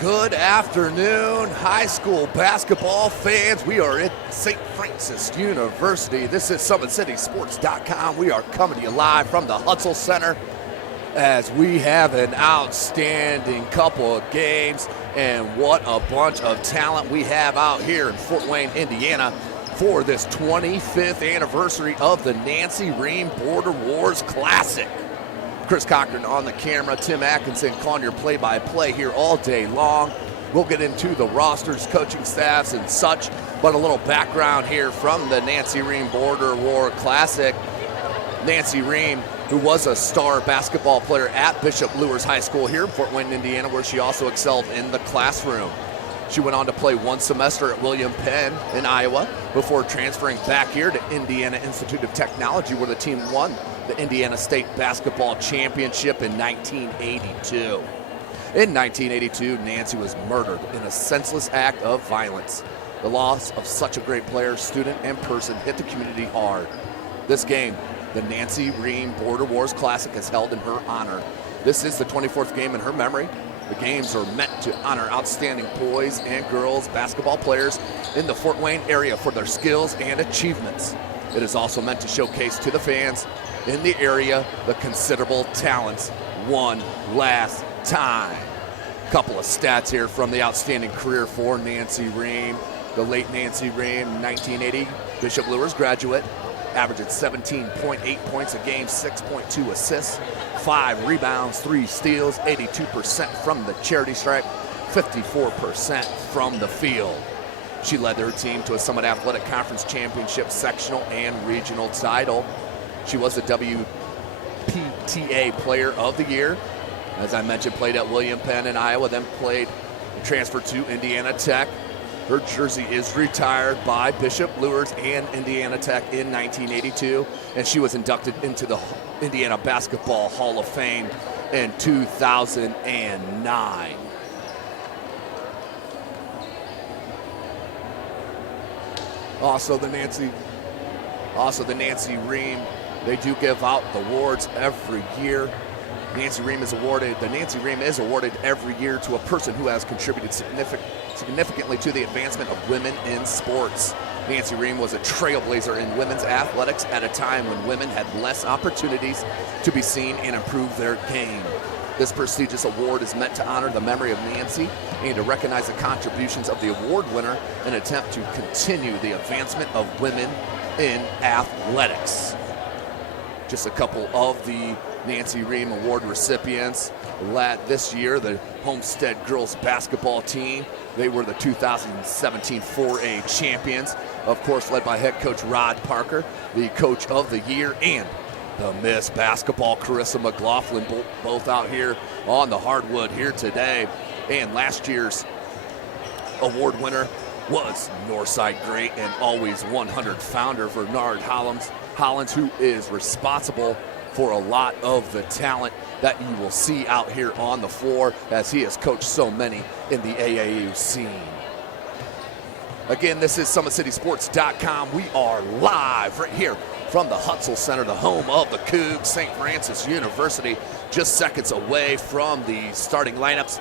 Good afternoon, high school basketball fans. We are at St. Francis University. This is SummitCitySports.com. We are coming to you live from the Hutzel Center as we have an outstanding couple of games, and what a bunch of talent we have out here in Fort Wayne, Indiana for this 25th anniversary of the Nancy Rehm Border Wars Classic. Chris Cochran on the camera, Tim Atkinson calling your play-by-play here all day long. We'll get into the rosters, coaching staffs, and such, but a little background here from the Nancy Rehm Border War Classic. Nancy Rehm, who was a star basketball player at Bishop Luers High School here in Fort Wayne, Indiana, where she also excelled in the classroom. She went on to play one semester at William Penn in Iowa before transferring back here to Indiana Institute of Technology, where the team won the Indiana State Basketball Championship in 1982. In 1982, Nancy was murdered in a senseless act of violence. The loss of such a great player, student, and person hit the community hard. This game, the Nancy Rehm Border Wars Classic, is held in her honor. This is the 24th game in her memory. The games are meant to honor outstanding boys and girls basketball players in the Fort Wayne area for their skills and achievements. It is also meant to showcase to the fans in the area the considerable talents one last time. Couple of stats here from the outstanding career for Nancy Rehm. The late Nancy Rehm, 1980 Bishop Luers graduate, averaged 17.8 points a game, 6.2 assists, 5 rebounds, 3 steals, 82% from the charity stripe, 54% from the field. She led her team to a Summit Athletic Conference Championship sectional and regional title. She was the WPTA Player of the Year. As I mentioned, played at William Penn in Iowa, then transferred to Indiana Tech. Her jersey is retired by Bishop Luers and Indiana Tech in 1982, and she was inducted into the Indiana Basketball Hall of Fame in 2009. Also the Nancy Rehm, they do give out the awards every year. The Nancy Rehm is awarded every year to a person who has contributed significantly to the advancement of women in sports. Nancy Rehm was a trailblazer in women's athletics at a time when women had less opportunities to be seen and improve their game. This prestigious award is meant to honor the memory of Nancy and to recognize the contributions of the award winner in an attempt to continue the advancement of women in athletics. Just a couple of the Nancy Rehm Award recipients. This year, the Homestead girls basketball team, they were the 2017 4A champions, of course led by head coach Rod Parker, the coach of the year, and the Miss Basketball, Carissa McLaughlin, both out here on the hardwood here today. And last year's award winner was Northside great and always 100 founder Bernard Hollins, who is responsible for a lot of the talent that you will see out here on the floor, as he has coached so many in the AAU scene. Again, this is SummitCitySports.com. We are live right here from the Hutzel Center, the home of the Cougs, St. Francis University, just seconds away from the starting lineups.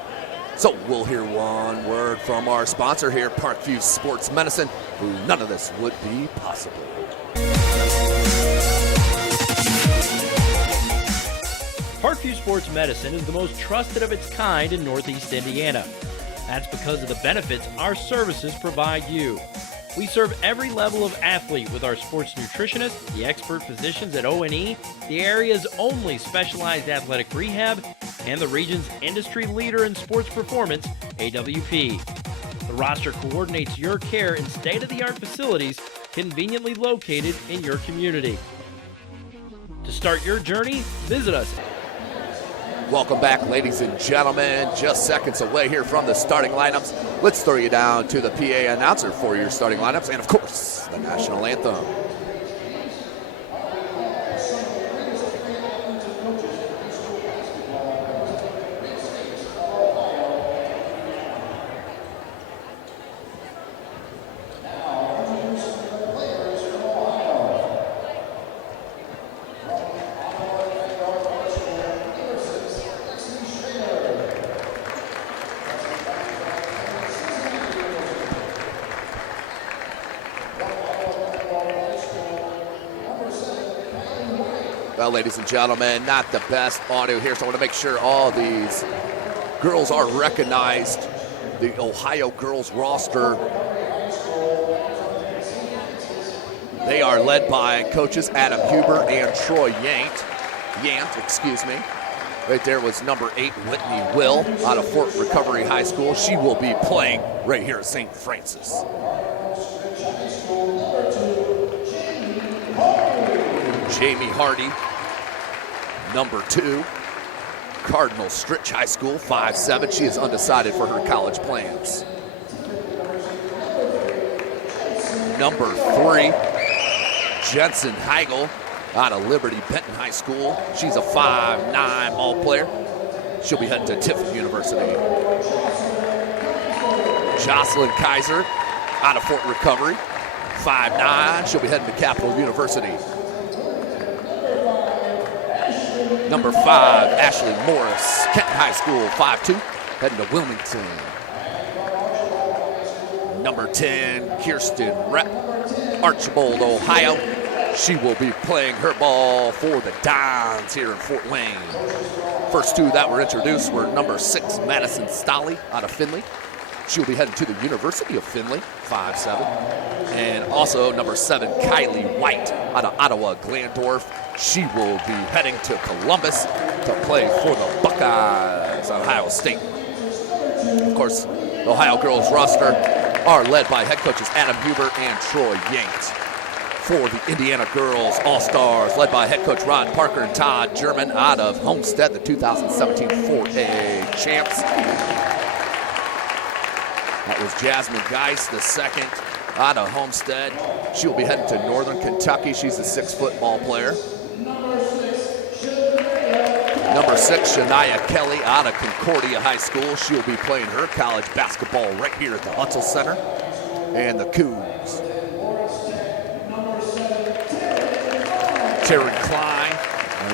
So we'll hear one word from our sponsor here, Parkview Sports Medicine, who none of this would be possible. Parkview Sports Medicine is the most trusted of its kind in Northeast Indiana. That's because of the benefits our services provide you. We serve every level of athlete with our sports nutritionists, the expert physicians at O&E, the area's only specialized athletic rehab, and the region's industry leader in sports performance, AWP. The roster coordinates your care in state-of-the-art facilities conveniently located in your community. To start your journey, visit us. Welcome back, ladies and gentlemen. Just seconds away here from the starting lineups. Let's throw you down to the PA announcer for your starting lineups and, of course, the national anthem. Well, ladies and gentlemen, not the best audio here, so I want to make sure all these girls are recognized. The Ohio girls roster, they are led by coaches Adam Huber and Troy Yant. Right there was number 8, Whitney Will, out of Fort Recovery High School. She will be playing right here at St. Francis. Jamie Hardy, number 2, Cardinal Stritch High School, 5'7". She is undecided for her college plans. Number 3, Jensen Heigl, out of Liberty Benton High School. She's a 5'9" ball player. She'll be heading to Tiffin University. Jocelyn Kaiser, out of Fort Recovery, 5'9". She'll be heading to Capital University. Number 5, Ashley Morris, Kenton High School, 5'2", heading to Wilmington. Number 10, Kirsten Rep, Archibald, Ohio. She will be playing her ball for the Dons here in Fort Wayne. First 2 that were introduced were number 6, Madison Stolley, out of Findlay. She'll be heading to the University of Findlay, 5'7". And also number 7, Kylie White, out of Ottawa Glandorf. She will be heading to Columbus to play for the Buckeyes, Ohio State. Of course, the Ohio girls roster are led by head coaches Adam Huber and Troy Yanks. For the Indiana girls All-Stars, led by head coach Ron Parker and Todd German, out of Homestead, the 2017 4A champs. That was Jasmine Geis, the second, out of Homestead. She'll be heading to Northern Kentucky. She's a 6-foot ball player. Number 6, Shania Kelly, out of Concordia High School. She'll be playing her college basketball right here at the Hutzel Center. And the Cougs. Terry Klein,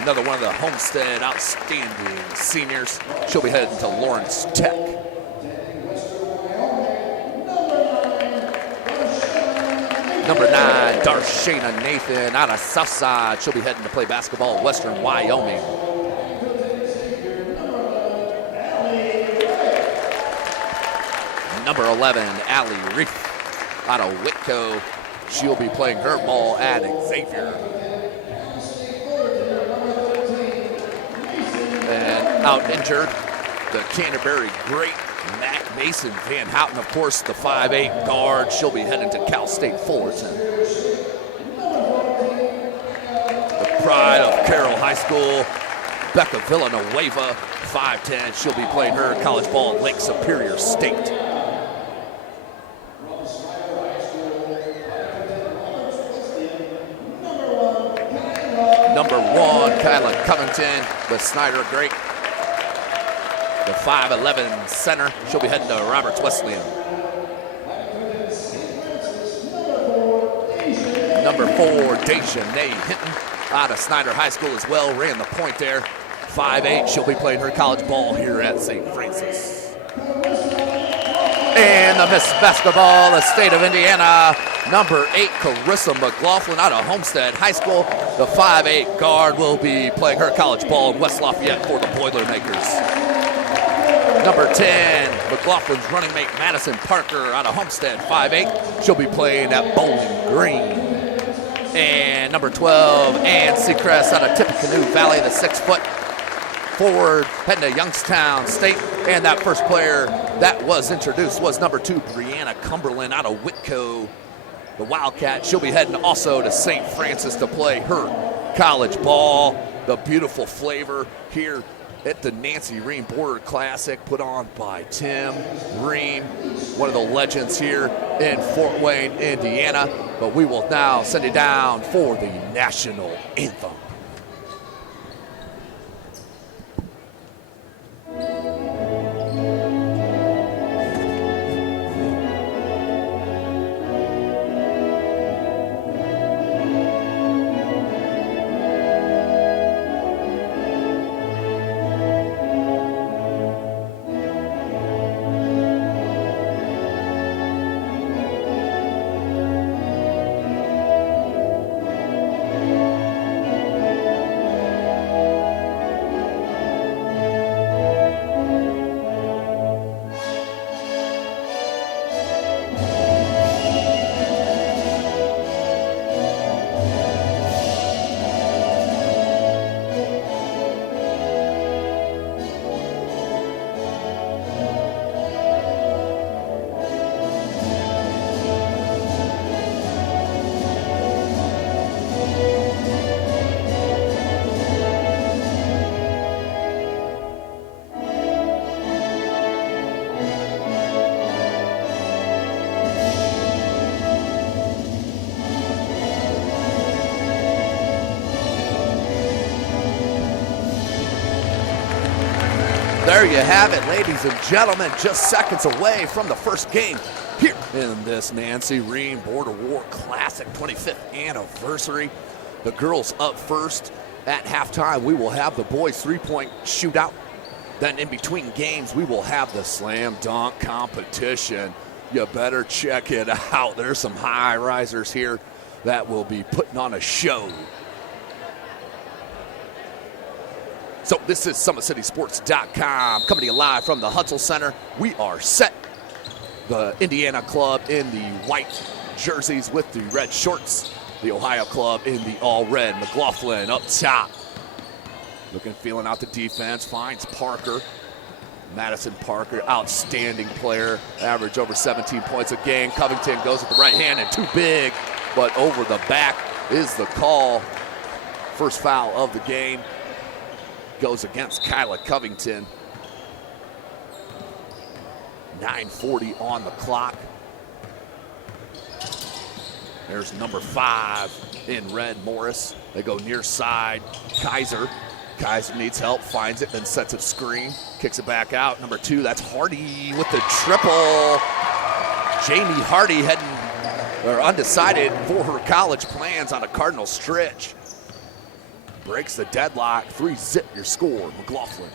another one of the Homestead outstanding seniors. She'll be heading to Lawrence Tech. Number 9, Darshana Nathan, out of Southside. She'll be heading to play basketball at Western Wyoming. Number 11, Allie Reef, out of Whitco. She'll be playing her ball at Xavier. And out injured, the Canterbury great Mason Van Houten, of course, the 5'8" guard. She'll be heading to Cal State Fullerton. The pride of Carroll High School, Becca Villanueva, 5'10". She'll be playing her college ball at Lake Superior State. Number 1, Kyla Covington, the Snyder great. The 5'11" center. She'll be heading to Roberts Wesleyan. Number 4, Dejanay Hinton, out of Snyder High School as well. Ran the point there. 5'8". She'll be playing her college ball here at St. Francis. And the Miss Basketball, the state of Indiana. Number 8, Carissa McLaughlin, out of Homestead High School. The 5'8" guard will be playing her college ball in West Lafayette for the Boilermakers. Number 10, McLaughlin's running mate Madison Parker, out of Homestead, 5'8". She'll be playing at Bowling Green. And number 12, Ann Seacrest, out of Tippecanoe Valley, the 6-foot forward, heading to Youngstown State. And that first player that was introduced was number 2, Brianna Cumberland, out of Whitco, the Wildcat. She'll be heading also to St. Francis to play her college ball. The beautiful flavor here at the Nancy Rehm Border Classic, put on by Tim Rehm, one of the legends here in Fort Wayne, Indiana. But we will now send you down for the national anthem. there you have it, ladies and gentlemen, just seconds away from the first game here in this Nancy Rehm Border War Classic 25th anniversary. The girls up first. At halftime, we will have the boys three-point shootout. Then in between games, we will have the slam dunk competition. You better check it out. There's some high risers here that will be putting on a show. So this is SummitCitySports.com coming to you live from the Hutzel Center. We are set. The Indiana club in the white jerseys with the red shorts. The Ohio club in the all-red. McLaughlin up top. Feeling out the defense. Finds Parker. Madison Parker, outstanding player. Average over 17 points a game. Covington goes with the right hand and too big. But over the back is the call. First foul of the game. Goes against Kyla Covington. 9:40 on the clock. There's number 5 in red, Morris. They go near side. Kaiser needs help, finds it, then sets a screen. Kicks it back out. Number 2, that's Hardy with the triple. Jamie Hardy undecided for her college plans on a Cardinal stretch. Breaks the deadlock. 3-zip your score. McLaughlin.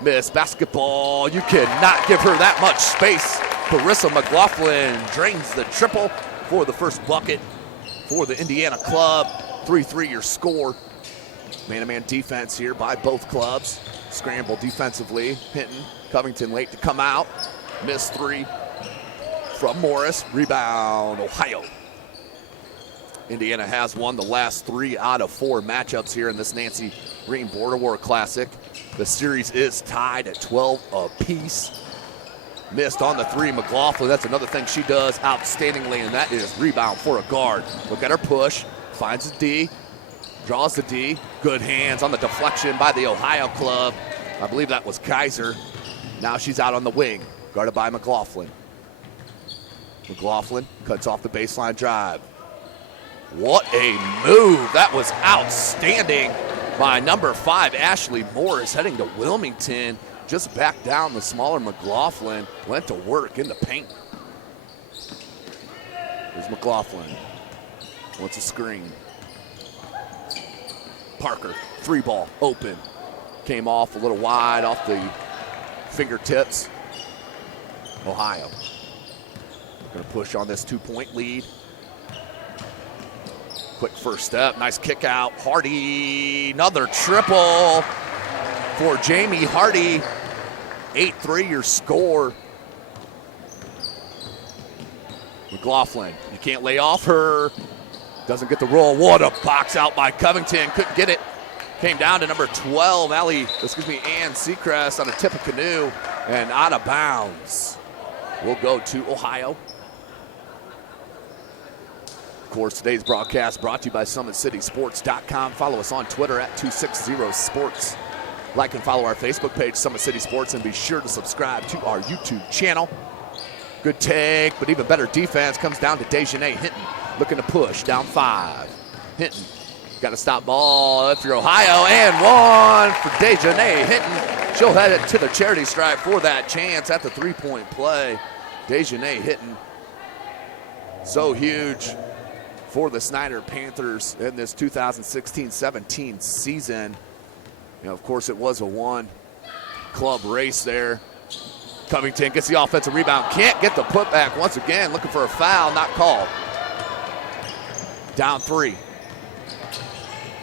Miss basketball. You cannot give her that much space. Carissa McLaughlin drains the triple for the first bucket for the Indiana club. 3-3 your score. Man-to-man defense here by both clubs. Scramble defensively. Hinton. Covington late to come out. Missed 3 from Morris. Rebound, Ohio. Indiana has won the last 3 out of 4 matchups here in this Nancy Rehm Border War Classic. The series is tied at 12 apiece. Missed on the 3, McLaughlin. That's another thing she does outstandingly, and that is rebound for a guard. Look at her push. Finds the D. Draws the D. Good hands on the deflection by the Ohio club. I believe that was Kaiser. Now she's out on the wing, guarded by McLaughlin. McLaughlin cuts off the baseline drive. What a move. That was outstanding by number 5, Ashley Morris, heading to Wilmington. Just back down the smaller McLaughlin. Went to work in the paint. Here's McLaughlin. Wants a screen. Parker, 3 ball, open. Came off a little wide off the fingertips. Ohio. Gonna push on this 2-point lead. Quick first step, nice kick out. Hardy, another triple for Jamie Hardy. 8-3 your score. McLaughlin, you can't lay off her. Doesn't get the roll. What a box out by Covington. Couldn't get it. Came down to number 12, Ann Seacrest on a tip of canoe and out of bounds. We'll go to Ohio. Of course, today's broadcast brought to you by SummitCitySports.com. Follow us on Twitter at 260sports. Like and follow our Facebook page, Summit City Sports, and be sure to subscribe to our YouTube channel. Good take, but even better defense comes down to Dejanay Hinton. Looking to push, down 5. Hinton, got to stop ball if you're Ohio, and 1 for Dejanay Hinton. She'll head it to the charity stripe for that chance at the 3-point play. Dejanay Hinton, so huge for the Snyder Panthers in this 2016-17 season. You know, of course, it was a 1-club race there. Covington gets the offensive rebound, can't get the putback once again, looking for a foul, not called. Down 3.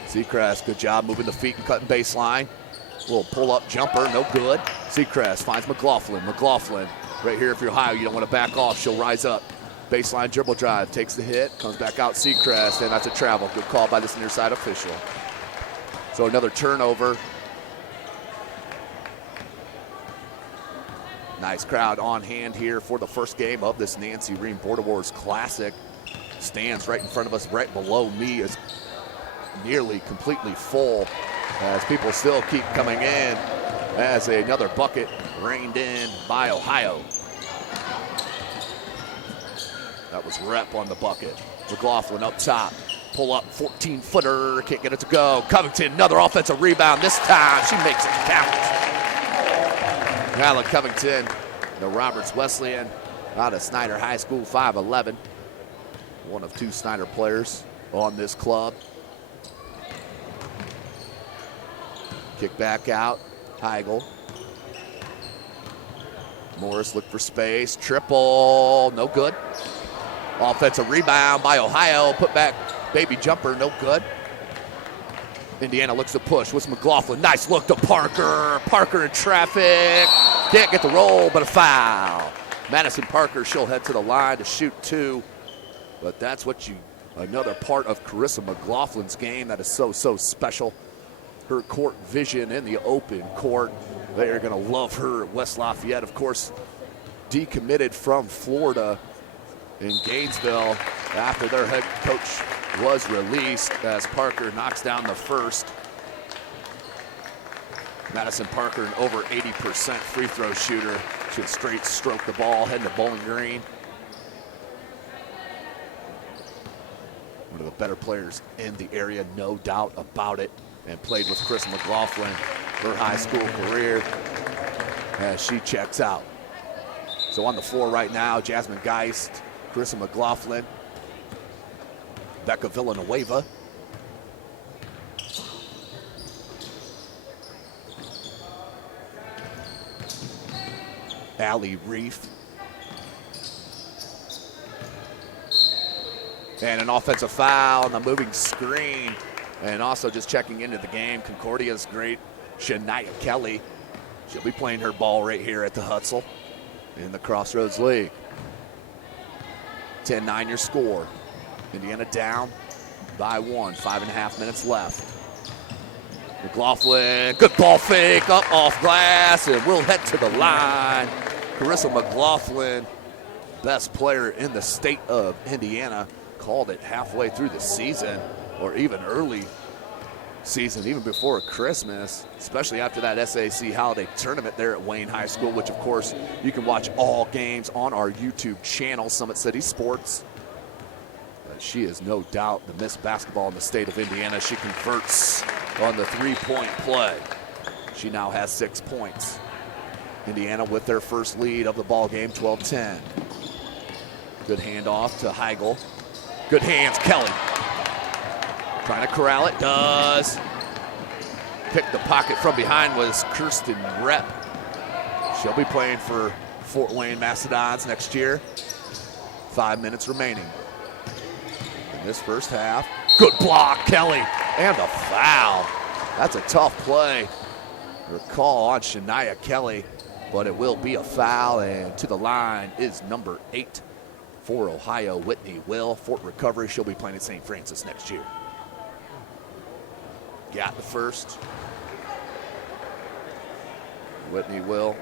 Seacrest, good job moving the feet and cutting baseline. Little pull-up jumper, no good. Seacrest finds McLaughlin. McLaughlin, right here if you're Ohio, you don't want to back off, she'll rise up. Baseline dribble drive, takes the hit, comes back out Seacrest, and that's a travel. Good call by this near side official. So another turnover. Nice crowd on hand here for the first game of this Nancy Rehm Border Wars Classic. Stands right in front of us, right below me, is nearly completely full as people still keep coming in as another bucket rained in by Ohio. That was Rep on the bucket. McLaughlin up top. Pull up, 14-footer, can't get it to go. Covington, another offensive rebound. This time, she makes it count. Alec Covington, the Roberts Wesleyan out of Snyder High School, 5'11". One of 2 Snyder players on this club. Kick back out, Heigl. Morris looked for space, triple, no good. Offensive rebound by Ohio, put back baby jumper, no good. Indiana looks to push with McLaughlin, nice look to Parker. Parker in traffic, can't get the roll, but a foul. Madison Parker, she'll head to the line to shoot 2, but that's another part of Carissa McLaughlin's game that is so special. Her court vision in the open court. They are going to love her at West Lafayette. Of course, decommitted from Florida in Gainesville after their head coach was released as Parker knocks down the first. Madison Parker, an over 80% free throw shooter. She'll straight stroke the ball, heading to Bowling Green. One of the better players in the area, no doubt about it. And played with Chris McLaughlin her high school career as she checks out. So on the floor right now, Jasmine Geist, Carissa McLaughlin, Becca Villanueva. Allie Reef. And an offensive foul on the moving screen. And also just checking into the game, Concordia's great Shania Kelly. She'll be playing her ball right here at the Hutzel in the Crossroads League. 10-9 your score. Indiana down by 1, 5.5 minutes left. McLaughlin, good ball fake, up off glass, and we'll head to the line. Carissa McLaughlin, best player in the state of Indiana, called it halfway through the season, or even early season, even before Christmas, especially after that SAC holiday tournament there at Wayne High School, which of course you can watch all games on our YouTube channel, Summit City Sports. But she is no doubt the Miss Basketball in the state of Indiana. She converts on the 3-point play. She now has 6 points. Indiana with their first lead of the ball game, 12-10. Good handoff to Heigl. Good hands, Kelly. Trying to corral it, does. Picked the pocket from behind was Kirsten Rep. She'll be playing for Fort Wayne Mastodons next year. 5 minutes remaining in this first half. Good block, Kelly, and a foul. That's a tough play. Her call on Shania Kelly, but it will be a foul, and to the line is number 8 for Ohio, Whitney Will. Fort Recovery, she'll be playing at St. Francis next year. Got the first. Whitney Will.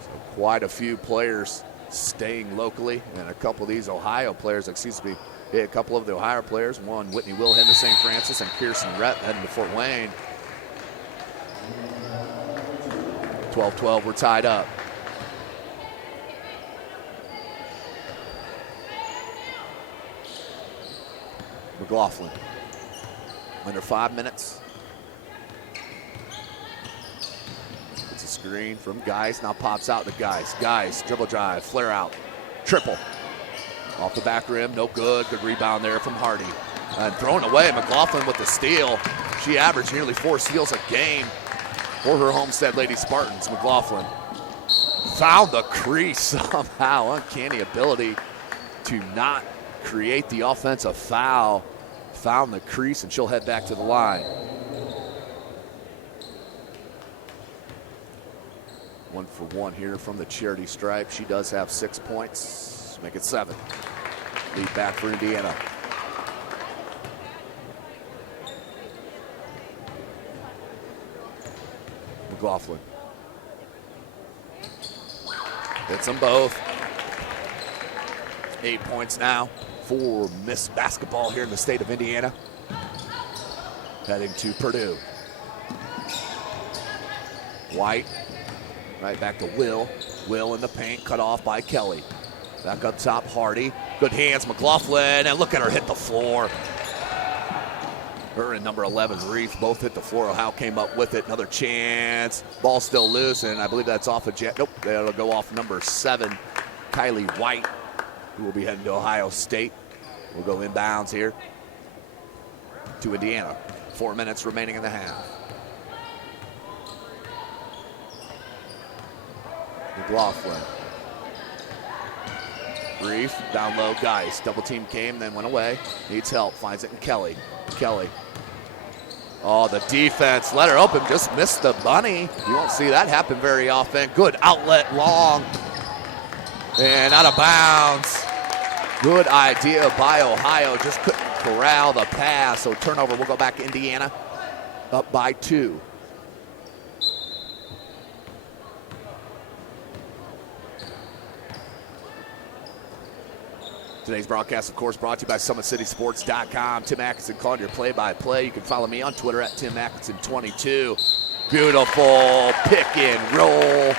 So quite a few players staying locally, and a couple of these Ohio players, a couple of the Ohio players, one Whitney Will heading to St. Francis and Kirsten Rett heading to Fort Wayne. 12-12, we're tied up. McLaughlin. Under 5 minutes. It's a screen from Geist. Now pops out to Geist. Geist, dribble drive, flare out, triple. Off the back rim, no good. Good rebound there from Hardy. And thrown away, McLaughlin with the steal. She averaged nearly 4 steals a game for her Homestead Lady Spartans. McLaughlin found the crease somehow. Uncanny ability to not create the offensive foul. Found the crease, and she'll head back to the line. 1 for 1 here from the charity stripe. She does have 6 points. Make it 7. Lead back for Indiana. McLaughlin. Hits them both. 8 points now for Miss Basketball here in the state of Indiana. Heading to Purdue. White, right back to Will. Will in the paint, cut off by Kelly. Back up top, Hardy. Good hands, McLaughlin, and look at her hit the floor. Her and number 11, Rehm, both hit the floor. Ohio came up with it. Another chance. Ball still loose, and I believe that's off of Nope, that'll go off number 7, Kylie White, who will be heading to Ohio State. We'll go inbounds here to Indiana. 4 minutes remaining in the half. McLaughlin. Rehm, down low, Geist. Double team came, then went away. Needs help, finds it in Kelly. Kelly. Oh, the defense let her open, just missed the bunny. You won't see that happen very often. Good outlet, long, and out of bounds. Good idea by Ohio, just couldn't corral the pass. So turnover will go back to Indiana, up by 2. Today's broadcast, of course, brought to you by SummitCitySports.com. Tim Atkinson calling your play-by-play. You can follow me on Twitter at TimAtkinson22. Beautiful pick and roll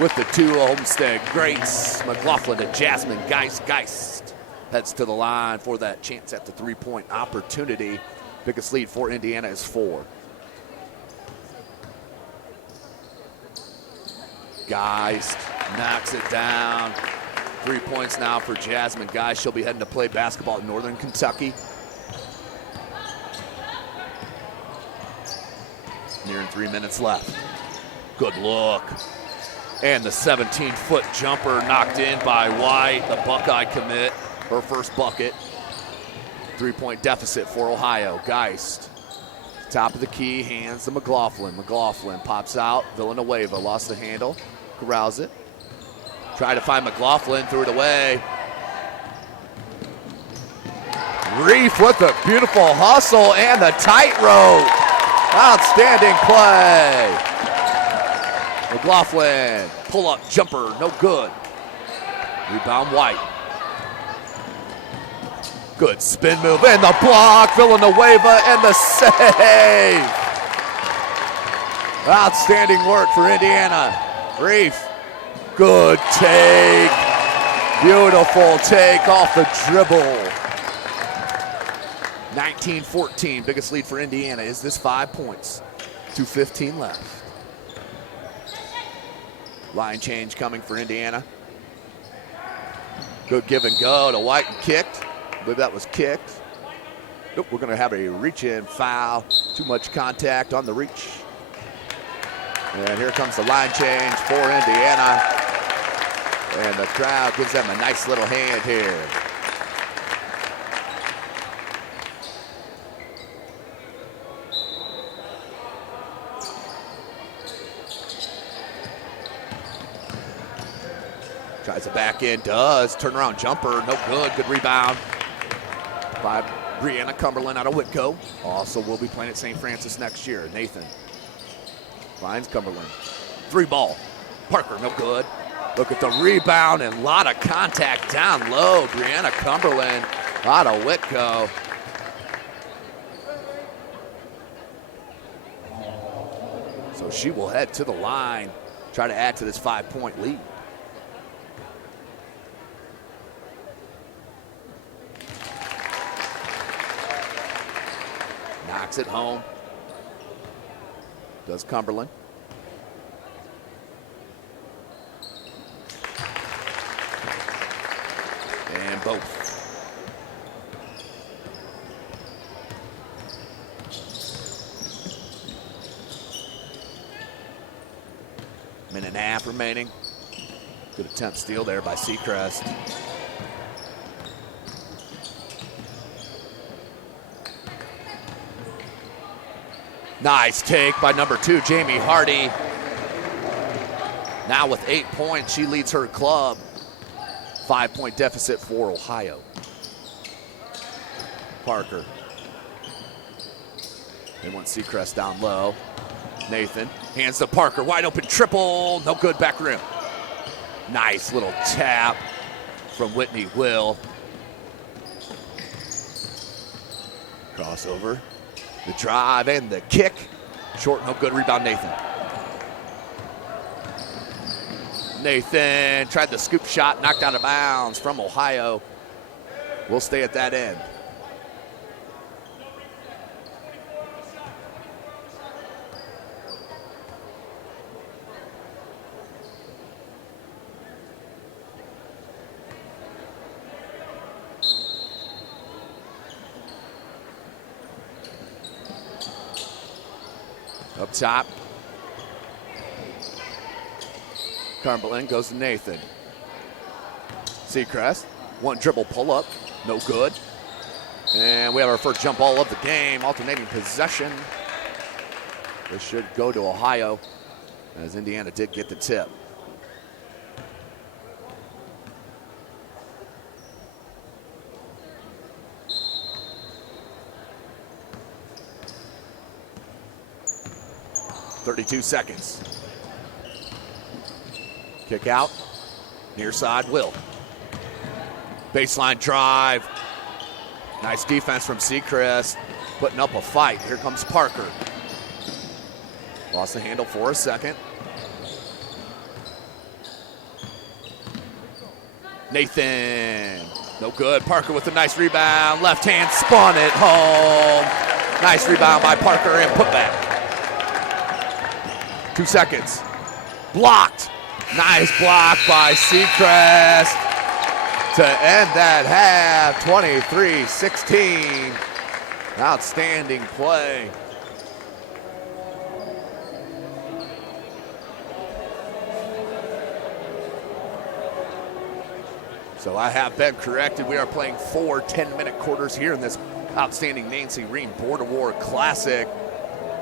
with the 2 Homestead Grace. McLaughlin to Jasmine Geist. Geist heads to the line for that chance at the 3-point opportunity. Biggest lead for Indiana is 4. Geist knocks it down. 3 points now for Jasmine Geist. She'll be heading to play basketball at Northern Kentucky. Nearing 3 minutes left. Good look. And the 17-foot jumper knocked in by White, the Buckeye commit, her first bucket. 3-point deficit for Ohio. Geist, top of the key, hands to McLaughlin. McLaughlin pops out. Villanueva lost the handle, corrals it. Try to find McLaughlin, threw it away. Rehm with a beautiful hustle and the tightrope. Outstanding play. McLaughlin, pull-up jumper, no good. Rebound White. Good spin move and the block. Villanueva and the save. Outstanding work for Indiana. Rehm. Good take. Beautiful take off the dribble. 19-14, biggest lead for Indiana. Is this 5 points? 2:15 left. Line change coming for Indiana. Good give and go to White and kicked. I believe that was kicked. Nope, we're going to have a reach-in foul. Too much contact on the reach. And here comes the line change for Indiana. And the crowd gives them a nice little hand here. Tries it back in, does. Turnaround jumper, no good. Good rebound by Brianna Cumberland out of Whitco. Also will be playing at St. Francis next year. Nathan finds Cumberland. 3 ball. Parker, no good. Look at the rebound and a lot of contact down low. Brianna Cumberland out of Whitco. So she will head to the line, try to add to this 5-point lead. Knocks it home. Does Cumberland. And both. Minute and a half remaining. Good attempt steal there by Seacrest. Nice take by number 2, Jamie Hardy. Now with 8 points, she leads her club. 5-point deficit for Ohio. Parker. They want Seacrest down low. Nathan hands to Parker, wide open triple, no good, back rim. Nice little tap from Whitney Will. Crossover, the drive and the kick. Short, no good, rebound Nathan. Nathan tried the scoop shot, knocked out of bounds from Ohio. We'll stay at that end. Up top. Cumberland goes to Nathan. Seacrest, one dribble pull up, no good. And we have our first jump ball of the game, alternating possession. This should go to Ohio, as Indiana did get the tip. .32 seconds. Kick out, near side, Will. Baseline drive. Nice defense from Seacrest, putting up a fight. Here comes Parker. Lost the handle for a second. Nathan, no good. Parker with a nice rebound. Left hand spun it home. Nice rebound by Parker and put back. 2 seconds. Blocked. Nice block by Seacrest to end that half. 23-16. Outstanding play. So I have been corrected. We are playing 4 10-minute quarters here in this outstanding Nancy Rehm Border War Classic.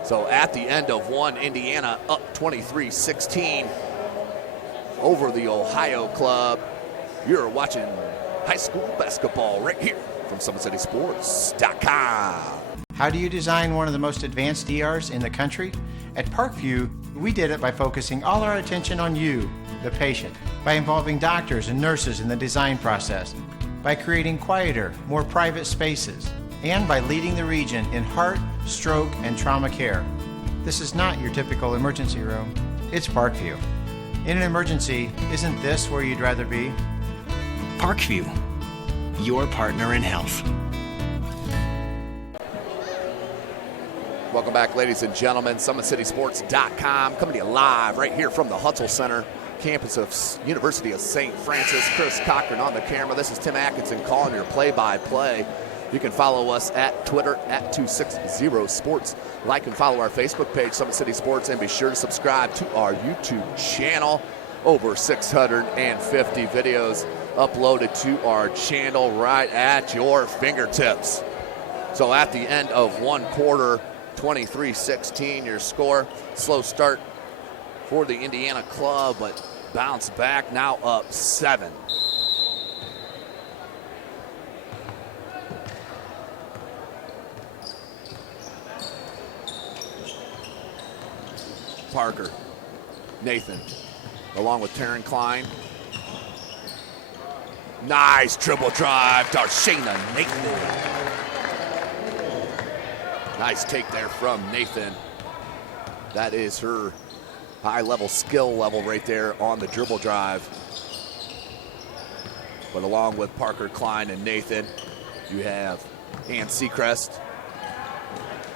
So at the end of one, Indiana up 23-16 over the Ohio club. You're watching high school basketball right here from SummitCitySports.com. How do you design one of the most advanced ERs in the country? At Parkview, we did it by focusing all our attention on you, the patient, by involving doctors and nurses in the design process, by creating quieter, more private spaces, and by leading the region in heart, stroke, and trauma care. This is not your typical emergency room. It's Parkview. In an emergency, isn't this where you'd rather be? Parkview, your partner in health. Welcome back, ladies and gentlemen. SummitCitySports.com coming to you live right here from the Hutzel Center, campus of University of St. Francis. Chris Cochran on the camera. This is Tim Atkinson calling your play-by-play. You can follow us at Twitter at 260sports. Like and follow our Facebook page, Summit City Sports, and be sure to subscribe to our YouTube channel. Over 650 videos uploaded to our channel right at your fingertips. So at the end of one quarter, 23-16 your score. Slow start for the Indiana club, but bounce back, now up 7. Parker, Nathan, along with Taryn Klein. Nice dribble drive, Darshana Nathan. Nice take there from Nathan. That is her high-level skill level right there on the dribble drive. But along with Parker, Klein, and Nathan, you have Ann Seacrest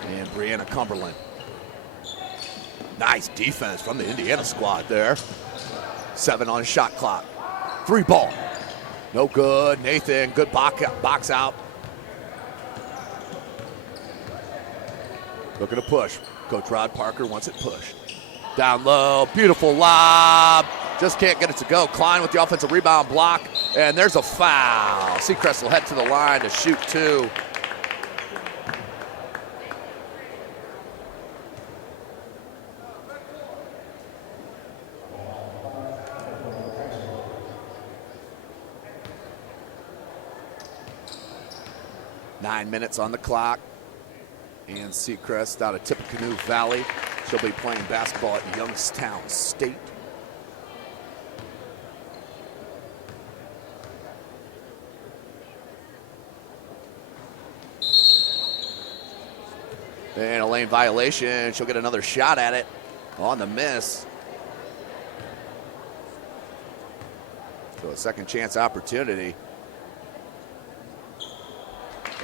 and Brianna Cumberland. Nice defense from the Indiana squad there. 7 on shot clock. 3 ball. No good. Nathan, good box out. Looking to push. Coach Rod Parker wants it pushed. Down low, beautiful lob. Just can't get it to go. Klein with the offensive rebound block, and there's a foul. Seacrest will head to the line to shoot 2. Nine minutes on the clock. And Seacrest out of Tippecanoe Valley. She'll be playing basketball at Youngstown State. And a lane violation. She'll get another shot at it on the miss. So a second chance opportunity.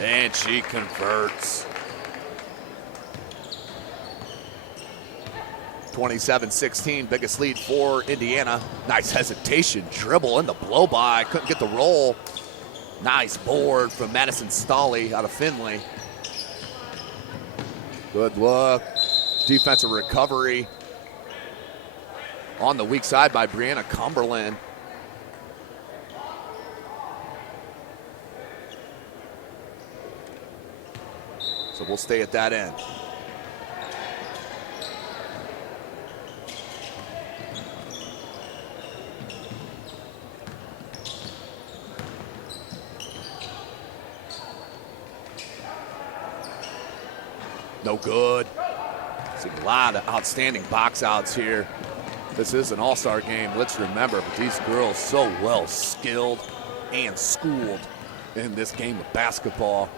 And she converts. 27-16, biggest lead for Indiana. Nice hesitation, dribble in the blow by, couldn't get the roll. Nice board from Madison Stolley out of Finley. Good look. Defensive recovery on the weak side by Brianna Cumberland. So we'll stay at that end. No good. See a lot of outstanding box outs here. This is an all-star game, let's remember, but these girls so well skilled and schooled in this game of basketball.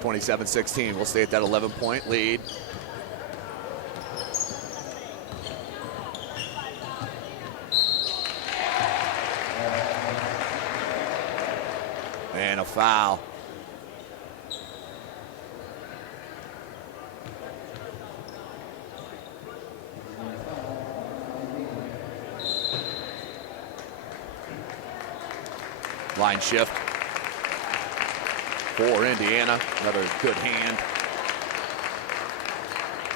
(27-16). We'll stay at that 11-point lead. And a foul. Line shift for Indiana. Another good hand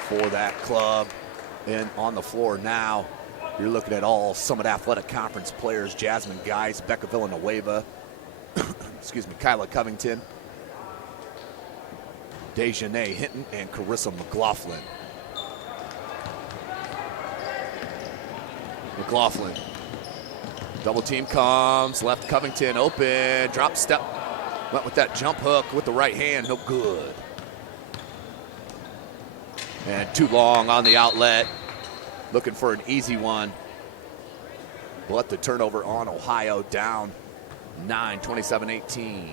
for that club. And on the floor now, you're looking at all Summit Athletic Conference players: Jasmine Geis, Becca Villanueva, excuse me, Kyla Covington, Dejanay Hinton, and Carissa McLaughlin. McLaughlin. Double team comes, left Covington open, drop step. Went with that jump hook with the right hand, no good. And too long on the outlet. Looking for an easy one. But the turnover on Ohio, down 9, 27-18.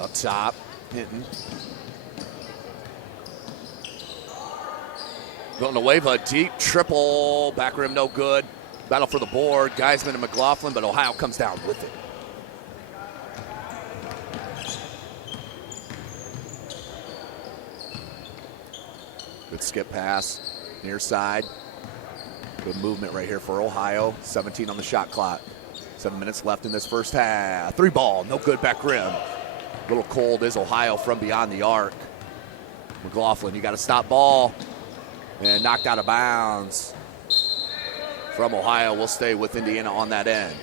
Up top, Hinton. Villanueva, deep triple, back rim no good. Battle for the board, Geisman and McLaughlin, but Ohio comes down with it. Good skip pass, near side. Good movement right here for Ohio. 17 on the shot clock. 7 minutes left in this first half. Three ball, no good, back rim. Little cold is Ohio from beyond the arc. McLaughlin, you got to stop ball. And knocked out of bounds from Ohio. Will stay with Indiana on that end.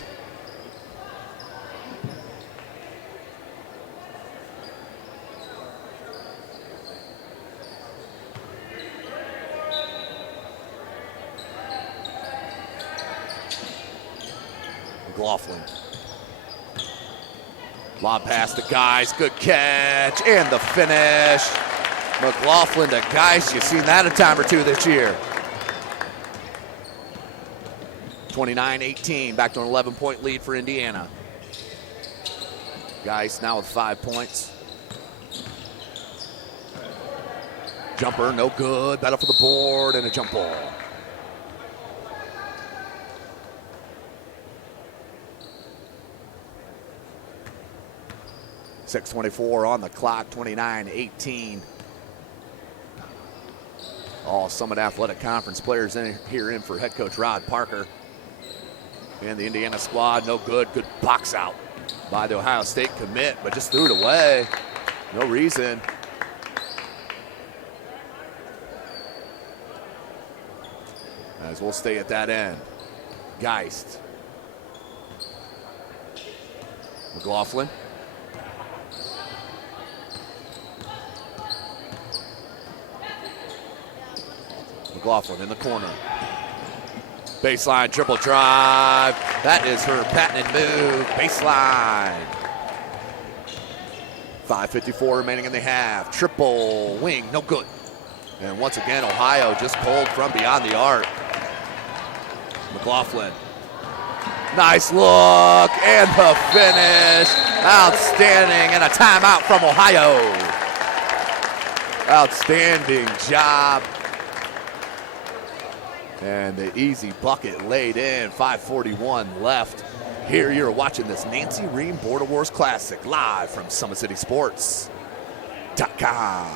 McLaughlin. Lob pass to Geis, good catch, and the finish. McLaughlin to Geis, you've seen that a time or two this year. 29-18, back to an 11-point lead for Indiana. Geis now with 5 points. Jumper, no good, battle for the board, and a jump ball. .624 on the clock, 29-18. All Summit Athletic Conference players here in for head coach Rod Parker. And the Indiana squad, no good. Good box out by the Ohio State commit, but just threw it away. No reason. As we'll stay at that end. Geist. McLaughlin. McLaughlin in the corner. Baseline triple drive. That is her patented move. Baseline. 5:54 remaining in the half. Triple wing, no good. And once again, Ohio just pulled from beyond the arc. McLaughlin. Nice look, and the finish. Outstanding, and a timeout from Ohio. Outstanding job And the easy bucket laid in, 5:41 left. Here you're watching this Nancy Rehm Border Wars Classic live from SummitCitySports.com.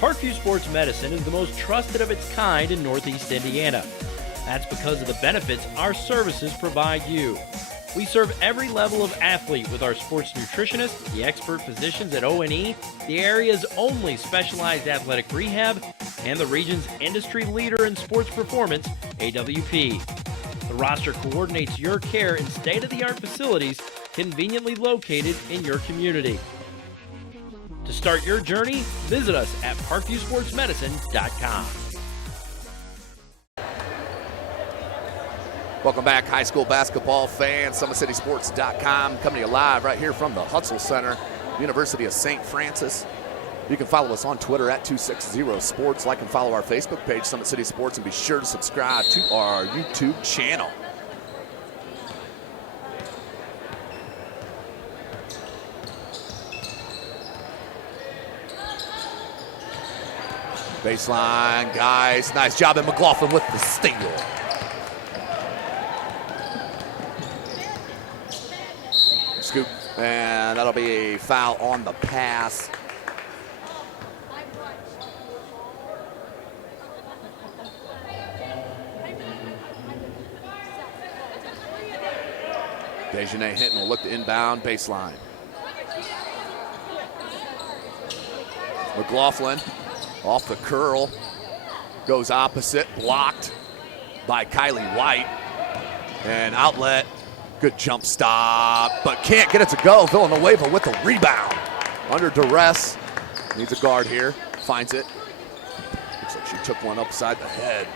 Parkview Sports Medicine is the most trusted of its kind in Northeast Indiana. That's because of the benefits our services provide you. We serve every level of athlete with our sports nutritionists, the expert physicians at O&E, the area's only specialized athletic rehab, and the region's industry leader in sports performance, AWP. The roster coordinates your care in state-of-the-art facilities conveniently located in your community. To start your journey, visit us at parkviewsportsmedicine.com. Welcome back, high school basketball fans. SummitCitySports.com coming to you live right here from the Hutzel Center, University of St. Francis. You can follow us on Twitter at 260sports. Like and follow our Facebook page, Summit City Sports, and be sure to subscribe to our YouTube channel. Baseline, guys. Nice job, and McLaughlin with the steal. Scoop, and that'll be a foul on the pass. Dejanay Hinton will look to inbound baseline. McLaughlin off the curl, goes opposite, blocked by Kylie White. And outlet, good jump stop, but can't get it to go. Villanueva with the rebound. Under duress, needs a guard here, finds it. Looks like she took one upside the head.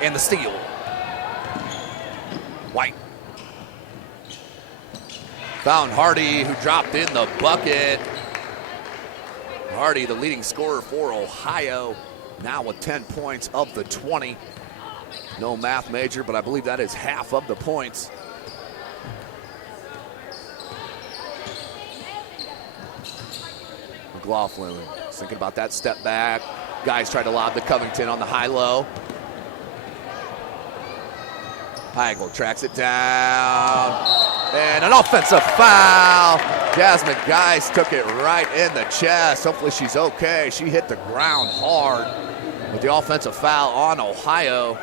And the steal. White. Found Hardy, who dropped in the bucket. Hardy, the leading scorer for Ohio, now with 10 points of the 20. No math major, but I believe that is half of the points. McLaughlin thinking about that step back. Guys tried to lob to Covington on the high-low. Heigl tracks it down. And an offensive foul. Jasmine Geis took it right in the chest. Hopefully she's okay. She hit the ground hard with the offensive foul on Ohio.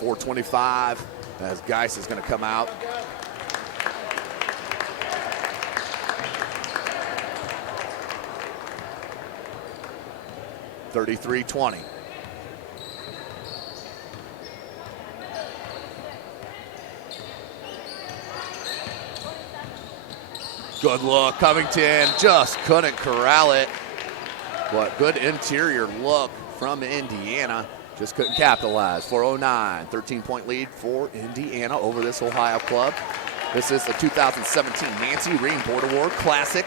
.425 as Geis is going to come out. .33-20. Good look, Covington just couldn't corral it. But good interior look from Indiana. Just couldn't capitalize. 4:09, 13-point lead for Indiana over this Ohio club. This is the 2017 Nancy Rehm Border War Classic.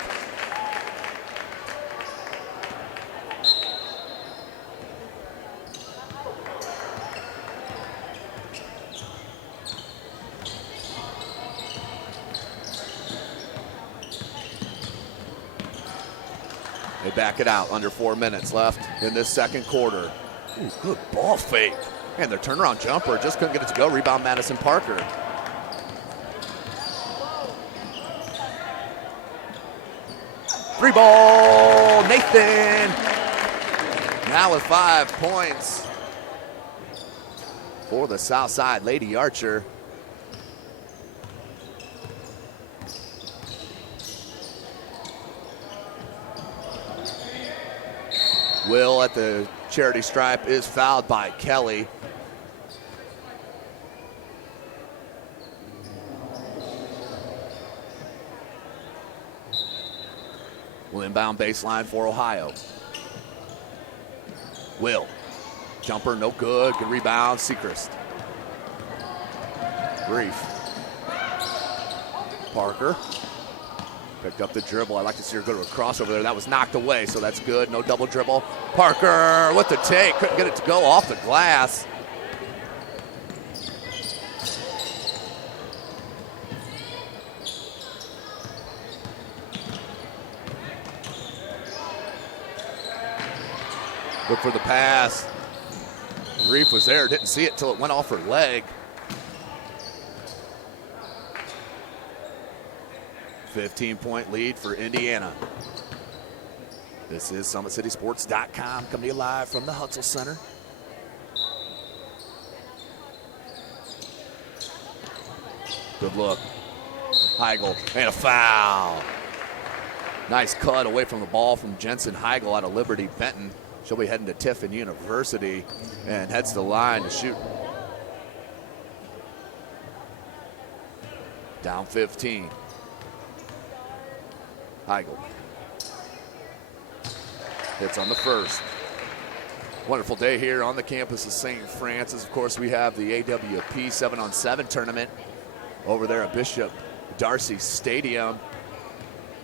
They back it out, under 4 minutes left in this second quarter. Ooh, good ball fake. And their turnaround jumper just couldn't get it to go. Rebound Madison Parker. Three ball, Nathan. Now with 5 points for the Southside Lady Archer. Will at the charity stripe is fouled by Kelly. Will inbound baseline for Ohio. Will. Jumper, no good. Good rebound, Sechrist. Brief. Parker. Picked up the dribble. I like to see her go to a crossover there. That was knocked away, so that's good. No double dribble. Parker with the take. Couldn't get it to go off the glass. Look for the pass. Rehm was there. Didn't see it till it went off her leg. 15-point lead for Indiana. This is SummitCitySports.com coming to you live from the Hutzel Center. Good look. Heigl and a foul. Nice cut away from the ball from Jensen Heigl out of Liberty Benton. She'll be heading to Tiffin University and heads to the line to shoot. Down 15. Heigl hits on the first. Wonderful day here on the campus of St. Francis. Of course, we have the AWP 7-on-7 tournament over there at Bishop Darcy Stadium.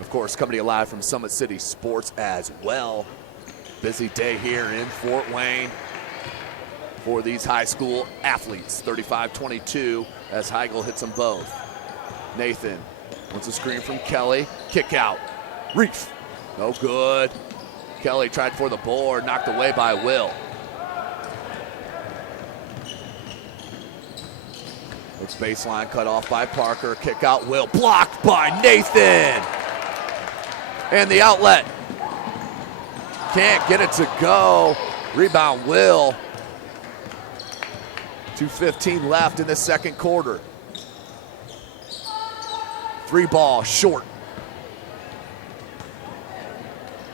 Of course, coming to you live from Summit City Sports as well. Busy day here in Fort Wayne for these high school athletes. 35-22 as Heigl hits them both. Nathan wants a screen from Kelly. Kick out. Reef. No good. Kelly tried for the board. Knocked away by Will. It's baseline cut off by Parker. Kick out Will. Blocked by Nathan. And the outlet. Can't get it to go. Rebound Will. 2:15 left in the second quarter. Three ball short.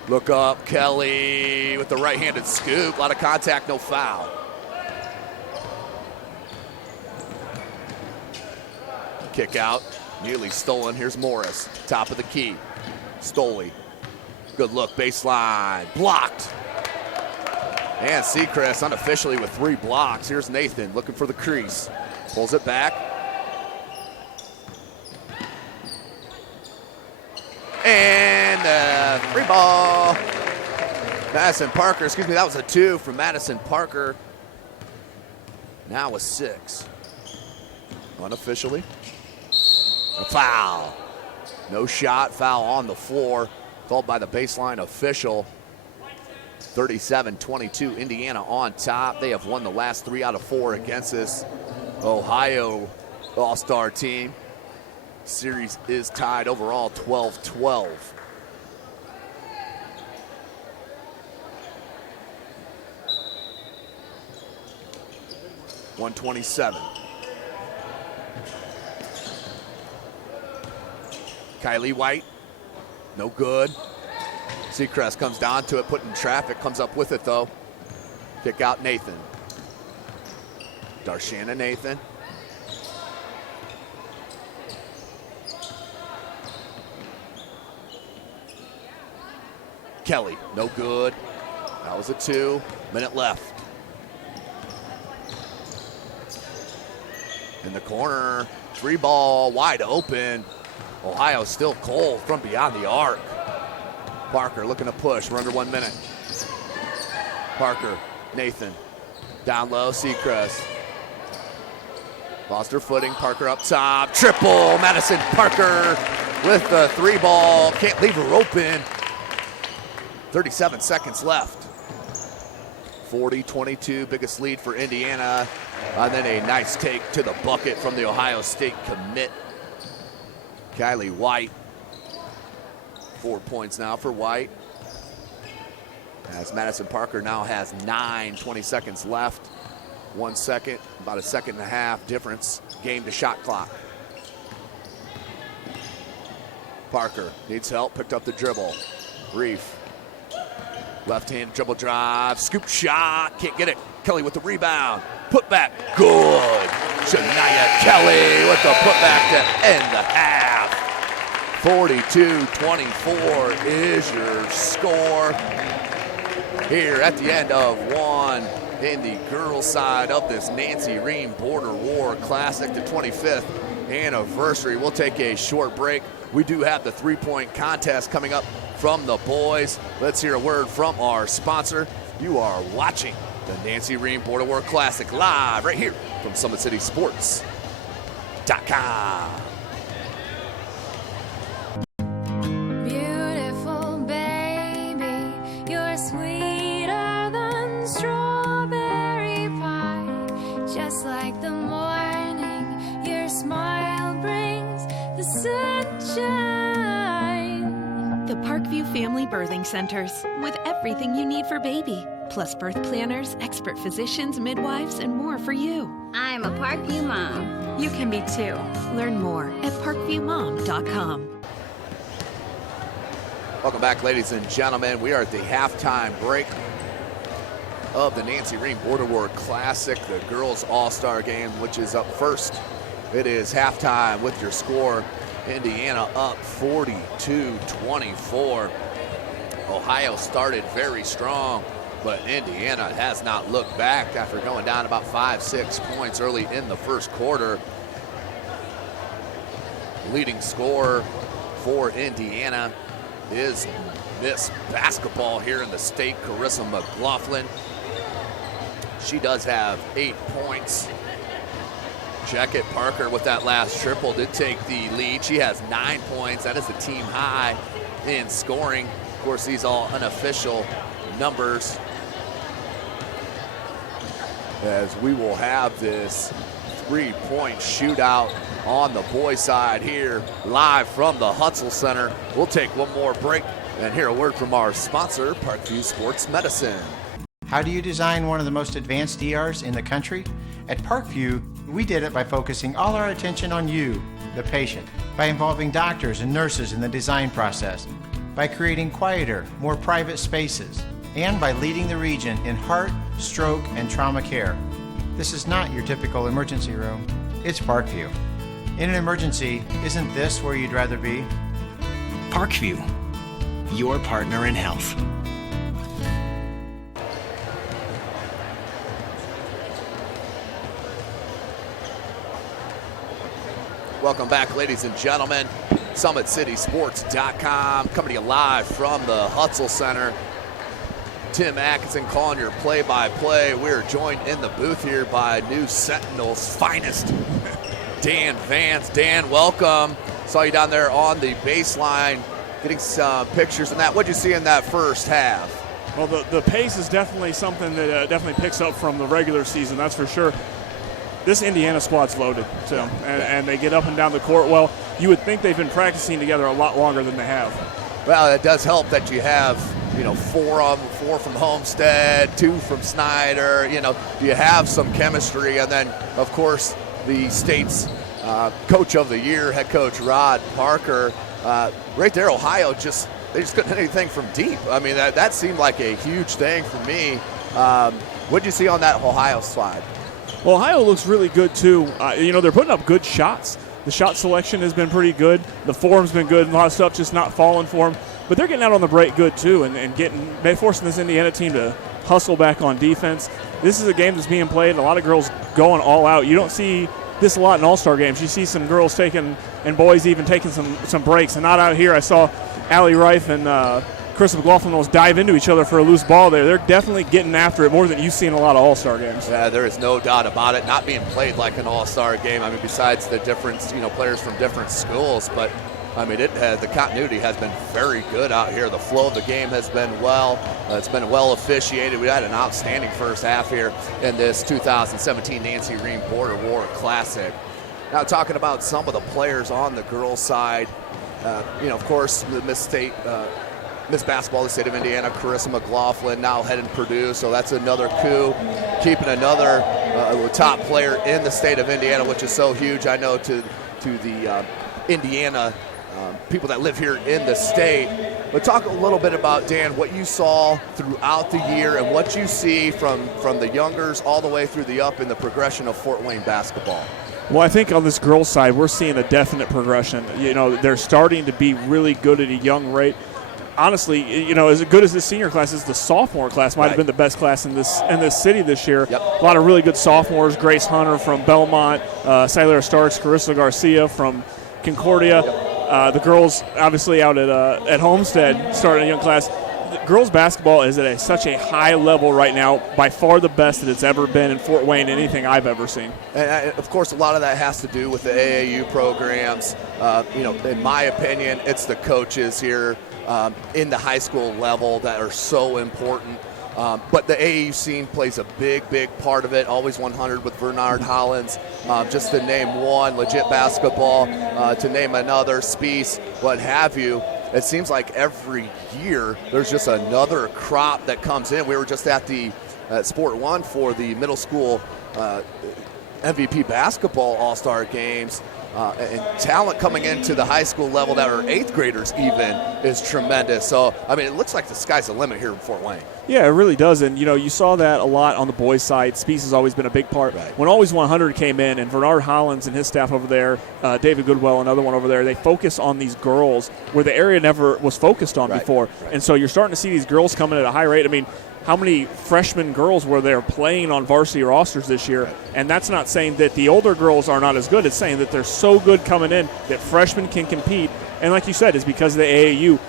Look up, Kelly with the right-handed scoop. A lot of contact, no foul. Kick out, nearly stolen. Here's Morris, top of the key. Stoley, good look, baseline, blocked. And Seacrest unofficially with 3 blocks. Here's Nathan looking for the crease. Pulls it back. And free ball. Madison Parker, excuse me, that was a 2 from Madison Parker. Now a 6. Unofficially. A foul. No shot, foul on the floor. Called by the baseline official. 37-22, Indiana on top. They have won the last 3 out of 4 against this Ohio All-Star team. Series is tied overall 12-12. .127. Kylie White, no good. Seacrest comes down to it, put in traffic, comes up with it though. Kick out Nathan. Darshana Nathan. Kelly, no good. That was a 2. Minute left. In the corner, 3 ball, wide open. Ohio still cold from beyond the arc. Parker looking to push, we're under 1 minute. Parker, Nathan, down low, Seacrest. Lost her footing, Parker up top, triple, Madison Parker with the 3 ball, can't leave her open. 37 seconds left. 40-22, biggest lead for Indiana. And then a nice take to the bucket from the Ohio State commit. Kylie White. 4 points now for White. As Madison Parker now has 9, 20 seconds left. 1 second, about a second and a half difference. Game to shot clock. Parker needs help, picked up the dribble. Reef. Left-hand dribble drive, scoop shot, can't get it. Kelly with the rebound, put back, good. Shania Kelly with the putback to end the half. 42-24 is your score here at the end of 1 in the girls' side of this Nancy Rehm Border War Classic, the 25th anniversary. We'll take a short break. We do have the three-point contest coming up from the boys. Let's hear a word from our sponsor. You are watching the Nancy Rehm Border War Classic live right here from SummitCitySports.com. Beautiful baby, you're sweeter than strawberry pie. Just like the morning, your smile brings the sunshine. The Parkview Family Birthing Centers, with everything you need for baby, plus birth planners, expert physicians, midwives, and more for you. I'm a Parkview mom. You can be too. Learn more at parkviewmom.com. Welcome back, ladies and gentlemen. We are at the halftime break of the Nancy Rehm Border War Classic, the girls all-star game, which is up first. It is halftime with your score. Indiana up 42-24. Ohio started very strong, but Indiana has not looked back after going down about 5-6 points early in the first quarter. Leading scorer for Indiana is Miss Basketball here in the state, Carissa McLaughlin. She does have 8 points. Jacket Parker with that last triple did take the lead. She has 9 points. That is the team high in scoring. Of course, these all unofficial numbers, as we will have this three-point shootout on the boys' side here live from the Hutzel Center. We'll take one more break and hear a word from our sponsor, Parkview Sports Medicine. How do you design one of the most advanced ERs in the country? At Parkview, we did it by focusing all our attention on you, the patient, by involving doctors and nurses in the design process, by creating quieter, more private spaces, and by leading the region in heart, stroke, and trauma care. This is not your typical emergency room. It's Parkview. In an emergency, isn't this where you'd rather be? Parkview, your partner in health. Welcome back, ladies and gentlemen. SummitCitySports.com, coming to you live from the Hutzel Center. Tim Atkinson calling your play-by-play. We're joined in the booth here by News Sentinel's finest, Dan Vance. Dan, welcome. Saw you down there on the baseline getting some pictures and that. What'd you see in that first half? Well, the pace is definitely something that definitely picks up from the regular season, that's for sure. This Indiana squad's loaded, so and they get up and down the court. Well, you would think they've been practicing together a lot longer than they have. Well, it does help that you have, four from Homestead, 2 from Snyder. You have some chemistry, and then of course the state's coach of the year, head coach Rod Parker. Right there, Ohio they just couldn't hit anything from deep. I mean, that seemed like a huge thing for me. What did you see on that Ohio slide? Well, Ohio looks really good, too. They're putting up good shots. The shot selection has been pretty good. The form's been good. A lot of stuff just not falling for them. But they're getting out on the break good, too, and forcing this Indiana team to hustle back on defense. This is a game that's being played. A lot of girls going all out. You don't see this a lot in all-star games. You see some girls taking, and boys even taking some breaks. And not out here. I saw Allie Reif and Chris McLaughlin will dive into each other for a loose ball there. They're definitely getting after it more than you see in a lot of all-star games. Yeah, there is no doubt about it. Not being played like an all-star game. I mean, besides the difference, players from different schools, but I mean, the continuity has been very good out here. The flow of the game has been it's been well officiated. We had an outstanding first half here in this 2017 Nancy Rehm Border War Classic. Now, talking about some of the players on the girls' side, of course, the Miss Basketball, the state of Indiana, Carissa McLaughlin, now heading Purdue, so that's another coup. Keeping another top player in the state of Indiana, which is so huge, I know, to the Indiana people that live here in the state. But talk a little bit about, Dan, what you saw throughout the year and what you see from the youngers all the way through the up in the progression of Fort Wayne basketball. Well, I think on this girls' side, we're seeing a definite progression. They're starting to be really good at a young rate. honestly, as good as this senior class is, the sophomore class might have been the best class in this city this year. Yep. A lot of really good sophomores. Grace Hunter from Belmont, Silara Starks, Carissa Garcia from Concordia. The girls, obviously, out at Homestead, starting a young class. Girls basketball is at such a high level right now, by far the best that it's ever been in Fort Wayne, anything I've ever seen. And of course, a lot of that has to do with the AAU programs. In my opinion, it's the coaches here in the high school level that are so important. But the AAU scene plays a big part of it. Always 100 with Bernard Hollins, just to name one. Legit basketball, to name another. Spies, what have you. It seems like every year there's just another crop that comes in. We were just at the Sport One for the middle school MVP basketball all-star games. And talent coming into the high school level that are 8th graders even is tremendous. So, it looks like the sky's the limit here in Fort Wayne. Yeah, it really does. And, you saw that a lot on the boys' side. Spies has always been a big part. Right. When Always 100 came in, and Bernard Hollins and his staff over there, David Goodwell, another one over there, they focus on these girls where the area never was focused on before. Right. And so you're starting to see these girls coming at a high rate. How many freshman girls were there playing on varsity rosters this year? And that's not saying that the older girls are not as good. It's saying that they're so good coming in that freshmen can compete. And like you said, it's because of the AAU.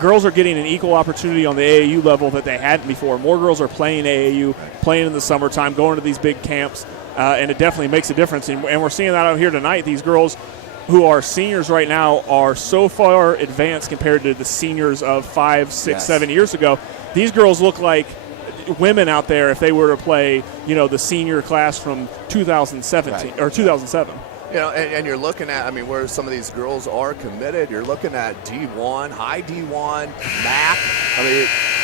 Girls are getting an equal opportunity on the AAU level that they hadn't before. More girls are playing AAU, playing in the summertime, going to these big camps, and it definitely makes a difference. And we're seeing that out here tonight. These girls who are seniors right now are so far advanced compared to the seniors of 5, 6, 7 years ago. These girls look like women out there if they were to play, the senior class from 2017 or 2007. And you're looking at, where some of these girls are committed. You're looking at D1, high D1, MAC.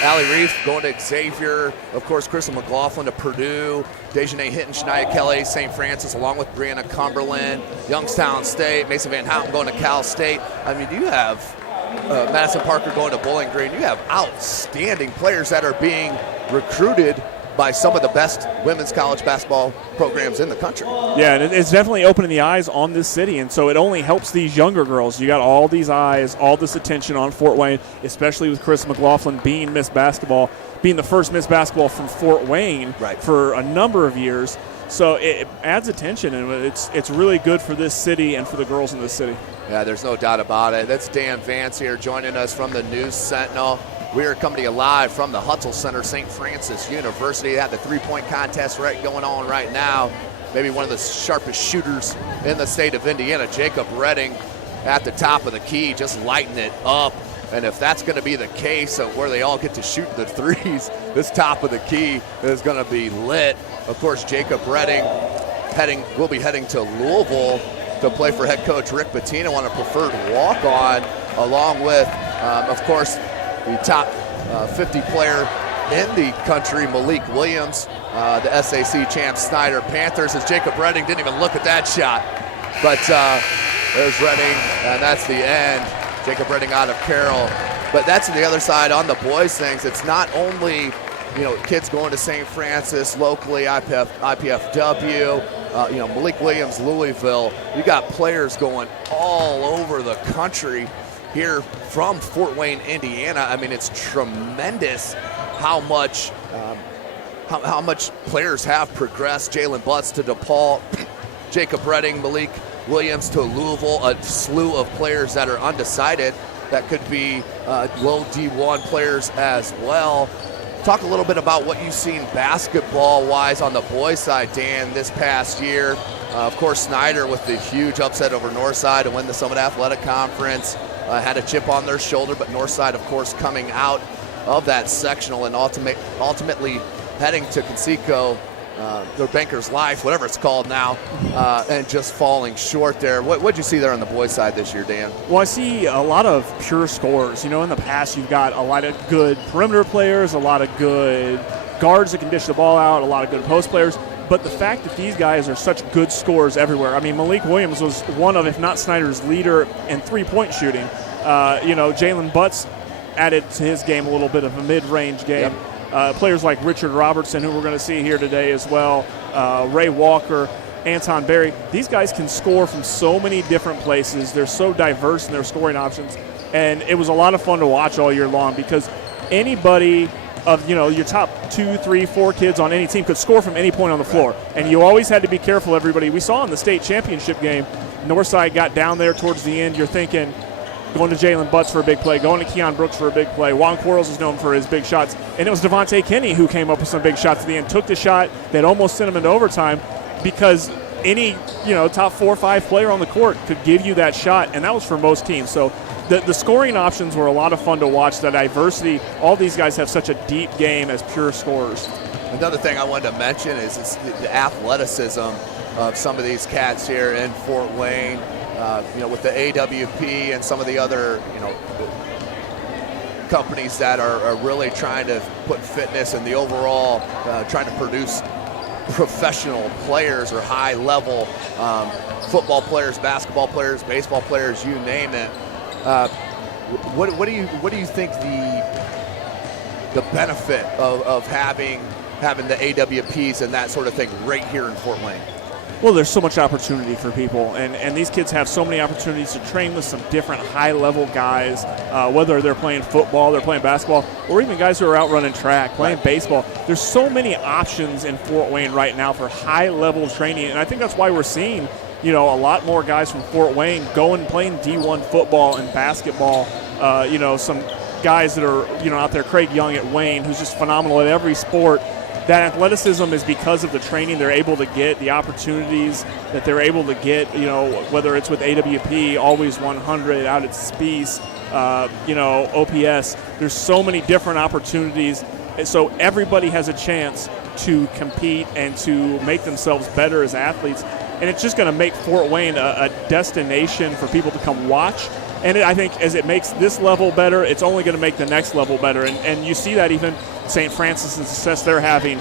Allie Reef going to Xavier. Of course, Crystal McLaughlin to Purdue. Dejanay Hinton, Shania Kelly, St. Francis, along with Brianna Cumberland. Youngstown State. Mason Van Houten going to Cal State. You have Madison Parker going to Bowling Green. You have outstanding players that are being recruited by some of the best women's college basketball programs in the country. Yeah, and it's definitely opening the eyes on this city, and so it only helps these younger girls. You got all these eyes, all this attention on Fort Wayne, especially with Chris McLaughlin being Miss Basketball, being the first Miss Basketball from Fort Wayne for a number of years. So it adds attention, and it's really good for this city and for the girls in this city. Yeah, there's no doubt about it. That's Dan Vance here joining us from the News Sentinel. We are coming to you live from the Hutzel Center, St. Francis University. They have the three-point contest going on right now. Maybe one of the sharpest shooters in the state of Indiana, Jacob Redding, at the top of the key, just lighting it up. And if that's going to be the case of where they all get to shoot the threes, this top of the key is going to be lit. Of course, Jacob Redding will be heading to Louisville to play for head coach Rick Pitino on a preferred walk-on, along with, of course, the top 50 player in the country, Malik Williams, the SAC champ Snyder Panthers, as Jacob Redding didn't even look at that shot. But there's Redding, and that's the end. Jacob Redding out of Carroll. But that's the other side on the boys things. It's not only, kids going to St. Francis locally, IPFW, Malik Williams, Louisville. You got players going all over the country here from Fort Wayne, Indiana. It's tremendous how much players have progressed. Jalen Butts to DePaul, Jacob Redding, Malik Williams to Louisville, a slew of players that are undecided that could be low D1 players as well. Talk a little bit about what you've seen basketball-wise on the boys' side, Dan, this past year. Of course, Snyder with the huge upset over Northside to win the Summit Athletic Conference. Had a chip on their shoulder, but Northside, of course, coming out of that sectional and ultimately heading to Conseco, their Banker's Life, whatever it's called now, and just falling short there. What'd you see there on the boys' side this year, Dan? Well, I see a lot of pure scorers. In the past, you've got a lot of good perimeter players, a lot of good guards that can dish the ball out, a lot of good post players. But the fact that these guys are such good scorers everywhere. Malik Williams was one of, if not Snyder's leader in three-point shooting. Jalen Butts added to his game a little bit of a mid-range game. Yep. Players like Richard Robertson, who we're going to see here today as well, Ray Walker, Anton Berry. These guys can score from so many different places. They're so diverse in their scoring options. And it was a lot of fun to watch all year long because anybody of, your top 2, 3, 4 kids on any team could score from any point on the floor. And you always had to be careful, everybody. We saw in the state championship game, Northside got down there towards the end. You're thinking, going to Jalen Butts for a big play, going to Keon Brooks for a big play. Juan Quarles is known for his big shots. And it was Devontae Kinney who came up with some big shots at the end, took the shot that almost sent him into overtime because any, top 4 or 5 player on the court could give you that shot, and that was for most teams. So the scoring options were a lot of fun to watch, the diversity. All these guys have such a deep game as pure scorers. Another thing I wanted to mention is the athleticism of some of these cats here in Fort Wayne, with the AWP and some of the other, companies that are really trying to put fitness and the overall, trying to produce professional players or high-level football players, basketball players, baseball players, you name it. What do you think the benefit of having the AWPs and that sort of thing right here in Fort Wayne? Well, there's so much opportunity for people, and these kids have so many opportunities to train with some different high-level guys, whether they're playing football, they're playing basketball, or even guys who are out running track, playing baseball. There's so many options in Fort Wayne right now for high-level training, and I think that's why we're seeing a lot more guys from Fort Wayne going and playing D1 football and basketball. Some guys that are, out there, Craig Young at Wayne, who's just phenomenal at every sport. That athleticism is because of the training they're able to get, the opportunities that they're able to get, whether it's with AWP, Always 100, out at Spiece, OPS. There's so many different opportunities. And so everybody has a chance to compete and to make themselves better as athletes. And it's just going to make Fort Wayne a destination for people to come watch. And I think as it makes this level better, it's only going to make the next level better. And you see that even St. Francis, the success they're having,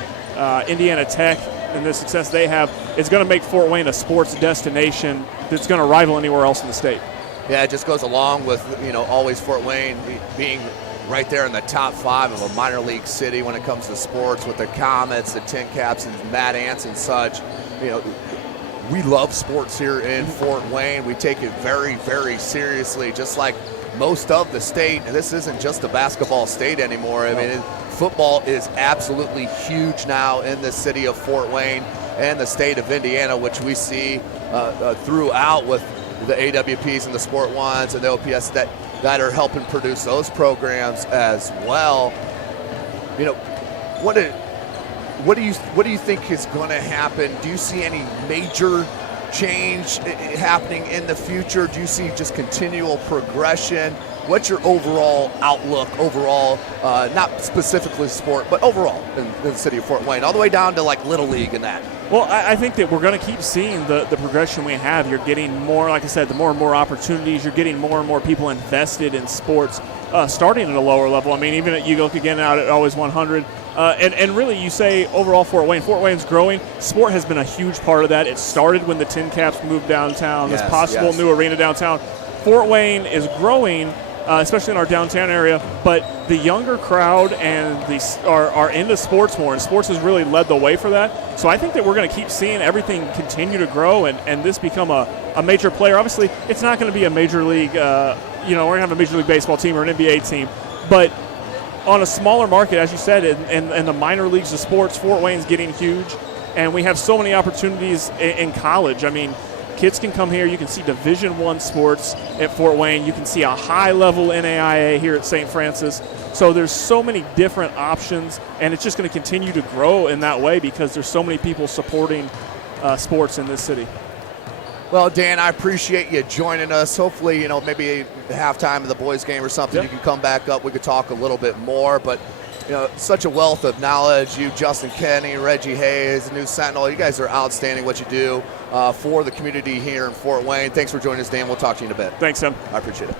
Indiana Tech and the success they have, is going to make Fort Wayne a sports destination that's going to rival anywhere else in the state. Yeah, it just goes along with, always Fort Wayne being right there in the top 5 of a minor league city when it comes to sports with the Comets, the Tin Caps, and Mad Ants and such. We love sports here in Fort Wayne. We take it very, very seriously, just like most of the state. And this isn't just a basketball state anymore. I mean, football is absolutely huge now in the city of Fort Wayne and the state of Indiana, which we see throughout with the AWPs and the Sport Ones and the OPS that are helping produce those programs as well. What do you think is going to happen? Do you see any major change happening in the future? Do you see just continual progression? What's your overall outlook, not specifically sport, but overall in the city of Fort Wayne, all the way down to like Little League and that? Well, I think that we're going to keep seeing the progression we have. You're getting more, like I said, the more and more opportunities. You're getting more and more people invested in sports, starting at a lower level. I mean, even you look again out at Always 100. And really, you say overall Fort Wayne's growing. Sport has been a huge part of that. It started when the Tin Caps moved downtown, this possible new arena downtown. Fort Wayne is growing, especially in our downtown area, but the younger crowd and are into sports more, and sports has really led the way for that. So I think that we're going to keep seeing everything continue to grow and this become a major player. Obviously, it's not going to be a major league, we're going to have a Major League Baseball team or an NBA team, but on a smaller market, as you said, in the minor leagues of sports, Fort Wayne's getting huge, and we have so many opportunities in college. I mean, kids can come here. You can see Division I sports at Fort Wayne. You can see a high-level NAIA here at St. Francis. So there's so many different options, and it's just going to continue to grow in that way because there's so many people supporting sports in this city. Well, Dan, I appreciate you joining us. Hopefully, maybe halftime of the boys' game or something, you can come back up. We could talk a little bit more. But, such a wealth of knowledge. You, Justin Kenny, Reggie Hayes, News Sentinel, you guys are outstanding what you do for the community here in Fort Wayne. Thanks for joining us, Dan. We'll talk to you in a bit. Thanks, Tim. I appreciate it.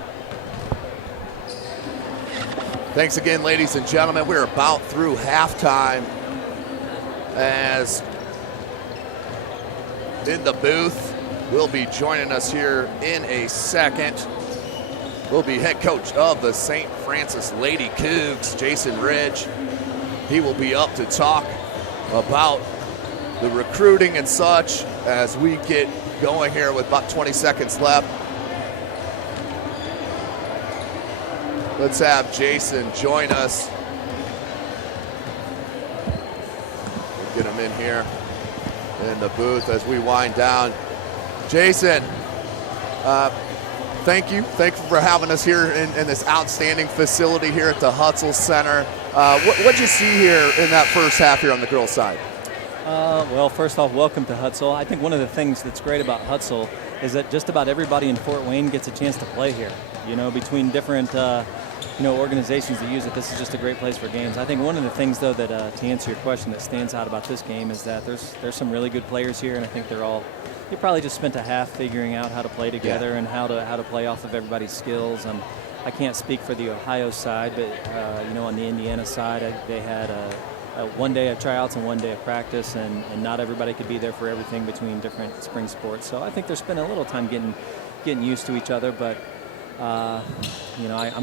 Thanks again, ladies and gentlemen. We're about through halftime as in the booth will be joining us here in a second. Will be head coach of the St. Francis Lady Cougs, Jason Ridge. He will be up to talk about the recruiting and such as we get going here with about 20 seconds left. Let's have Jason join us. We'll get him in here in the booth as we wind down. Jason, thank you. Thank you for having us here in this outstanding facility here at the Hutzel Center. What'd you see here in that first half here on the girls' side? Well, first off, welcome to Hutzel. I think one of the things that's great about Hutzel is that just about everybody in Fort Wayne gets a chance to play here. You know, between different organizations that use it, this is just a great place for games. I think one of the things, though, that to answer your question, that stands out about this game is that there's some really good players here, and I think they probably just spent a half figuring out how to play together and how to play off of everybody's skills. I can't speak for the Ohio side, but on the Indiana side, they had one day of tryouts and one day of practice, and not everybody could be there for everything between different spring sports. So I think they're spending a little time getting used to each other, but I'm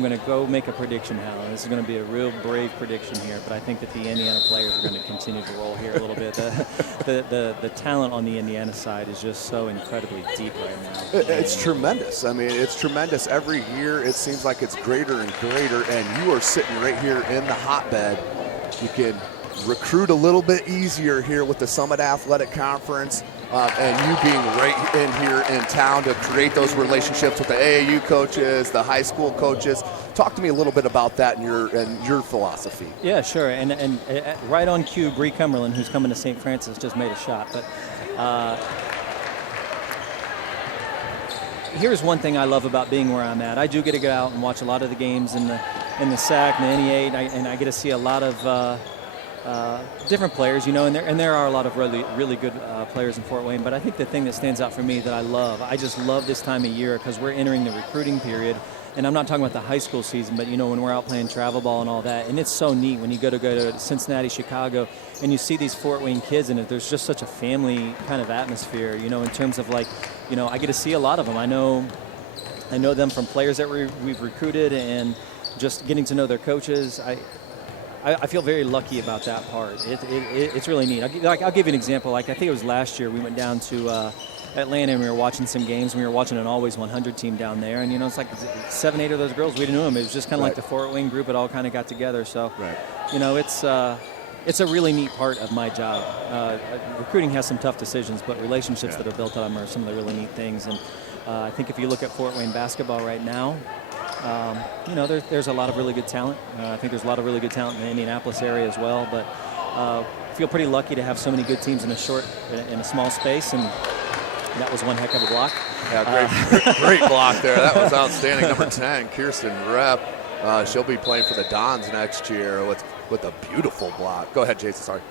going to go make a prediction, Hal. This is going to be a real brave prediction here, but I think that the Indiana players are going to continue to roll here a little bit. The talent on the Indiana side is just so incredibly deep right now. It's tremendous. I mean, it's tremendous. Every year it seems like it's greater and greater, and you are sitting right here in the hotbed. You can recruit a little bit easier here with the Summit Athletic Conference. And you being right in here in town to create those relationships with the AAU coaches, the high school coaches. Talk to me a little bit about that and your philosophy. Yeah, sure. And right on cue, Bree Cumberland, who's coming to St. Francis, just made a shot. But here's one thing I love about being where I'm at. I do get to go out and watch a lot of the games in the SAC and the NEA, and I get to see a lot of different players, and there are a lot of really good players in Fort Wayne. But I think the thing that stands out for me that I just love this time of year, because we're entering the recruiting period, and I'm not talking about the high school season, but when we're out playing travel ball and all that, and it's so neat when you go to Cincinnati, Chicago, and you see these Fort Wayne kids, and there's just such a family kind of atmosphere, in terms of I get to see a lot of them. I know them from players that we've recruited, and just getting to know their coaches. I feel very lucky about that part. It's really neat. I'll give you an example. I think it was last year we went down to Atlanta and we were watching some games. We were watching an Always 100 team down there, and it's like 7, 8 of those girls, we didn't know them. It was just kind of like the Fort Wayne group. It all kind of got together. So, it's a really neat part of my job. Recruiting has some tough decisions, but relationships that are built on them are some of the really neat things. And I think if you look at Fort Wayne basketball right now, there's a lot of really good talent. I think there's a lot of really good talent in the Indianapolis area as well. But I feel pretty lucky to have so many good teams in a small space, and that was one heck of a block. Yeah, great block there. That was outstanding. Number 10, Kirsten Rep. She'll be playing for the Dons next year with a beautiful block. Go ahead, Jason. Sorry.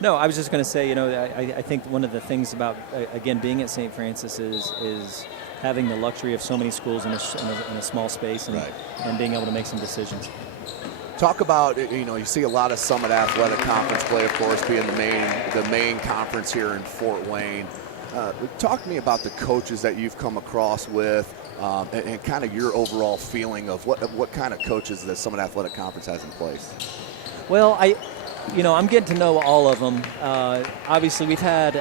No, I was just going to say, I think one of the things about, again, being at St. Francis is having the luxury of so many schools in a small space, and being able to make some decisions. Talk about, you see a lot of Summit Athletic Conference play, of course, being the main conference here in Fort Wayne. Talk to me about the coaches that you've come across with, and kind of your overall feeling of what kind of coaches the Summit Athletic Conference has in place. Well, I'm getting to know all of them. Obviously, we've had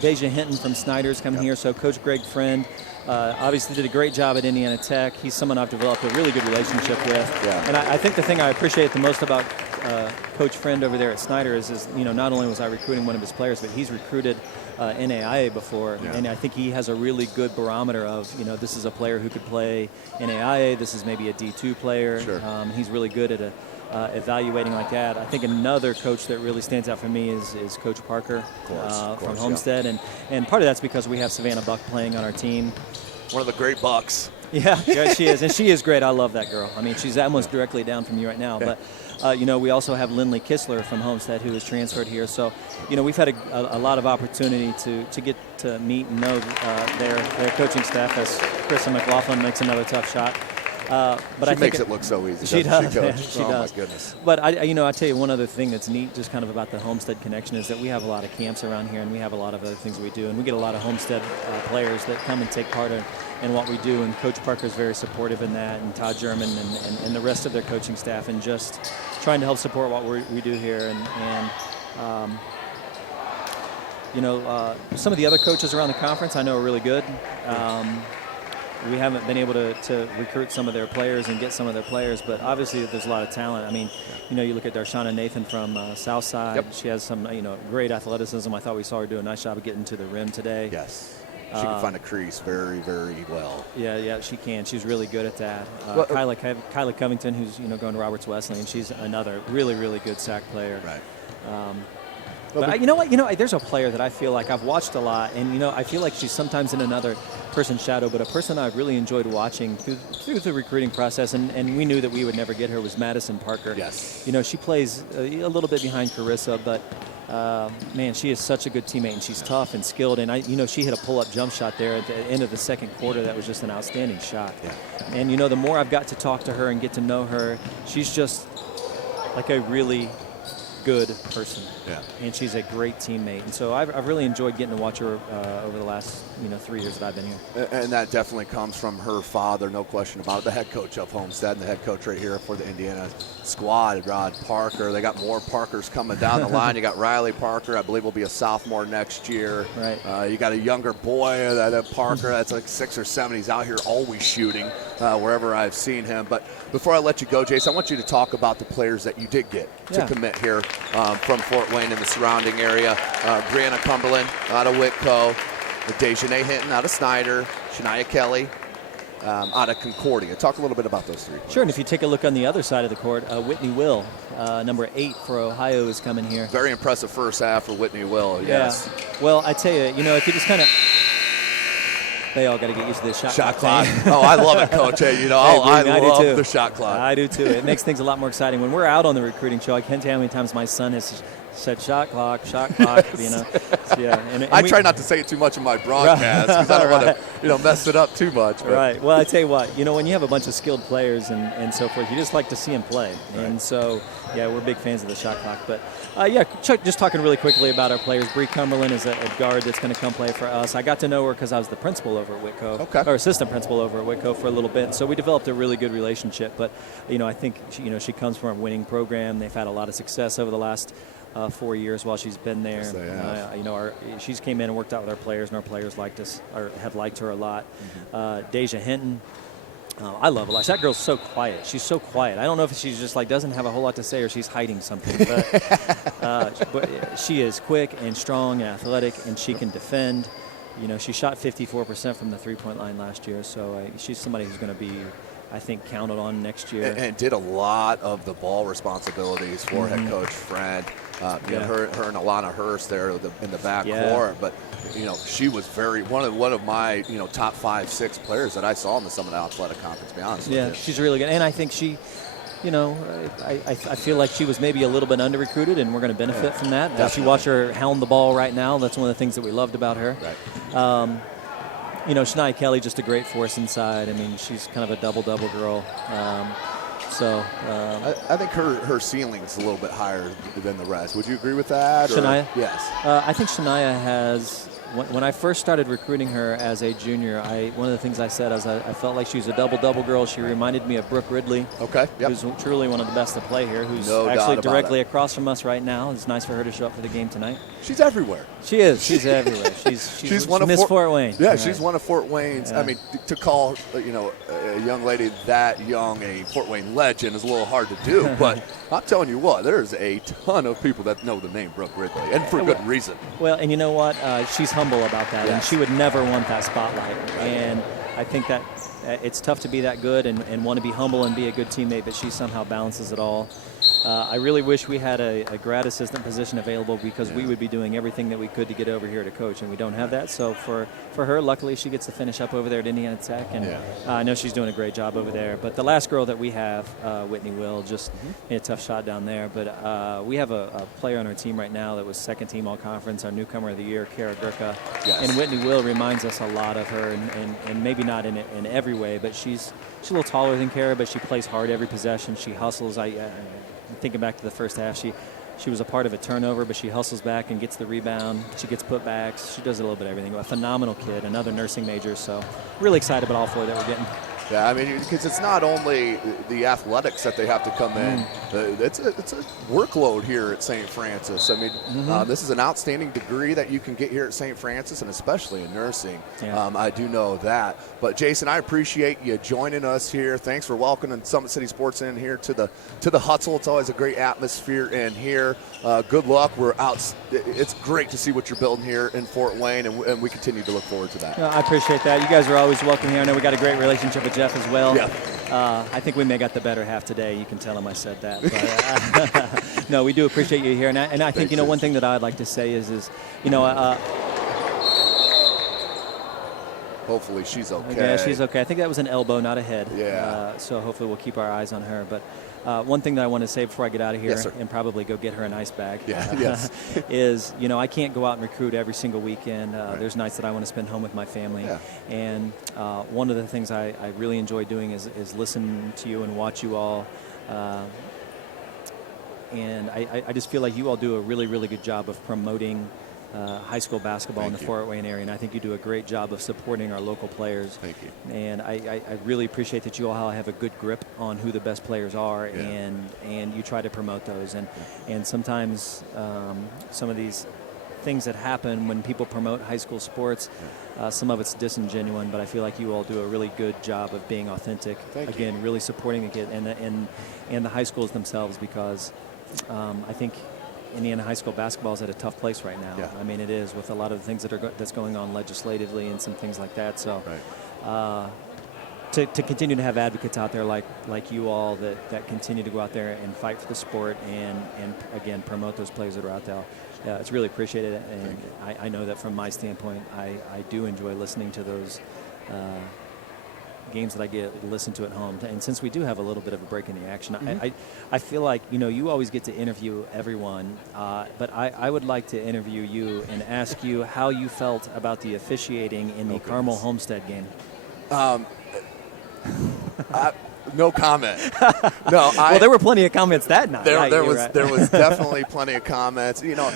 Deja Hinton from Snyder's come here, so Coach Greg Friend obviously did a great job at Indiana Tech. He's someone I've developed a really good relationship with. Yeah. And I think the thing I appreciate the most about Coach Friend over there at Snyder is not only was I recruiting one of his players, but he's recruited NAIA before, and I think he has a really good barometer of, this is a player who could play NAIA, this is maybe a D2 player. Sure. He's really good at evaluating like that. I think another coach that really stands out for me is Coach Parker from Homestead, and part of that's because we have Savannah Buck playing on our team. One of the great Bucks. Yeah, she is, and she is great. I love that girl. I mean, she's almost directly down from you right now, but we also have Lindley Kistler from Homestead, who has transferred here. So, we've had a lot of opportunity to get to meet and know their coaching staff, as Krista McLaughlin makes another tough shot. But she makes it look so easy. She does. She does. Oh my goodness. But I tell you one other thing that's neat, just kind of about the Homestead connection, is that we have a lot of camps around here, and we have a lot of other things we do, and we get a lot of Homestead players that come and take part in what we do. And Coach Parker is very supportive in that, and Todd German and the rest of their coaching staff, and just trying to help support what we do here. Some of the other coaches around the conference I know are really good. we haven't been able to recruit some of their players and get some of their players, but obviously there's a lot of talent. I mean, you look at Darshana Nathan from Southside. Yep. She has some, great athleticism. I thought we saw her do a nice job of getting to the rim today. Yes. She can find a crease very, very well. Yeah, she can. She's really good at that. Kyla Covington, who's going to Roberts Wesley, and she's another really, really good SAC player. Right. But you know what? There's a player that I feel like I've watched a lot, and I feel like she's sometimes in another person's shadow. But a person I've really enjoyed watching through the recruiting process, and we knew that we would never get her, was Madison Parker. Yes. She plays a little bit behind Carissa, but man, she is such a good teammate, and she's tough and skilled. And she hit a pull-up jump shot there at the end of the second quarter. That was just an outstanding shot. Yeah. And the more I've got to talk to her and get to know her, she's just like a really good person. Yeah. And she's a great teammate. And so I've really enjoyed getting to watch her over the last 3 years that I've been here. And that definitely comes from her father, no question about it, the head coach of Homestead and the head coach right here for the Indiana squad, Rod Parker. They got more Parkers coming down the line. You got Riley Parker, I believe will be a sophomore next year. Right. You got a younger boy, that Parker, that's like 6 or 7. He's out here always shooting wherever I've seen him. But before I let you go, Jason, I want you to talk about the players that you did get to commit here from Fort Wayne and the surrounding area. Brianna Cumberland out of Whitco, Dejanay Hinton out of Snyder, Shania Kelly out of Concordia. Talk a little bit about those three. Sure, and if you take a look on the other side of the court, Whitney Will, number 8 for Ohio, is coming here. Very impressive first half for Whitney Will, yes. Yeah. Well, I tell you, if you just kind of... They all got to get used to this shot clock. thing. Oh, I love it, Coach. Hey, I love the shot clock. I do too. It makes things a lot more exciting. When we're out on the recruiting show, I can't tell you how many times my son has said shot clock. I try not to say it too much in my broadcast because I don't want to mess it up too much. But. Right. Well, I tell you what, when you have a bunch of skilled players and so forth, you just like to see them play. Right. And so, we're big fans of the shot clock. But, Chuck, just talking really quickly about our players. Bree Cumberland is a guard that's going to come play for us. I got to know her because I was the principal over at Whitco, or assistant principal over at Whitco for a little bit. So we developed a really good relationship. But, I think, she comes from a winning program. They've had a lot of success over the last 4 years while she's been there. Yes, she's came in and worked out with our players, and our players liked us, or have liked her a lot. Deja Hinton, I love her. That girl's so quiet. She's so quiet. I don't know if she's just doesn't have a whole lot to say or she's hiding something. But she is quick and strong and athletic, and she can defend. She shot 54% from the three-point line last year, so she's somebody who's going to be, I think, counted on next year. And did a lot of the ball responsibilities for head coach Fred. Her and Alana Hurst there in the back court. But, she was one of my, top 5-6 players that I saw in the Summit Athletic Conference, to be honest with you. She's really good. And I think she, I feel like she was maybe a little bit under-recruited, and we're going to benefit from that. If you watch her hound the ball right now, that's one of the things that we loved about her. Right. Shania Kelly, just a great force inside. I mean, she's kind of a double-double girl. I think her ceiling is a little bit higher than the rest. Would you agree with that? Shania? Yes. I think Shania has... When I first started recruiting her as a junior, one of the things I said is I felt like she was a double-double girl. She reminded me of Brooke Ridley, who's truly one of the best to play here, who's actually directly across from us right now. It's nice for her to show up for the game tonight. She's everywhere. She is. She's everywhere. She's one of Miss Fort Wayne. Yeah, right. She's one of Fort Wayne's. Yeah. I mean, to call a young lady that young a Fort Wayne legend is a little hard to do, but I'm telling you what, there's a ton of people that know the name Brooke Ridley, and for good reason. Well, and you know what? She's humble about that, and she would never want that spotlight. And I think that it's tough to be that good and want to be humble and be a good teammate, but she somehow balances it all. I really wish we had a grad assistant position available because we would be doing everything that we could to get over here to coach, and we don't have that. So for her, luckily, she gets to finish up over there at Indiana Tech, and I know she's doing a great job over there. But the last girl that we have, Whitney Will, just made a tough shot down there. But we have a player on our team right now that was second team all-conference, our newcomer of the year, Kara Gurka. Yes. And Whitney Will reminds us a lot of her, and maybe not in every way, but she's a little taller than Kara, but she plays hard every possession. She hustles. Thinking back to the first half, she was a part of a turnover, but she hustles back and gets the rebound. She gets putbacks. She does a little bit of everything. A phenomenal kid, another nursing major. So really excited about all four that we're getting. Yeah, I mean, because it's not only the athletics that they have to come in. It's a workload here at St. Francis. I mean, this is an outstanding degree that you can get here at St. Francis, and especially in nursing. Yeah. I do know that. But Jason, I appreciate you joining us here. Thanks for welcoming Summit City Sports in here to the Hutzel. It's always a great atmosphere in here. Good luck. We're out. It's great to see what you're building here in Fort Wayne, and we continue to look forward to that. No, I appreciate that. You guys are always welcome here. I know we got a great relationship with Jeff as well. Yeah. I think we may got the better half today. You can tell him I said that. But, no, we do appreciate you here. And I think, you know, one thing that I'd like to say is you know, hopefully she's okay. Yeah, she's okay. I think that was an elbow, not a head. Yeah. So hopefully we'll keep our eyes on her. But one thing that I want to say before I get out of here and probably go get her an ice bag is, you know, I can't go out and recruit every single weekend. There's nights that I want to spend home with my family. Yeah. And one of the things I really enjoy doing is listen to you and watch you all. And I just feel like you all do a really, really good job of promoting high school basketball in the Fort Wayne area, and I think you do a great job of supporting our local players. Thank you. And I really appreciate that you all have a good grip on who the best players are, and you try to promote those. And sometimes some of these things that happen when people promote high school sports, some of it's disingenuous, but I feel like you all do a really good job of being authentic. Again, really supporting the kid and the high schools themselves, because I think Indiana high school basketball is at a tough place right now. I mean, it is, with a lot of the things that's going on legislatively and some things like that. So to continue to have advocates out there like you all that continue to go out there and fight for the sport and again promote those players that are out there, it's really appreciated. And I know that from my standpoint, I do enjoy listening to those games that I get listened to at home. And since we do have a little bit of a break in the action, I feel like, you know, you always get to interview everyone, but I would like to interview you and ask you how you felt about the officiating in the Carmel Homestead game. No comment. No, well, there were plenty of comments that night. There was definitely plenty of comments. You know,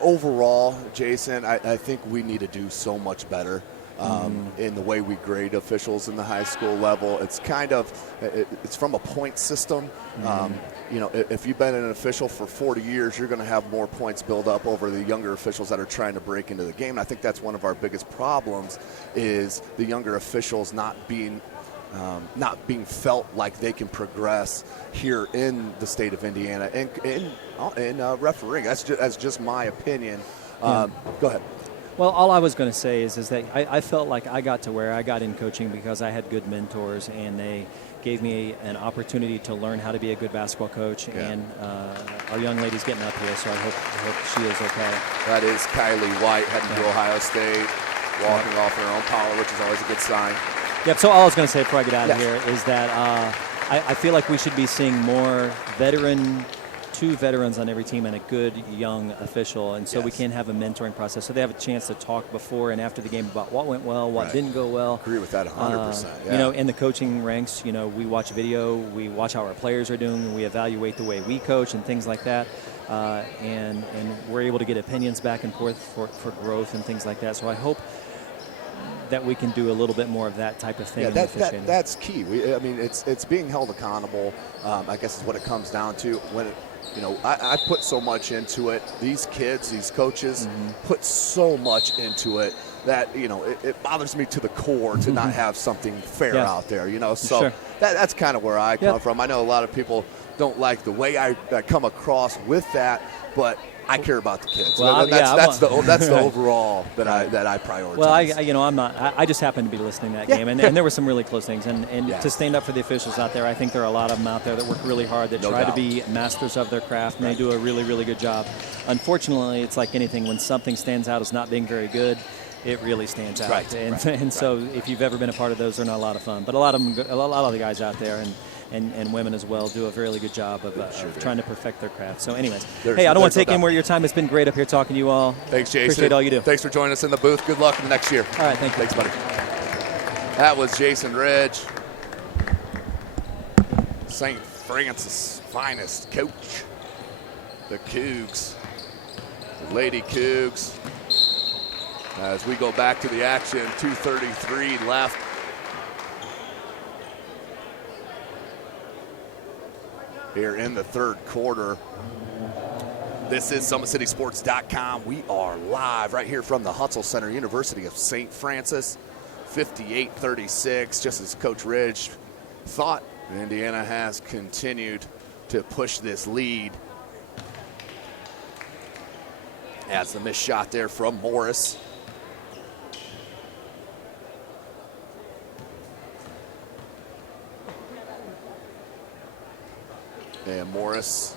overall, Jason, I think we need to do so much better. In the way we grade officials in the high school level. It's it's from a point system. You know, if you've been an official for 40 years, you're going to have more points build up over the younger officials that are trying to break into the game. And I think that's one of our biggest problems, is the younger officials not being felt like they can progress here in the state of Indiana and in refereeing. That's just my opinion. Go ahead. Well, all I was going to say is that I felt like I got to where I got in coaching because I had good mentors, and they gave me an opportunity to learn how to be a good basketball coach. And our young lady's getting up here, so I hope she is okay. That is Kylie White heading to Ohio State, walking off her own power, which is always a good sign. Yep, so all I was going to say before I get out of here is that I feel like we should be seeing more two veterans on every team and a good young official, and so we can have a mentoring process so they have a chance to talk before and after the game about what went well, what didn't go well. Agree with that 100%. You know, in the coaching ranks, you know, we watch video, we watch how our players are doing, we evaluate the way we coach and things like that, and we're able to get opinions back and forth for growth and things like that. So I hope that we can do a little bit more of that type of thing. Yeah, that's key. I mean, it's being held accountable, I guess is what it comes down to. You know, I put so much into it. These kids, these coaches put so much into it that, you know, it bothers me to the core to not have something fair out there, you know. So that's kind of where I come from. I know a lot of people don't like the way I come across with that, but I care about the kids. Well, that's the overall that I prioritize. Well, I just happened to be listening to that game, and there were some really close things. And to stand up for the officials out there, I think there are a lot of them out there that work really hard, that try to be masters of their craft, and they do a really, really good job. Unfortunately, it's like anything. When something stands out as not being very good, it really stands out. So if you've ever been a part of those, they're not a lot of fun. But a lot of the guys out there and women as well do a really good job of trying to perfect their craft. So anyways, hey, I don't want to take any more of your time. It's been great up here talking to you all. Thanks, Jason. Appreciate all you do. Thanks for joining us in the booth. Good luck in the next year. All right, thank you. Thanks, buddy. That was Jason Ridge, St. Francis' finest coach. The Cougs, the Lady Cougs. As we go back to the action, 2:33 left. here in the third quarter. This is SummitCitySports.com. We are live right here from the Hutzel Center, University of St. Francis. 58-36, just as Coach Ridge thought. Indiana has continued to push this lead. As the missed shot there from Morris. And Morris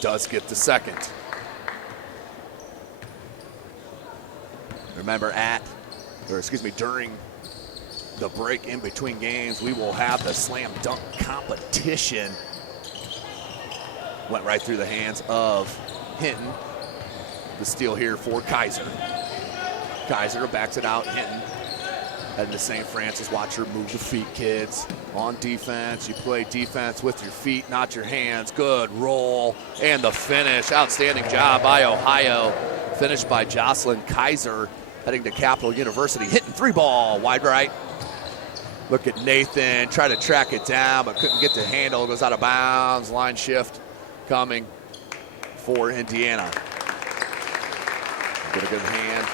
does get the second. Remember during the break in between games, we will have the slam dunk competition. Went right through the hands of Hinton. The steal here for Kaiser. Kaiser backs it out. Hinton heading to St. Francis. Watch her move the feet, kids. On defense, you play defense with your feet, not your hands. Good roll. And the finish. Outstanding job by Ohio. Finished by Jocelyn Kaiser, heading to Capital University. Hitting three ball, wide right. Look at Nathan, try to track it down, but couldn't get the handle. Goes out of bounds. Line shift coming for Indiana. Get a good hand.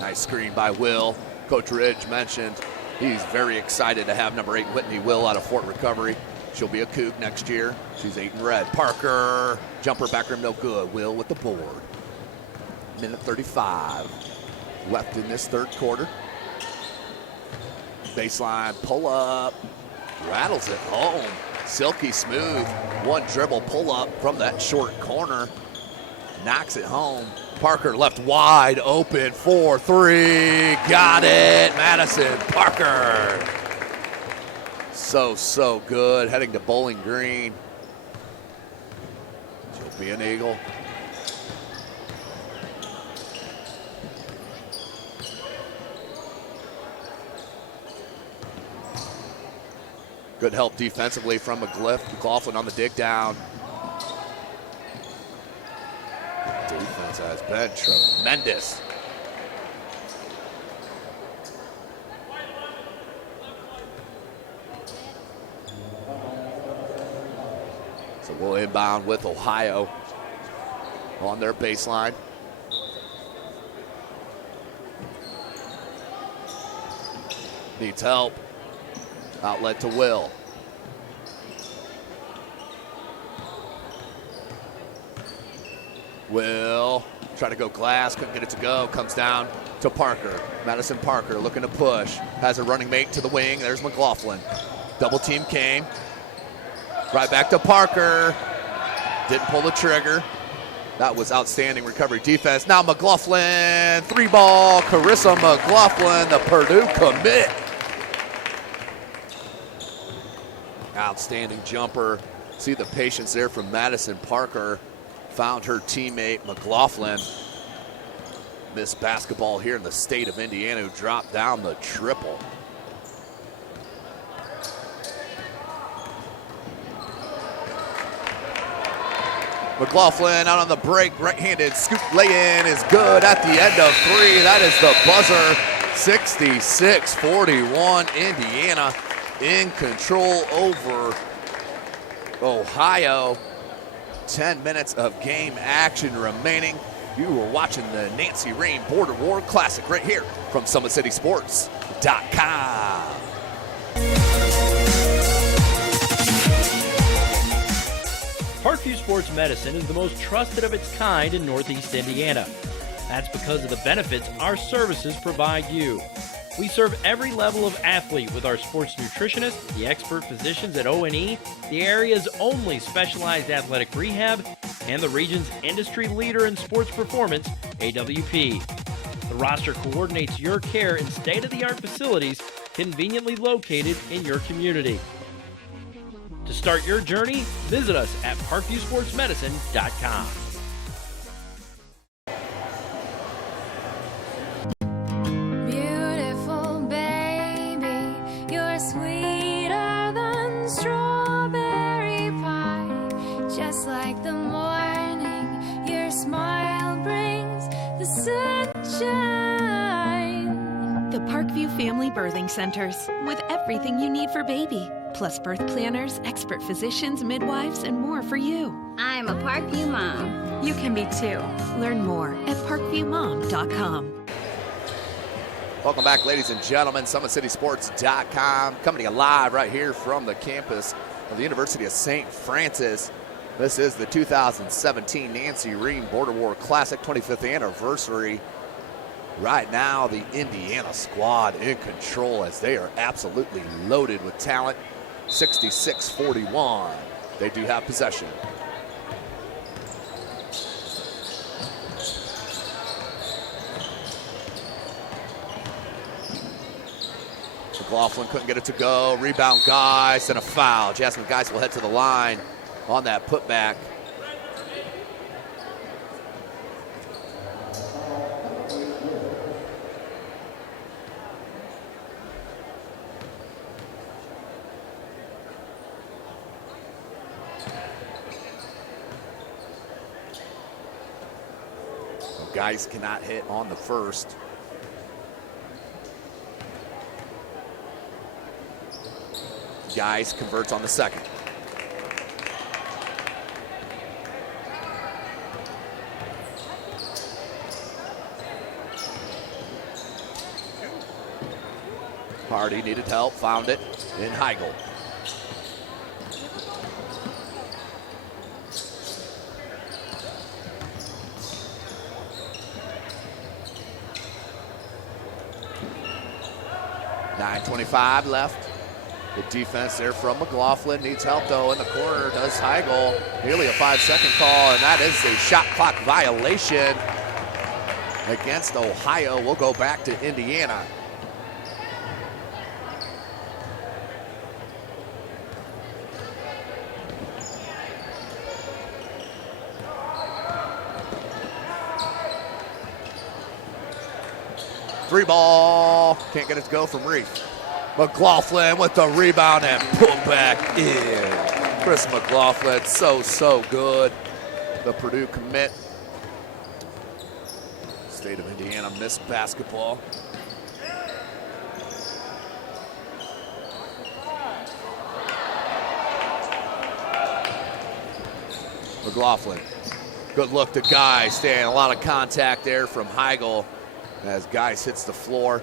Nice screen by Will. Coach Ridge mentioned he's very excited to have number 8 Whitney Will out of Fort Recovery. She'll be a Coug next year. She's 8 in red. Parker, jumper back rim, no good. Will with the board. Minute 35 left in this third quarter. Baseline pull up, rattles it home. Silky smooth. One dribble pull up from that short corner. Knocks it home. Parker left wide open for three. Got it. Madison Parker. So good. Heading to Bowling Green. She'll be an Eagle. Good help defensively from McLaughlin on the dig down. Defense has been tremendous. So we'll inbound with Ohio on their baseline. Needs help. Outlet to Will. Will try to go glass, couldn't get it to go. Comes down to Parker. Madison Parker looking to push. Has a running mate to the wing. There's McLaughlin. Double team came. Right back to Parker. Didn't pull the trigger. That was outstanding recovery defense. Now McLaughlin, three ball. Carissa McLaughlin, the Purdue commit. Outstanding jumper. See the patience there from Madison Parker. Found her teammate McLaughlin. Missed basketball here in the state of Indiana, who dropped down the triple. McLaughlin out on the break, right-handed scoop lay-in is good at the end of three. That is the buzzer. 66-41, Indiana in control over Ohio. 10 minutes of game action remaining. You are watching the Nancy Rehm Border War Classic right here from SummitCitySports.com. Parkview Sports Medicine is the most trusted of its kind in Northeast Indiana. That's because of the benefits our services provide you. We serve every level of athlete with our sports nutritionists, the expert physicians at O&E, the area's only specialized athletic rehab, and the region's industry leader in sports performance, AWP. The roster coordinates your care in state-of-the-art facilities conveniently located in your community. To start your journey, visit us at parkviewsportsmedicine.com. Sweeter than strawberry pie, just like the morning. Family Birthing Centers, with everything you need for baby, plus birth planners, expert physicians, midwives, and more for you. I am a Parkview mom. You can be too. Learn more at parkviewmom.com. Welcome back, ladies and gentlemen. SummitCitySports.com, coming to you live right here from the campus of the University of St. Francis. This is the 2017 Nancy Rehm Border War Classic 25th anniversary. Right now, the Indiana squad in control as they are absolutely loaded with talent. 66-41. They do have possession. McLaughlin couldn't get it to go. Rebound, Geis, and a foul. Jasmine Geis will head to the line on that putback. Geis cannot hit on the first. Geis converts on the second. Hardy needed help, found it in Heigl. .25 left. Good defense there from McLaughlin. Needs help though in the corner. Does Heigl. Nearly a 5-second call, and that is a shot clock violation against Ohio. We'll go back to Indiana. Three ball, can't get it to go from Reef. McLaughlin with the rebound and put back in. Chris McLaughlin, so good. The Purdue commit. State of Indiana missed basketball. McLaughlin, good look to Geis, staying a lot of contact there from Heigl as Geis hits the floor.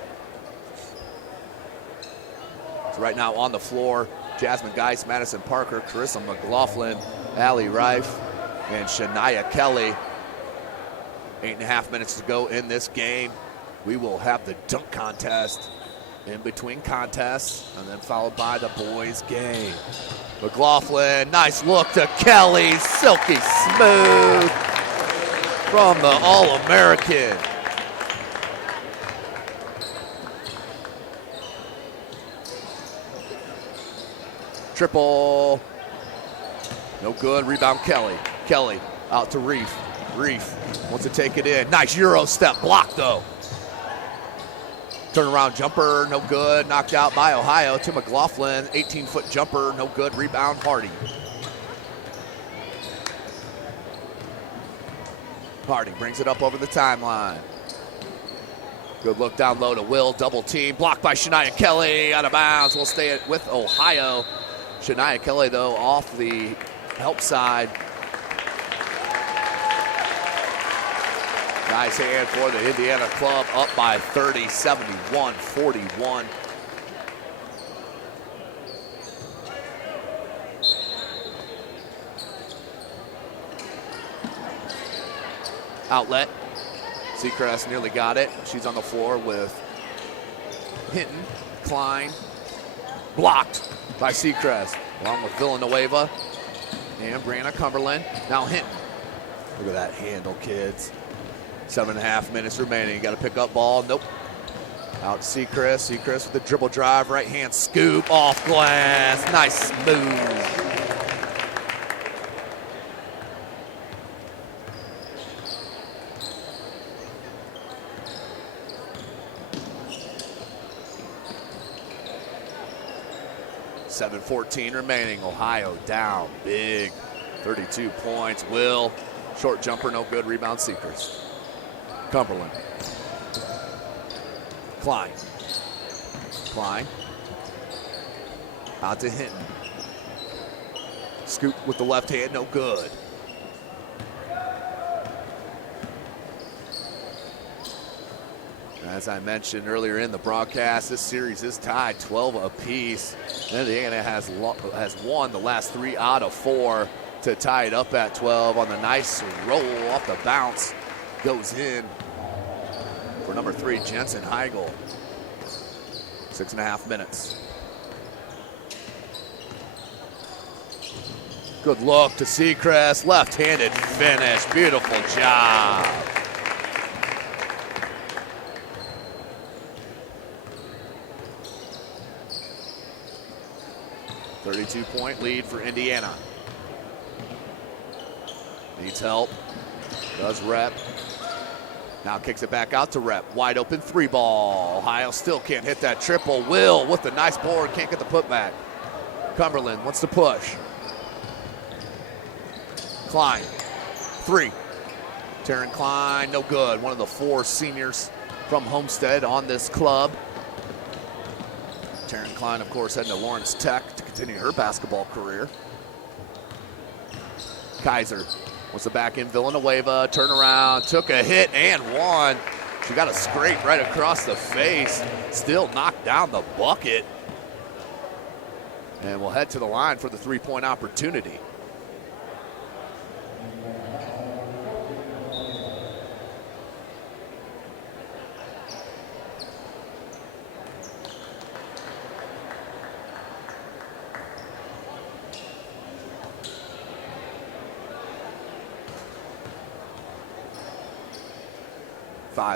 So right now on the floor, Jasmine Geis, Madison Parker, Carissa McLaughlin, Allie Reif, and Shania Kelly. 8.5 minutes to go in this game. We will have the dunk contest in between contests, and then followed by the boys' game. McLaughlin, nice look to Kelly, silky smooth from the All-American. Triple, no good, rebound Kelly. Kelly out to Reef. Reef wants to take it in. Nice Euro step, block though. Turnaround jumper, no good, knocked out by Ohio to McLaughlin. 18-foot jumper, no good, rebound Hardy. Hardy brings it up over the timeline. Good look down low to Will, double team, blocked by Shania Kelly, out of bounds. We'll stay with Ohio. Shania Kelly, though, off the help side. Nice hand for the Indiana club, up by 30, 71-41. Outlet. Seacrest nearly got it. She's on the floor with Hinton, Klein, blocked by Seacrest, along with Villanueva and Brianna Cumberland. Now Hinton. Look at that handle, kids. 7.5 minutes remaining. Got to pick up ball. Nope. Out Seacrest. Seacrest with the dribble drive. Right hand scoop off glass. Nice move. .14 remaining. Ohio down big. 32 points. Will. Short jumper, no good. Rebound Seacrest. Cumberland. Klein. Klein. Out to Hinton. Scoop with the left hand, no good. As I mentioned earlier in the broadcast, this series is tied 12 apiece. Indiana has won the last 3 out of 4 to tie it up at 12 on the nice roll off the bounce. Goes in for number 3, Jensen Heigl. 6.5 minutes. Good look to Seacrest, left-handed finish, beautiful job. .32-point lead for Indiana. Needs help, does Rep. Now kicks it back out to Rep, wide open 3-ball. Ohio still can't hit that triple. Will with the nice board, can't get the putback. Cumberland wants to push. Klein, 3. Taryn Klein, no good. One of the 4 seniors from Homestead on this club. Taryn Klein, of course, heading to Lawrence Tech to continue her basketball career. Kaiser wants to back in Villanueva, turnaround, took a hit and won. She got a scrape right across the face, still knocked down the bucket. And we'll head to the line for the 3-point opportunity.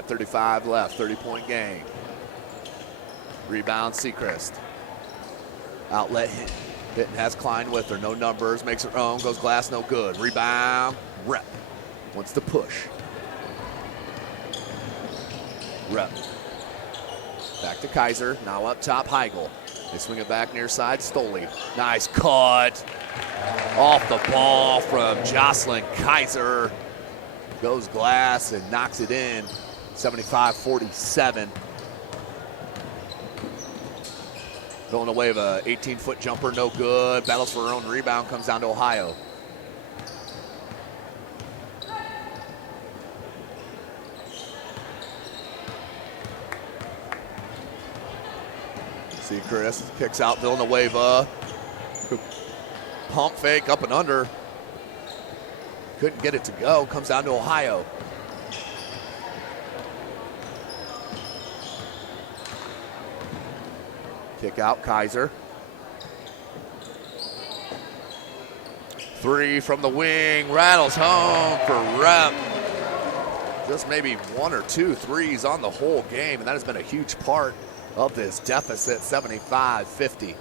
.35 left, 30-point game. Rebound, Seacrest. Outlet hit. Hinton has Klein with her, no numbers, makes her own, goes glass, no good. Rebound, Rep. Wants to push. Rep. Back to Kaiser, now up top, Heigl. They swing it back near side, Stoley. Nice cut. Off the ball from Jocelyn Kaiser. Goes glass and knocks it in. 75-47. Villanueva, 18-foot jumper, no good. Battles for her own rebound, comes down to Ohio. Seacrest kicks out Villanueva. Pump fake up and under. Couldn't get it to go, comes down to Ohio. Kick out Kaiser. 3 from the wing, rattles home for Rep. Just maybe 1 or 2 threes on the whole game, and that has been a huge part of this deficit, 75-50.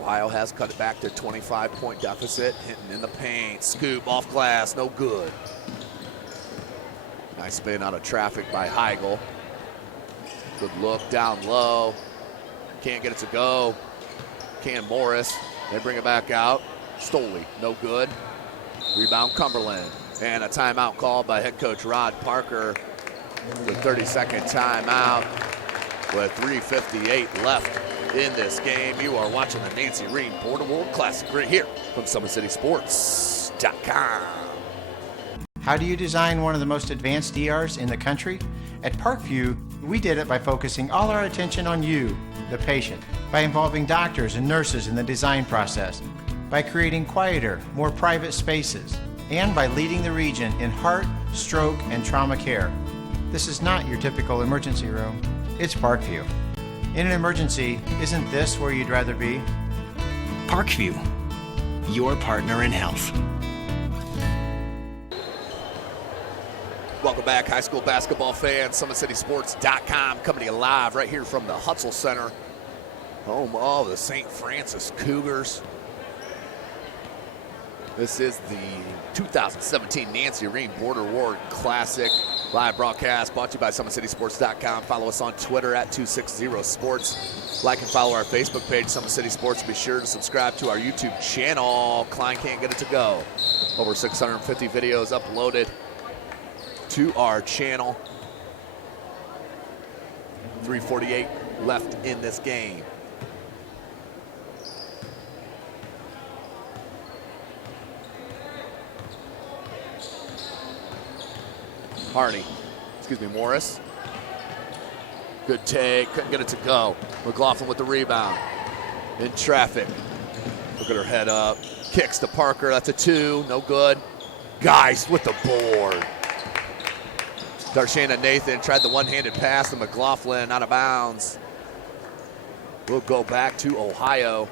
Ohio has cut it back to 25-point deficit. Hinton in the paint, scoop off glass, no good. Nice spin out of traffic by Heigl. Good look down low. Can't get it to go. Can Morris. They bring it back out. Stoley, no good. Rebound Cumberland. And a timeout called by head coach Rod Parker. The 30-second timeout with 3:58 left in this game. You are watching the Nancy Rehm Border World Classic right here from SummitCitySports.com. How do you design one of the most advanced ERs in the country? At Parkview, we did it by focusing all our attention on you, the patient, by involving doctors and nurses in the design process, by creating quieter, more private spaces, and by leading the region in heart, stroke, and trauma care. This is not your typical emergency room. It's Parkview. In an emergency, isn't this where you'd rather be? Parkview, your partner in health. Welcome back, high school basketball fans. SummitCitySports.com coming to you live right here from the Hutzel Center, home of the St. Francis Cougars. This is the 2017 Nancy Rehm Border Ward Classic live broadcast brought to you by SummitCitySports.com. Follow us on Twitter at 260sports. Like and follow our Facebook page, Summit City Sports. Be sure to subscribe to our YouTube channel. Klein can't get it to go. Over 650 videos uploaded to our channel. 3:48 left in this game. Morris. Good take, couldn't get it to go. McLaughlin with the rebound. In traffic. Look at her head up. Kicks to Parker, that's a 2, no good. Geist with the board. Darshana Nathan tried the one-handed pass to McLaughlin, out of bounds. We'll go back to Ohio.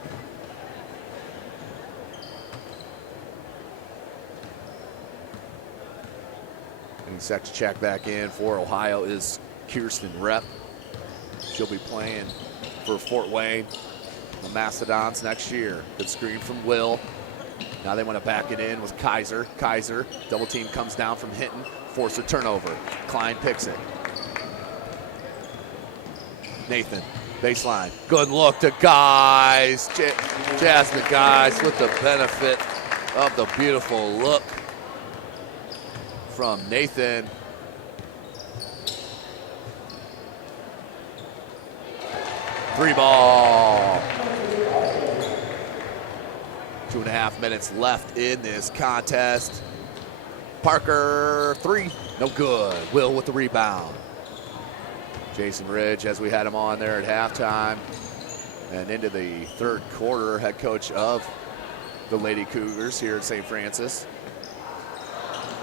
And set to check back in for Ohio is Kirsten Rehm. She'll be playing for Fort Wayne, the Mastodons next year. Good screen from Will. Now they want to back it in with Kaiser. Kaiser, double team comes down from Hinton, force a turnover. Klein picks it. Nathan, baseline. Good look to Guys. Jasmine Guys with the benefit of the beautiful look from Nathan. Three ball. 2.5 minutes left in this contest. Parker, 3, no good. Will with the rebound. Jason Ridge, as we had him on there at halftime. And into the third quarter, head coach of the Lady Cougars here at St. Francis.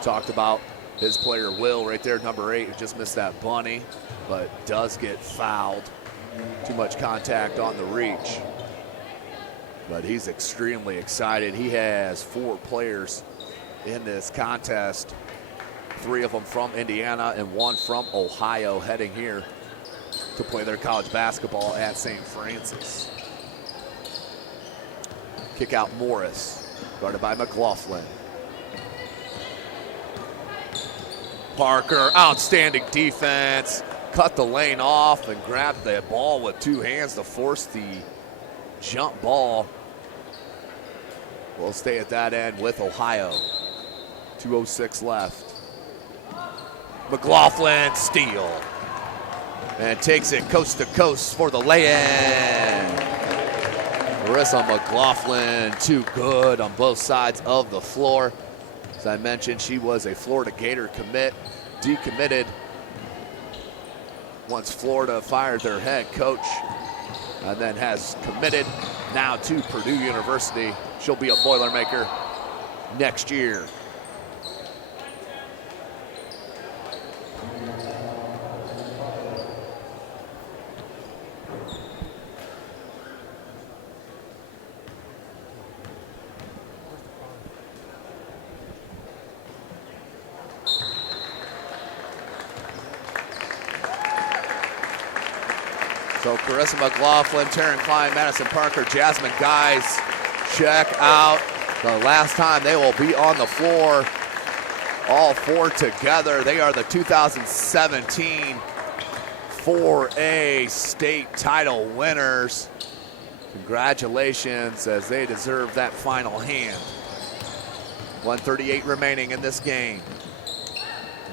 Talked about his player Will right there, number 8, who just missed that bunny, but does get fouled. Too much contact on the reach. But he's extremely excited. He has 4 players in this contest, 3 of them from Indiana and 1 from Ohio, heading here to play their college basketball at St. Francis. Kick out Morris, guarded by McLaughlin. Parker, outstanding defense. Cut the lane off and grabbed the ball with 2 hands to force the jump ball. We'll stay at that end with Ohio. 2:06 left. McLaughlin, steal. And takes it coast to coast for the lay-in. Marissa McLaughlin, too good on both sides of the floor. As I mentioned, she was a Florida Gator commit, decommitted once Florida fired their head coach, and then has committed now to Purdue University. She'll be a Boilermaker next year. So Carissa McLaughlin, Taryn Klein, Madison Parker, Jasmine Guys check out. The last time they will be on the floor, all 4 together. They are the 2017 4A state title winners. Congratulations, as they deserve that final hand. 1:38 remaining in this game.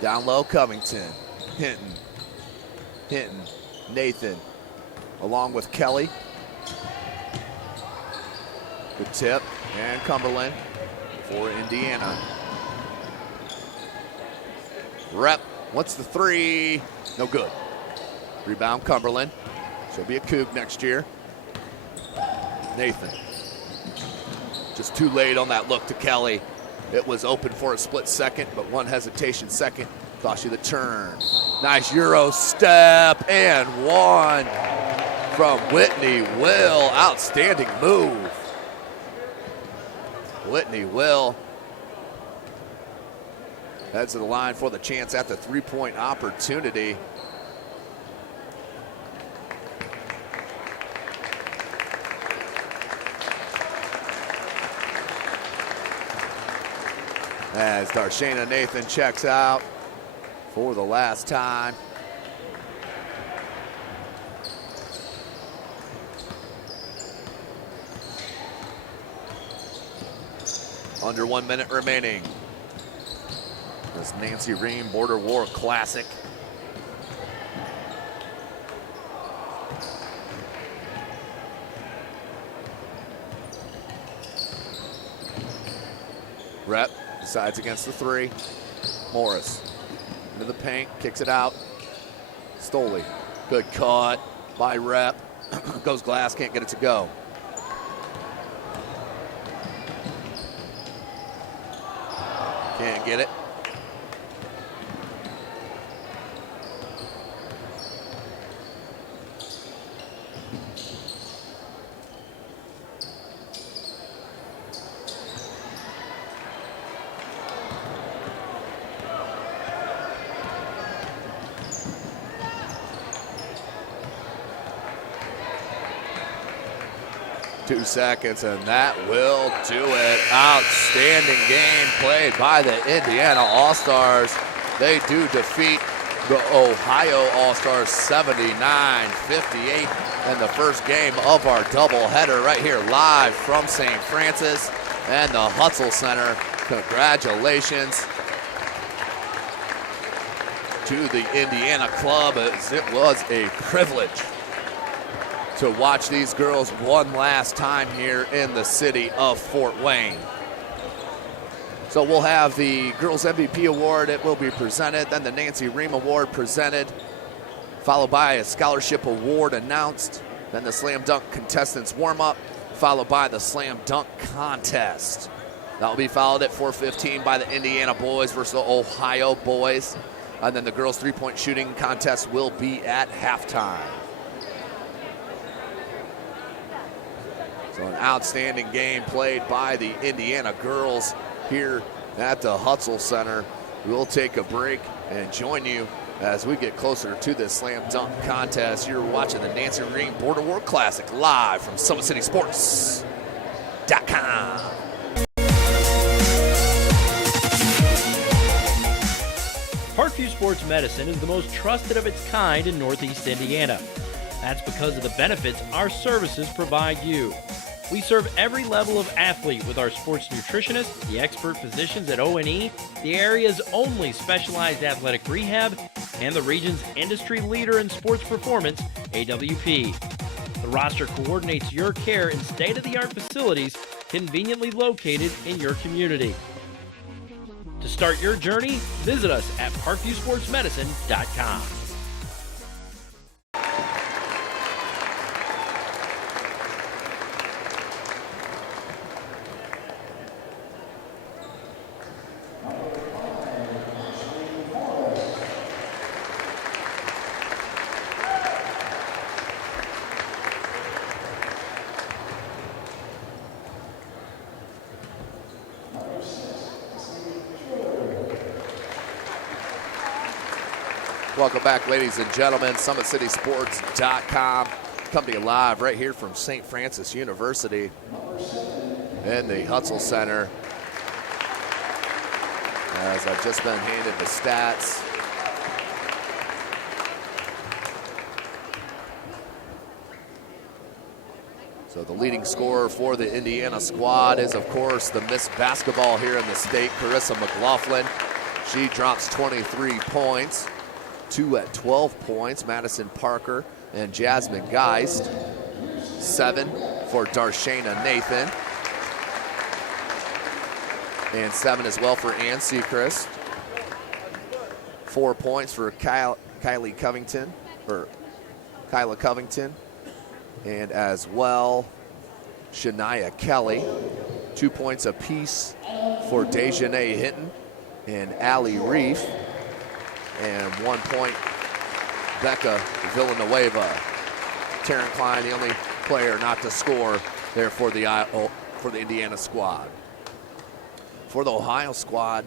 Down low, Covington, Hinton, Nathan, along with Kelly. Good tip, and Cumberland for Indiana. Rep, what's the 3? No good. Rebound, Cumberland. She'll be a Coug next year. Nathan. Just too late on that look to Kelly. It was open for a split second, but one hesitation second cost you the turn. Nice Euro step, and 1 from Whitney Will. Outstanding move. Whitney Will heads to the line for the chance at the 3-point opportunity. As Darshana Nathan checks out for the last time. Under 1 minute remaining. This Nancy Rehm Border War Classic. Rep decides against the three. Morris into the paint, kicks it out. Stoley, good cut by Rep. Goes glass, can't get it to go. Can't get it. Two seconds, and that will do it. Outstanding game played by the Indiana All-Stars. They do defeat the Ohio All-Stars 79-58 in the first game of our doubleheader right here live from St. Francis and the Hutzel Center. Congratulations to the Indiana club, as it was a privilege to watch these girls one last time here in the city of Fort Wayne. So we'll have the Girls MVP Award. It will be presented, then the Nancy Rehm Award presented, followed by a Scholarship Award announced, then the Slam Dunk Contestants Warm-Up, followed by the Slam Dunk Contest. That will be followed at 4:15 by the Indiana boys versus the Ohio boys. And then the girls' three-point shooting contest will be at halftime. So an outstanding game played by the Indiana girls here at the Hutzel Center. We'll take a break and join you as we get closer to this slam dunk contest. You're watching the Nancy Rehm Border War Classic live from SummitCitySports.com. Parkview Sports Medicine is the most trusted of its kind in Northeast Indiana. That's because of the benefits our services provide you. We serve every level of athlete with our sports nutritionists, the expert physicians at O&E, the area's only specialized athletic rehab, and the region's industry leader in sports performance, AWP. The roster coordinates your care in state-of-the-art facilities conveniently located in your community. To start your journey, visit us at parkviewsportsmedicine.com. Welcome back, ladies and gentlemen. SummitCitySports.com. Coming to you live right here from St. Francis University in the Hutzel Center. As I've just been handed the stats. So the leading scorer for the Indiana squad is, of course, the Miss Basketball here in the state, Carissa McLaughlin. She drops 23 points. 2 at 12 points, Madison Parker and Jasmine Geist. 7 for Darshana Nathan. And 7 as well for Ann Seacrest. 4 points for Kyla Covington. And as well, Shania Kelly. 2 points apiece for Dejanay Hinton and Allie Reef. And 1 point, Becca Villanueva. Taryn Klein, the only player not to score there for the Indiana squad. For the Ohio squad,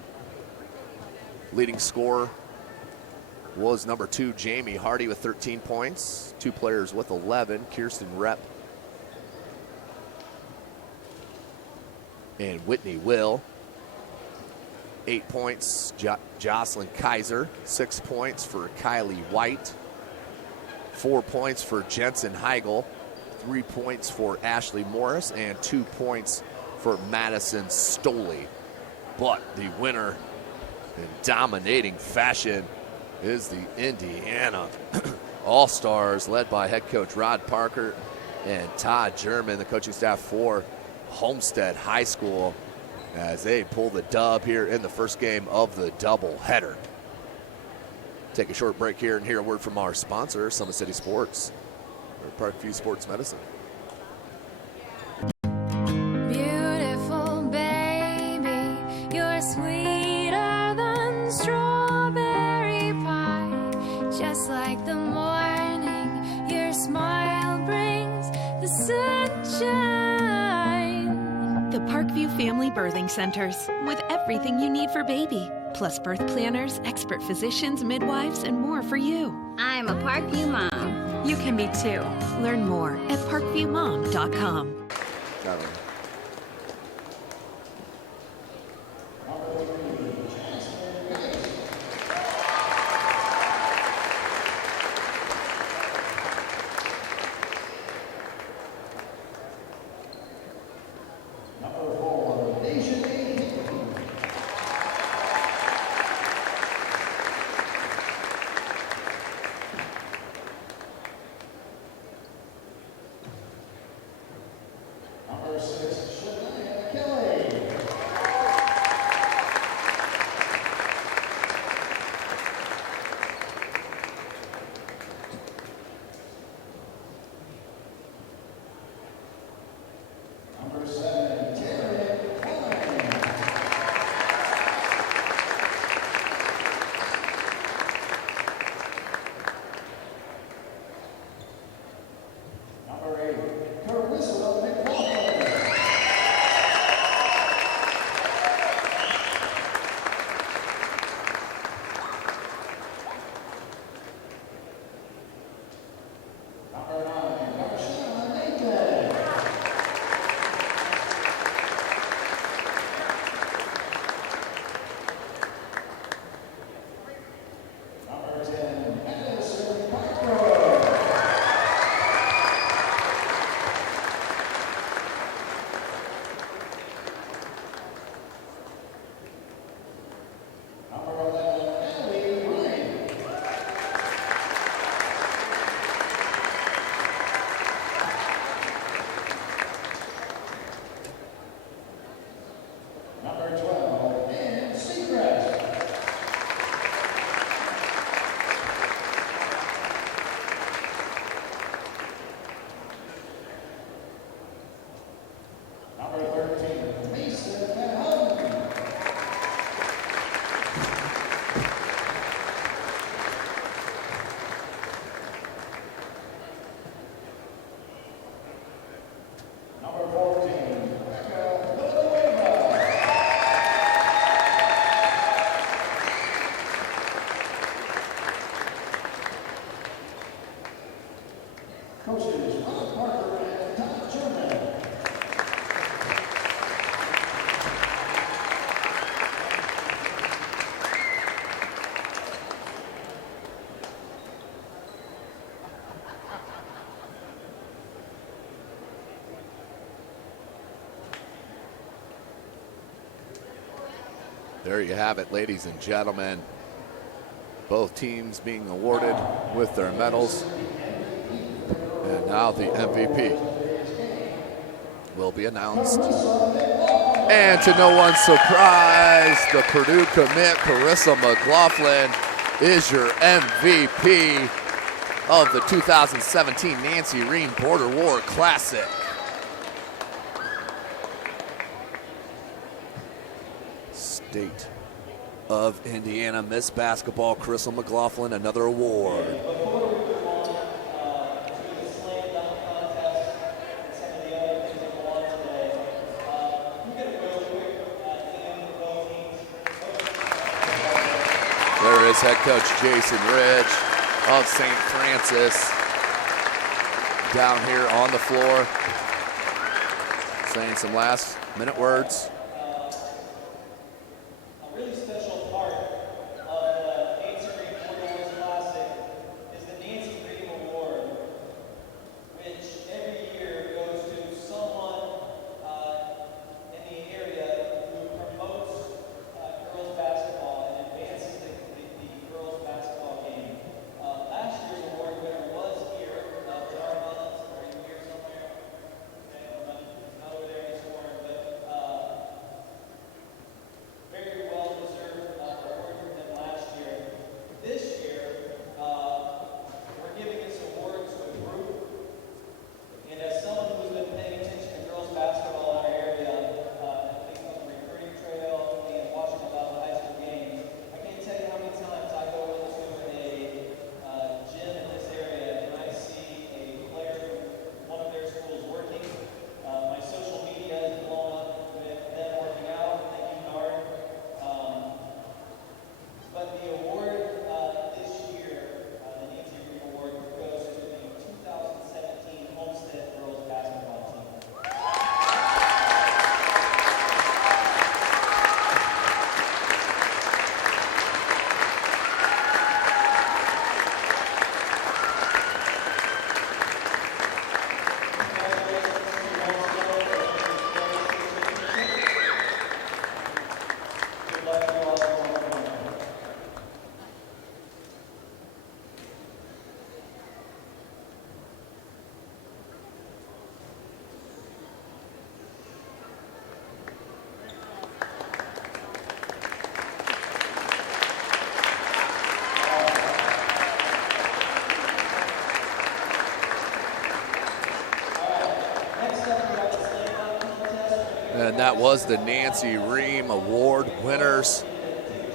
leading scorer was number 2, Jamie Hardy with 13 points. 2 players with 11, Kirsten Rep and Whitney Will. 8 points, Jocelyn Kaiser. 6 points for Kylie White. 4 points for Jensen Heigl. 3 points for Ashley Morris. And 2 points for Madison Stoley. But the winner in dominating fashion is the Indiana All-Stars, led by head coach Rod Parker and Todd German, the coaching staff for Homestead High School. as they pull the dub here in the first game of the doubleheader. Take a short break here and hear a word from our sponsor, Summit City Sports, or Parkview Sports Medicine. Beautiful baby, you're sweeter than strawberry pie. Just like the morning, your smile brings the sunshine. The Parkview Family Birthing Centers, with everything you need for baby, plus birth planners, expert physicians, midwives, and more for you. I'm a Parkview mom. You can be too. Learn more at parkviewmom.com. Got it. There you have it, ladies and gentlemen. Both teams being awarded with their medals. And now the MVP will be announced. And to no one's surprise, the Purdue commit, Carissa McLaughlin, is your MVP of the 2017 Nancy Rehm Border War Classic. State of Indiana Miss Basketball, Carissa McLaughlin, another award. There is head coach Jason Ridge of St. Francis down here on the floor, saying some last minute words. And that was the Nancy Rehm Award winners,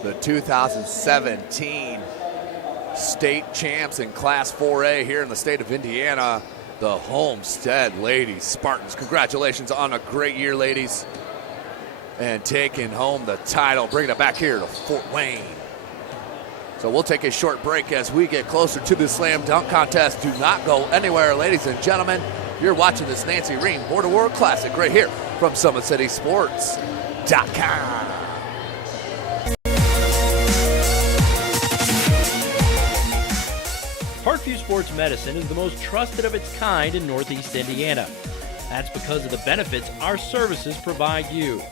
the 2017 state champs in Class 4A here in the state of Indiana, the Homestead Lady Spartans. Congratulations on a great year, ladies. And taking home the title, bringing it back here to Fort Wayne. So we'll take a short break as we get closer to the slam dunk contest. Do not go anywhere, ladies and gentlemen. You're watching this Nancy Rehm Border War Classic right here from SummitCitySports.com. Parkview Sports Medicine is the most trusted of its kind in Northeast Indiana. That's because of the benefits our services provide you.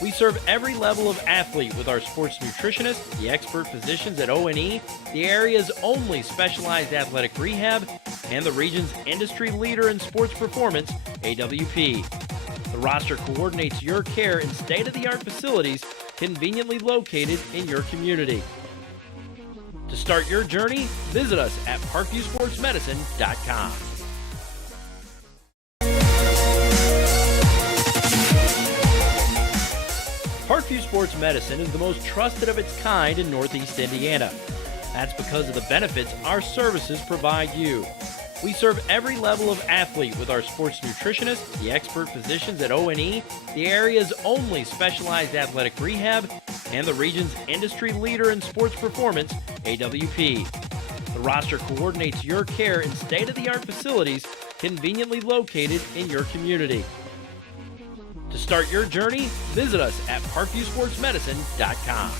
We serve every level of athlete with our sports nutritionists, the expert physicians at O&E, the area's only specialized athletic rehab, and the region's industry leader in sports performance, AWP. The roster coordinates your care in state-of-the-art facilities conveniently located in your community. To start your journey, visit us at parkviewsportsmedicine.com. Parkview Sports Medicine is the most trusted of its kind in Northeast Indiana. That's because of the benefits our services provide you. We serve every level of athlete with our sports nutritionists, the expert physicians at O&E, the area's only specialized athletic rehab, and the region's industry leader in sports performance, AWP. The roster coordinates your care in state-of-the-art facilities conveniently located in your community. To start your journey, visit us at parkviewsportsmedicine.com.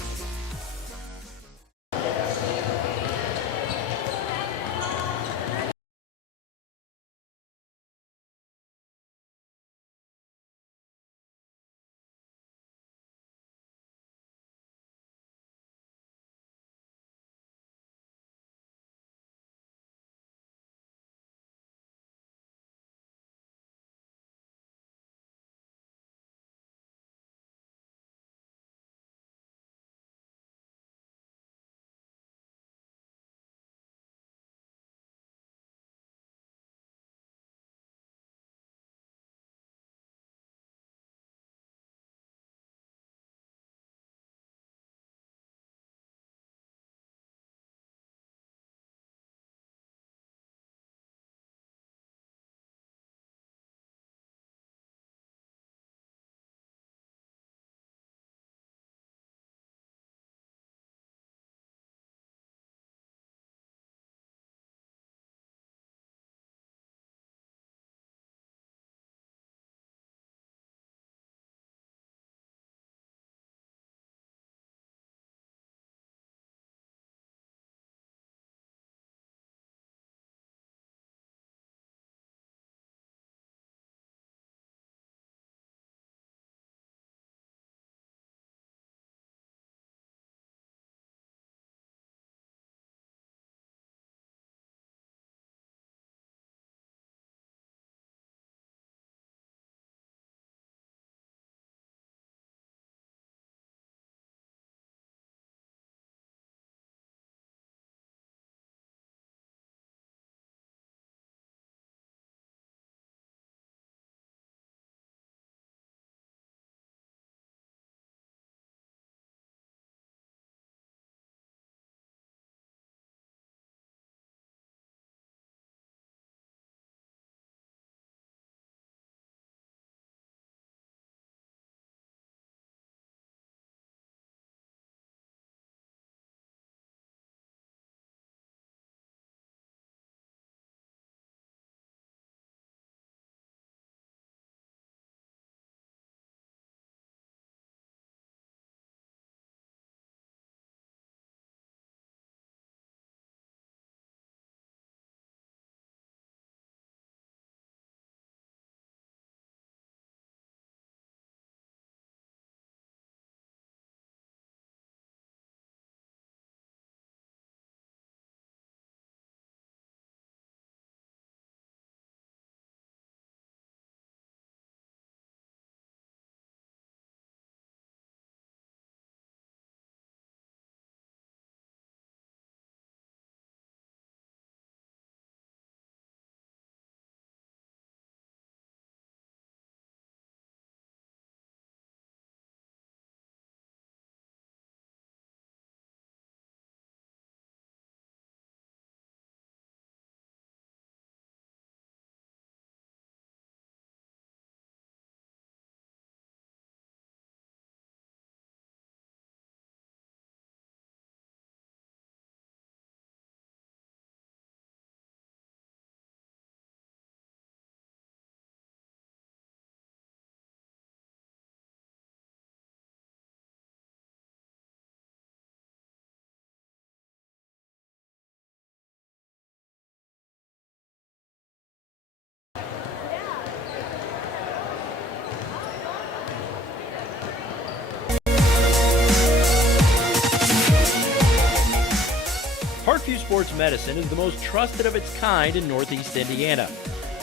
Sports Medicine is the most trusted of its kind in Northeast Indiana.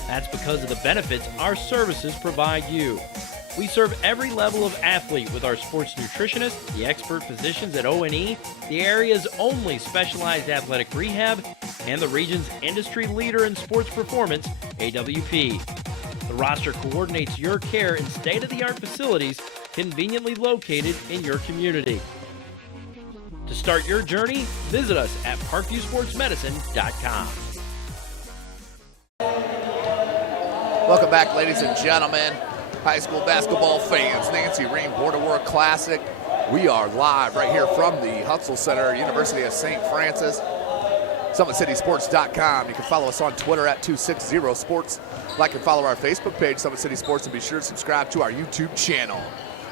That's because of the benefits our services provide you. We serve every level of athlete with our sports nutritionists, the expert physicians at O&E, the area's only specialized athletic rehab, and the region's industry leader in sports performance, AWP. The roster coordinates your care in state-of-the-art facilities conveniently located in your community. To start your journey, visit us at parkviewsportsmedicine.com. Welcome back, ladies and gentlemen, high school basketball fans. Nancy Rehm Board Award Classic. We are live right here from the Hutzel Center, University of St. Francis. SummitCitySports.com. You can follow us on Twitter at 260sports. Like and follow our Facebook page, Summit City Sports, and be sure to subscribe to our YouTube channel.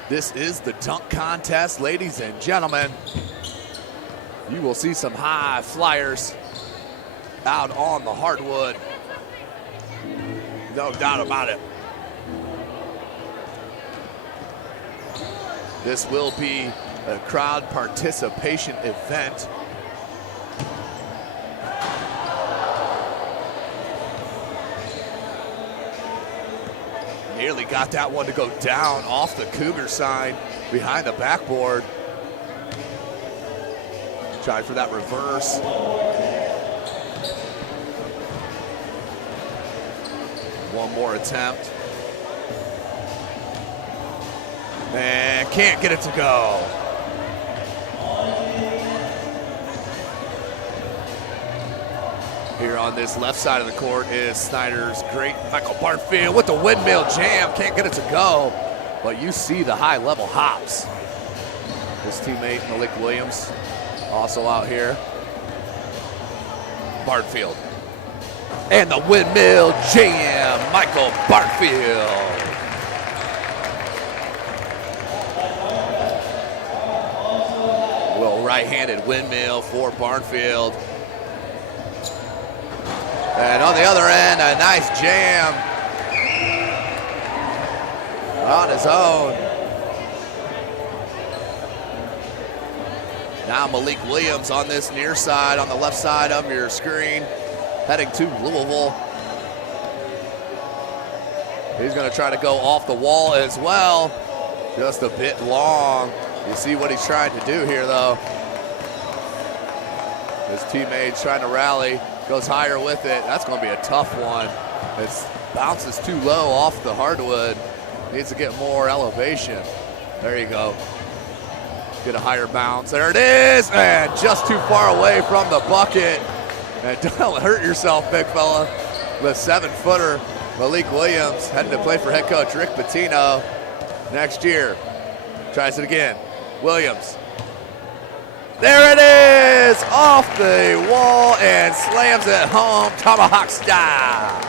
This is the dunk contest, ladies and gentlemen. You will see some high flyers out on the hardwood. No doubt about it. This will be a crowd participation event. Nearly got that one to go down off the Cougar side behind the backboard. Try for that reverse. One more attempt. And can't get it to go. Here on this left side of the court is Snyder's great Michael Barfield with the windmill jam. Can't get it to go, but you see the high level hops. His teammate Malik Williams also out here. Barfield. And the windmill jam, Michael Barfield. Well, right-handed windmill for Barfield. And on the other end, a nice jam on his own. Now Malik Williams on this near side, on the left side of your screen, heading to Louisville. He's going to try to go off the wall as well. Just a bit long. You see what he's trying to do here, though. His teammates trying to rally. Goes higher with it. That's going to be a tough one. It bounces too low off the hardwood. Needs to get more elevation. There you go. Get a higher bounce. There it is. And just too far away from the bucket. And don't hurt yourself, big fella. The 7-footer, Malik Williams, heading to play for head coach Rick Pitino next year. Tries it again. Williams. There it is, off the wall and slams it home, tomahawk style.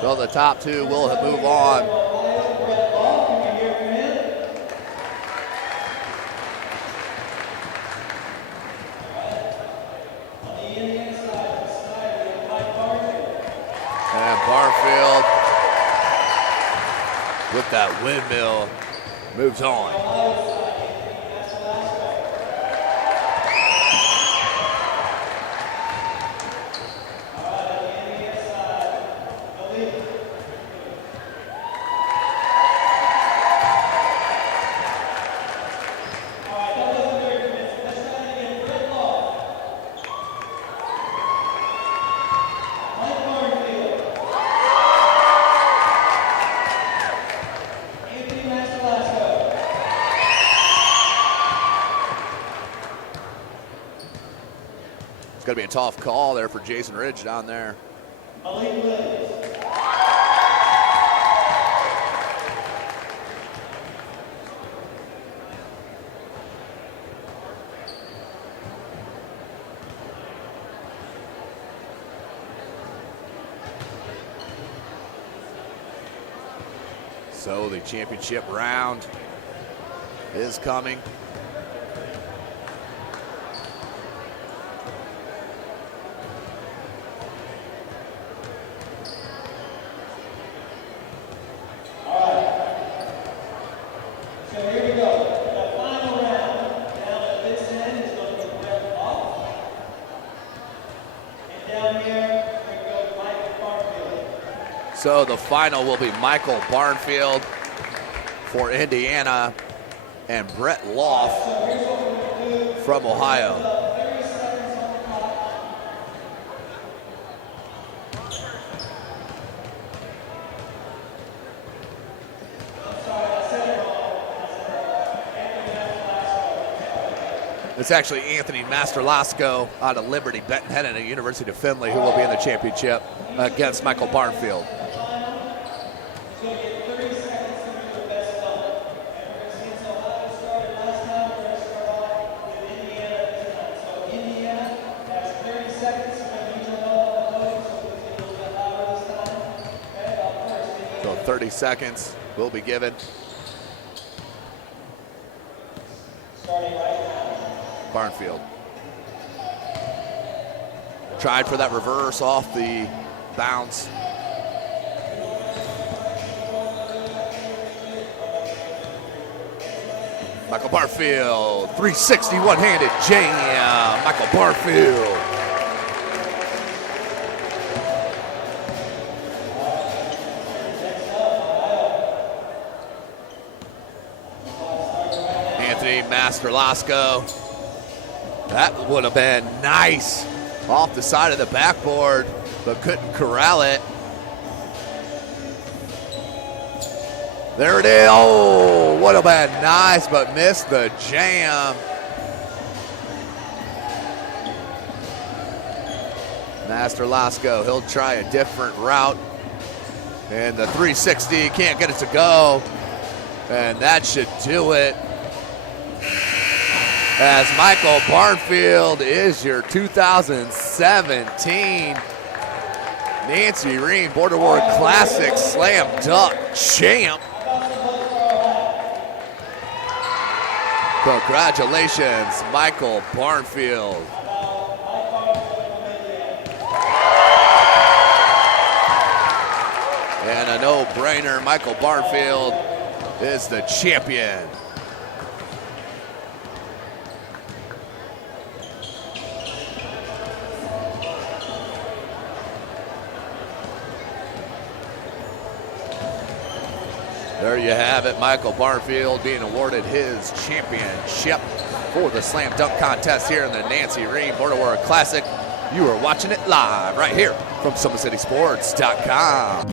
So the top two will move on. Barfield with that windmill moves on. Going to be a tough call there for Jason Ridge down there. So the championship round is coming. So the final will be Michael Barnfield for Indiana and Brett Loff from Ohio. It's actually Anthony Masterlasco out of Liberty Benton Hennett at University of Findlay who will be in the championship against Michael Barnfield. So 30 seconds will be given. Barnfield tried for that reverse off the bounce. Michael Barnfield, 360 one-handed jam. Michael Barnfield. Anthony Masterlasco. That would have been nice off the side of the backboard, but couldn't corral it. There it is. Oh, would have been nice, but missed the jam. Masterlasco, he'll try a different route. And the 360, can't get it to go. And that should do it. As Michael Barnfield is your 2017 Nancy Rehm Border War Classic Slam Dunk Champ. Congratulations, Michael Barnfield. And a no-brainer, Michael Barnfield is the champion. There you have it, Michael Barnfield being awarded his championship for the slam dunk contest here in the Nancy Rehm Border War Classic. You are watching it live right here from SummitCitySports.com.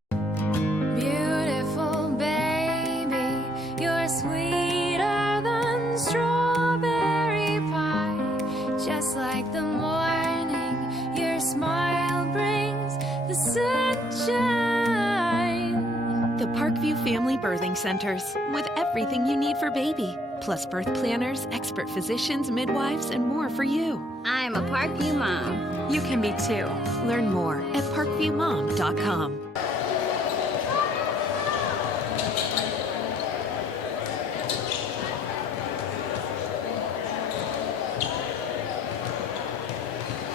Beautiful baby, you're sweeter than strawberry pie. Just like the morning, your smile brings the sunshine. The Parkview Family Birthing Centers, with everything you need for baby, plus birth planners, expert physicians, midwives, and more for you. I'm a Parkview mom. You can be too. Learn more at parkviewmom.com.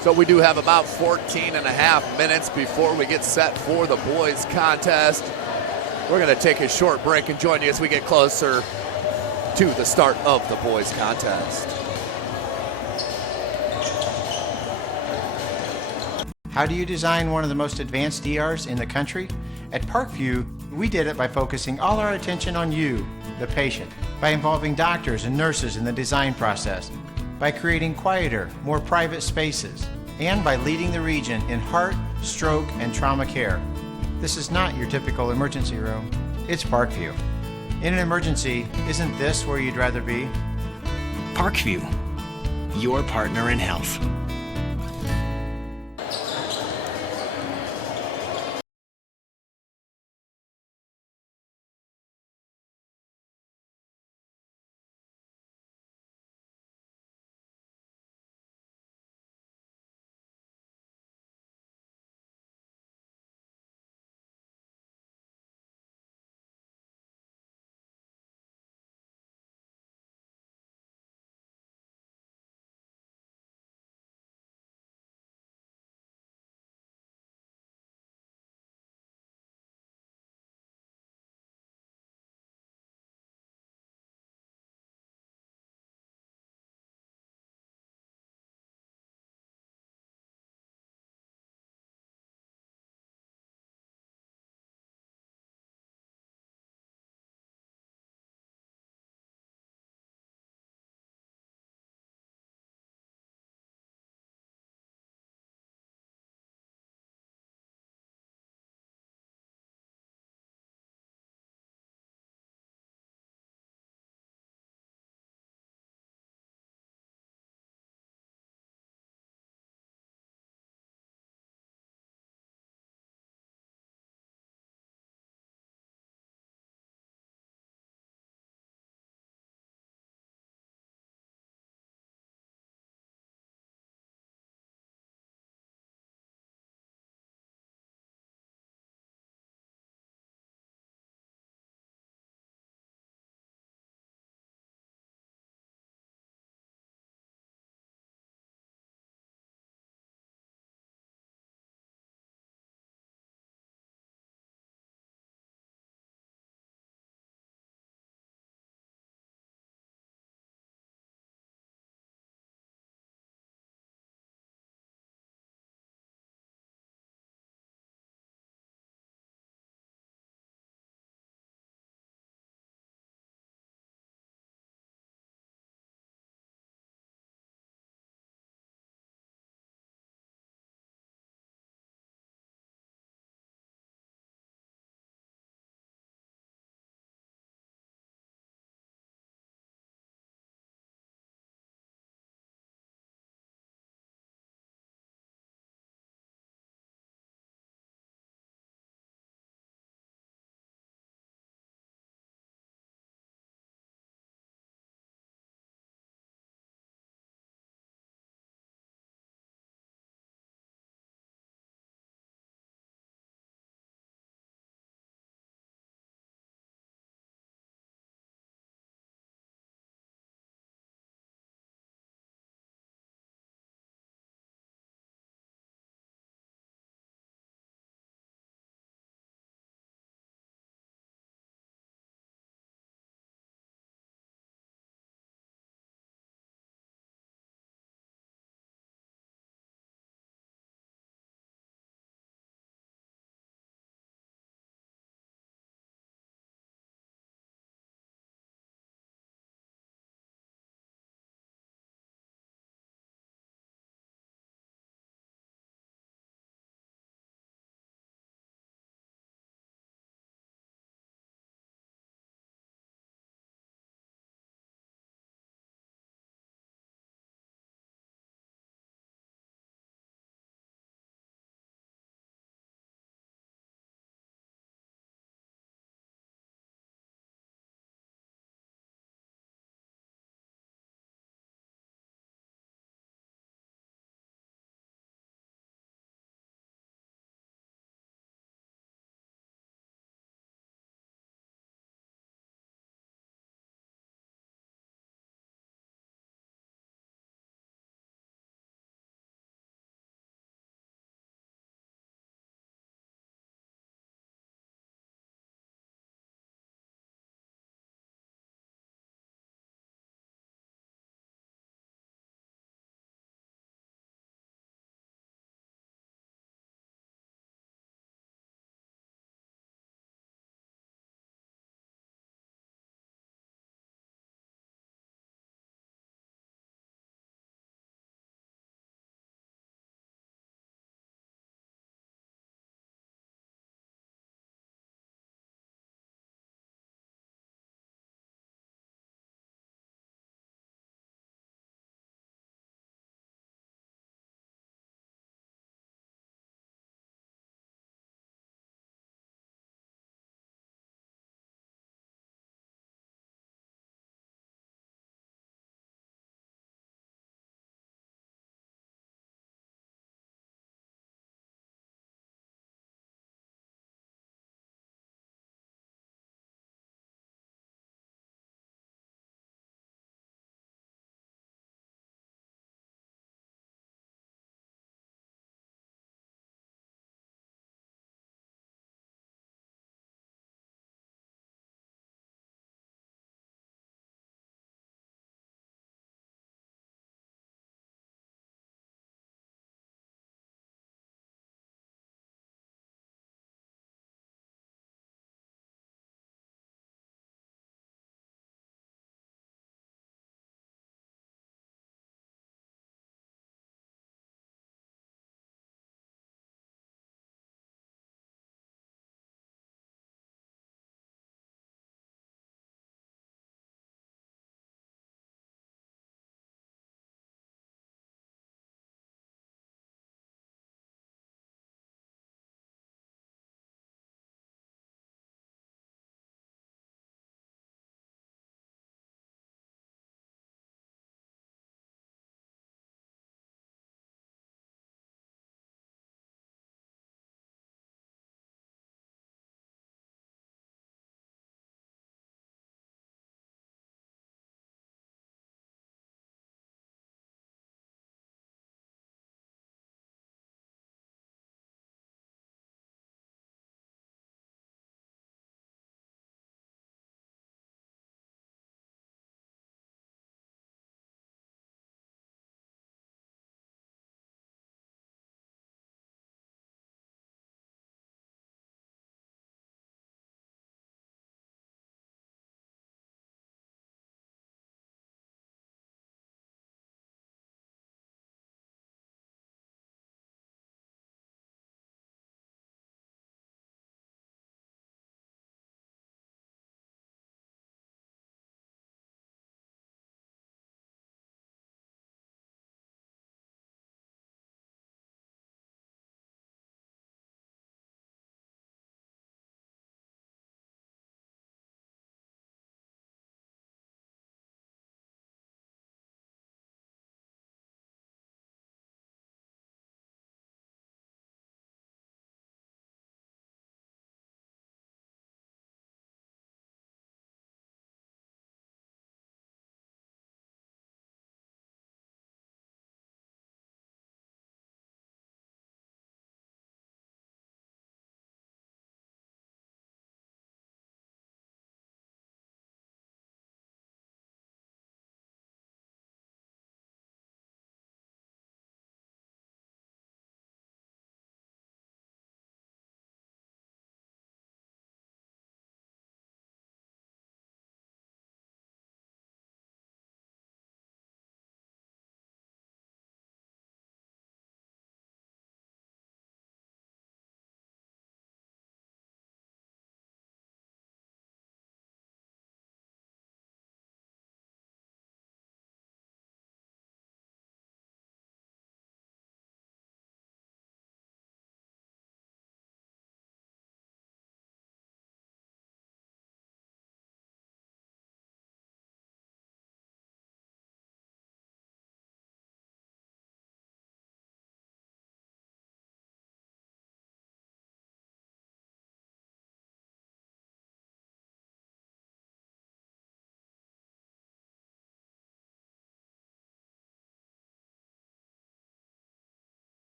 So we do have about 14 and a half minutes before we get set for the boys contest. We're going to take a short break and join you as we get closer to the start of the boys contest. How do you design one of the most advanced ERs in the country? At Parkview, we did it by focusing all our attention on you, the patient, by involving doctors and nurses in the design process, by creating quieter, more private spaces, and by leading the region in heart, stroke, and trauma care. This is not your typical emergency room. It's Parkview. In an emergency, isn't this where you'd rather be? Parkview, your partner in health.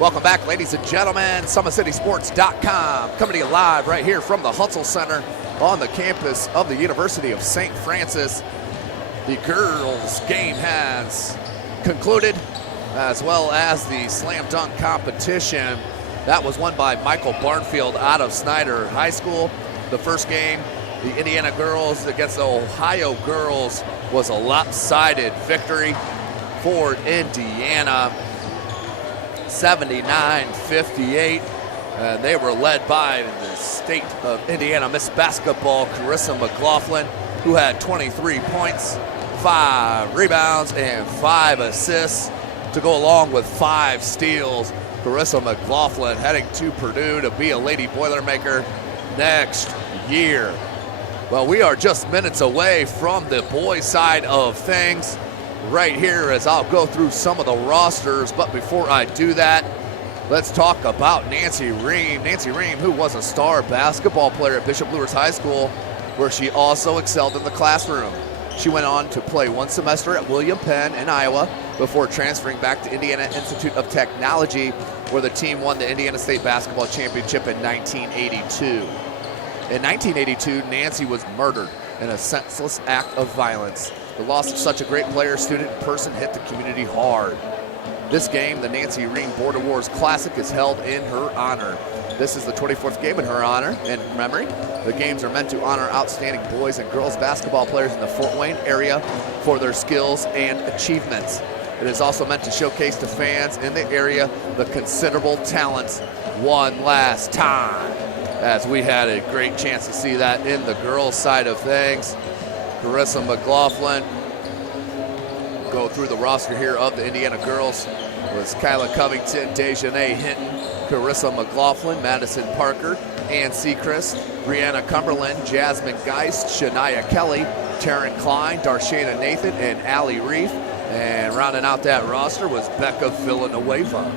Welcome back, ladies and gentlemen. SummitCitySports.com coming to you live right here from the Hutzel Center on the campus of the University of St. Francis. The girls' game has concluded, as well as the slam dunk competition. That was won by Michael Barnfield out of Snyder High School. The first game, the Indiana girls against the Ohio girls, was a lopsided victory for Indiana, 79-58. They were led by the state of Indiana Miss Basketball, Carissa McLaughlin, who had 23 points, 5 rebounds, and 5 assists to go along with 5 steals. Carissa McLaughlin heading to Purdue to be a Lady Boilermaker next year. Well, we are just minutes away from the boys' side of things right here as I'll go through some of the rosters. But before I do that, let's talk about Nancy Rehm. Nancy Rehm, who was a star basketball player at Bishop Luers High School, where she also excelled in the classroom. She went on to play 1 semester at William Penn in Iowa before transferring back to Indiana Institute of Technology, where the team won the Indiana State Basketball Championship in 1982. In 1982, Nancy was murdered in a senseless act of violence. The loss of such a great player, student, and person hit the community hard. This game, the Nancy Rehm Border Wars Classic, is held in her honor. This is the 24th game in her honor and memory. The games are meant to honor outstanding boys and girls basketball players in the Fort Wayne area for their skills and achievements. It is also meant to showcase to fans in the area the considerable talents one last time, as we had a great chance to see that in the girls' side of things. Carissa McLaughlin, go through the roster here of the Indiana girls, was Kyla Covington, Dejanay Hinton, Carissa McLaughlin, Madison Parker, Ann Seacrest, Brianna Cumberland, Jasmine Geist, Shania Kelly, Taryn Klein, Darshana Nathan, and Allie Reef. And rounding out that roster was Becca Villanueva.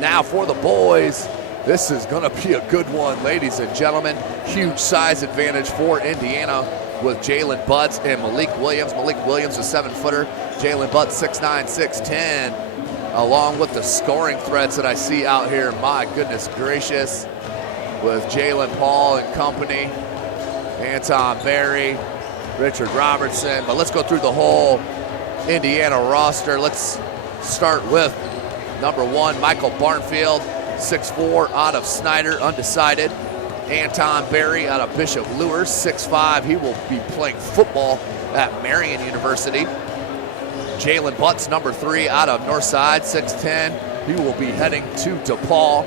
Now for the boys, this is going to be a good one, ladies and gentlemen. Huge size advantage for Indiana with Jalen Butts and Malik Williams. Malik Williams, a 7-footer. Jalen Butts, 6'9", 6'10", along with the scoring threats that I see out here. My goodness gracious, with Jalen Paul and company, Anton Berry, Richard Robertson. But let's go through the whole Indiana roster. Let's start with number 1, Michael Barnfield, 6'4", out of Snyder, undecided. Anton Berry out of Bishop Luers, 6'5". He will be playing football at Marion University. Jalen Butts, number 3, out of Northside, 6'10". He will be heading to DePaul.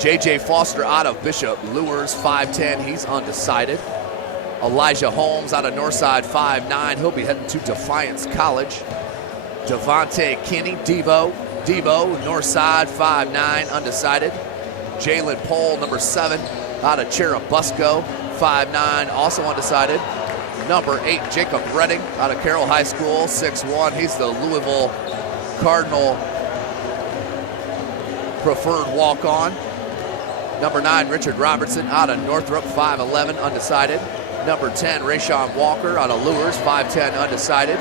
J.J. Foster out of Bishop Luers, 5'10". He's undecided. Elijah Holmes out of Northside, 5'9". He'll be heading to Defiance College. Devontae Kinney, Devo, Northside, 5'9", undecided. Jalen Pohl, number 7, out of Cherubusco, 5'9", also undecided. Number 8, Jacob Redding, out of Carroll High School, 6'1". He's the Louisville Cardinal preferred walk-on. Number 9, Richard Robertson, out of Northrop, 5'11", undecided. Number 10, Rayshawn Walker, out of Luers, 5'10", undecided.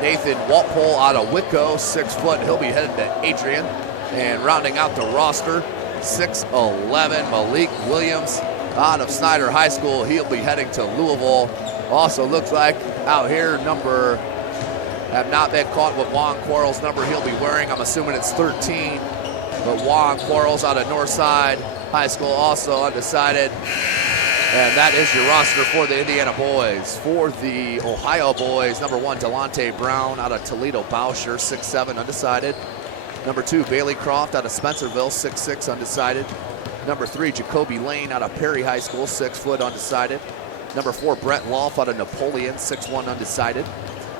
Nathan Walpole out of Whitco, 6 foot. He'll be headed to Adrian. And rounding out the roster, 6'11", Malik Williams out of Snyder High School. He'll be heading to Louisville. Also looks like out here, have not been caught with Juan Quarles number he'll be wearing. I'm assuming it's 13. But Juan Quarles out of Northside High School, also undecided. And that is your roster for the Indiana boys. For the Ohio boys, number 1, Delonte Brown out of Toledo Bousher, 6'7", undecided. Number 2, Bailey Croft out of Spencerville, 6'6", undecided. Number 3, Jacoby Lane out of Perry High School, 6 foot, undecided. Number 4, Brett Loff out of Napoleon, 6'1", undecided.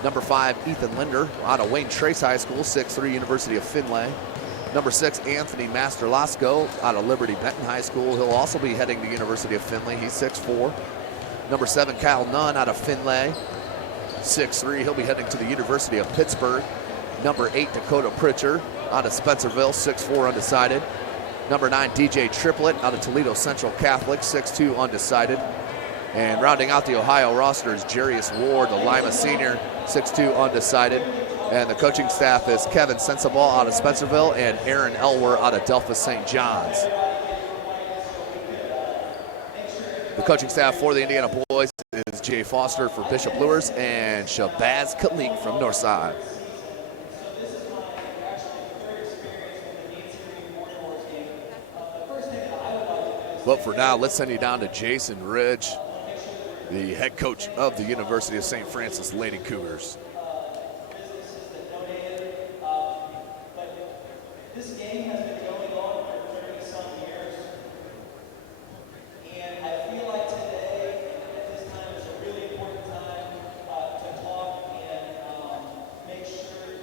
Number 5, Ethan Linder out of Wayne Trace High School, 6'3", University of Findlay. Number 6, Anthony Masterlasco out of Liberty Benton High School. He'll also be heading to University of Findlay. He's 6'4". Number 7, Kyle Nunn out of Findlay, 6'3". He'll be heading to the University of Pittsburgh. Number 8, Dakota Pritchard out of Spencerville, 6'4", undecided. Number 9, DJ Triplett out of Toledo Central Catholic, 6'2", undecided. And rounding out the Ohio roster is Jarius Ward, the Lima senior, 6'2", undecided. And the coaching staff is Kevin Sensible out of Spencerville and Aaron Elwer out of Delphus St. John's. The coaching staff for the Indiana boys is Jay Foster for Bishop Lures and Shabazz Khalik from Northside. But for now, let's send you down to Jason Ridge, the head coach of the University of St. Francis Lady Cougars. This game has been going on for 30-some years, and I feel like today, at this time, is a really important time to talk and make sure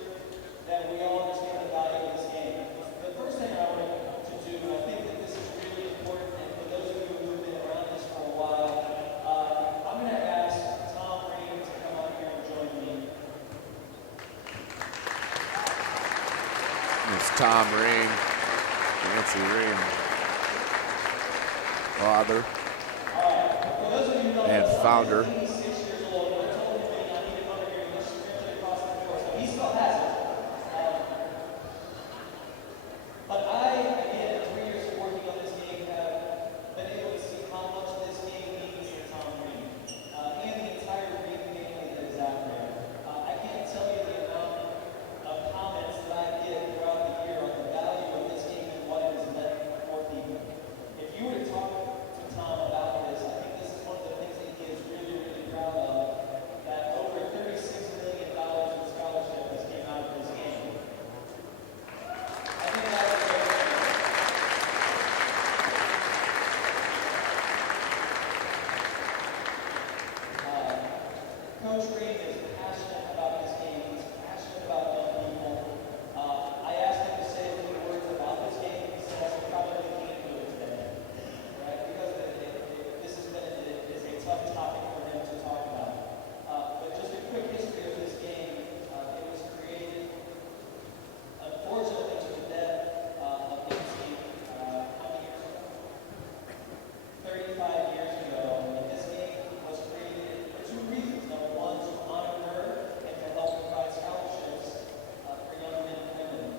that we all understand the value of this game. The first thing I want to do, I think that this is really important, and for those of you who have been around this for a while, I'm going to ask Tom Rehm to come up here and join me. It's Tom Rehm, Nancy Rehm, father and founder. But I, again, 3 years of working on this game, have been able to see how much this game means to Tom Rehm and the entire Rehm family that is out there. I can't tell you the amount of comments that I get throughout the year on the value of this game and what it has meant for people. If you were to talk to Tom about this, I think this is one of the things that he is really, really proud of, that over $36 million in scholarship has came out of this game. I think that's Coach Rehm is passionate about this game. He's passionate about young people. I asked him to say a few words about this game. He said, "I probably can't do it today," right? Because this is a tough topic for him to talk about. But just a quick history of this game. It was created, unfortunately, to the death of Nancy, how many years ago? 35 years ago. And this game was created for two reasons. Number one, to honor her and to help provide scholarships for young men and women.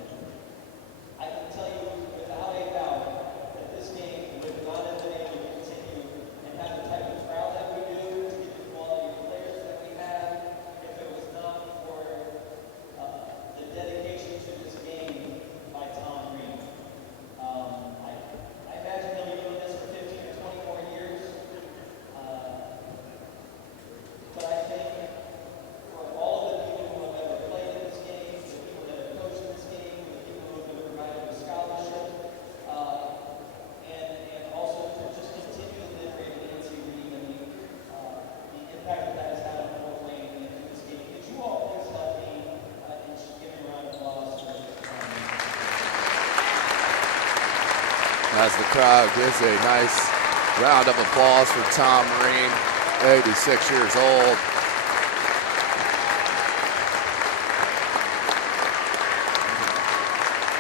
I can tell you without a doubt that this game would not have been able to continue and have the type of crowd that we do, to get the quality of players that we have, if it was not for the dedication to this game by Tom Rehm. I imagine he'll be doing this for 15 or 20 more years. But I think for all of the people who have ever played in this game, the people that have coached in this game, the people who have been provided with scholarship, and also to just continue the memory of Nancy Rehm and the impact that has had on Fort Wayne and this game. Could you all please help me and just give me a round of applause for As the crowd gives a nice round of applause for Tom Rehm, 86 years old.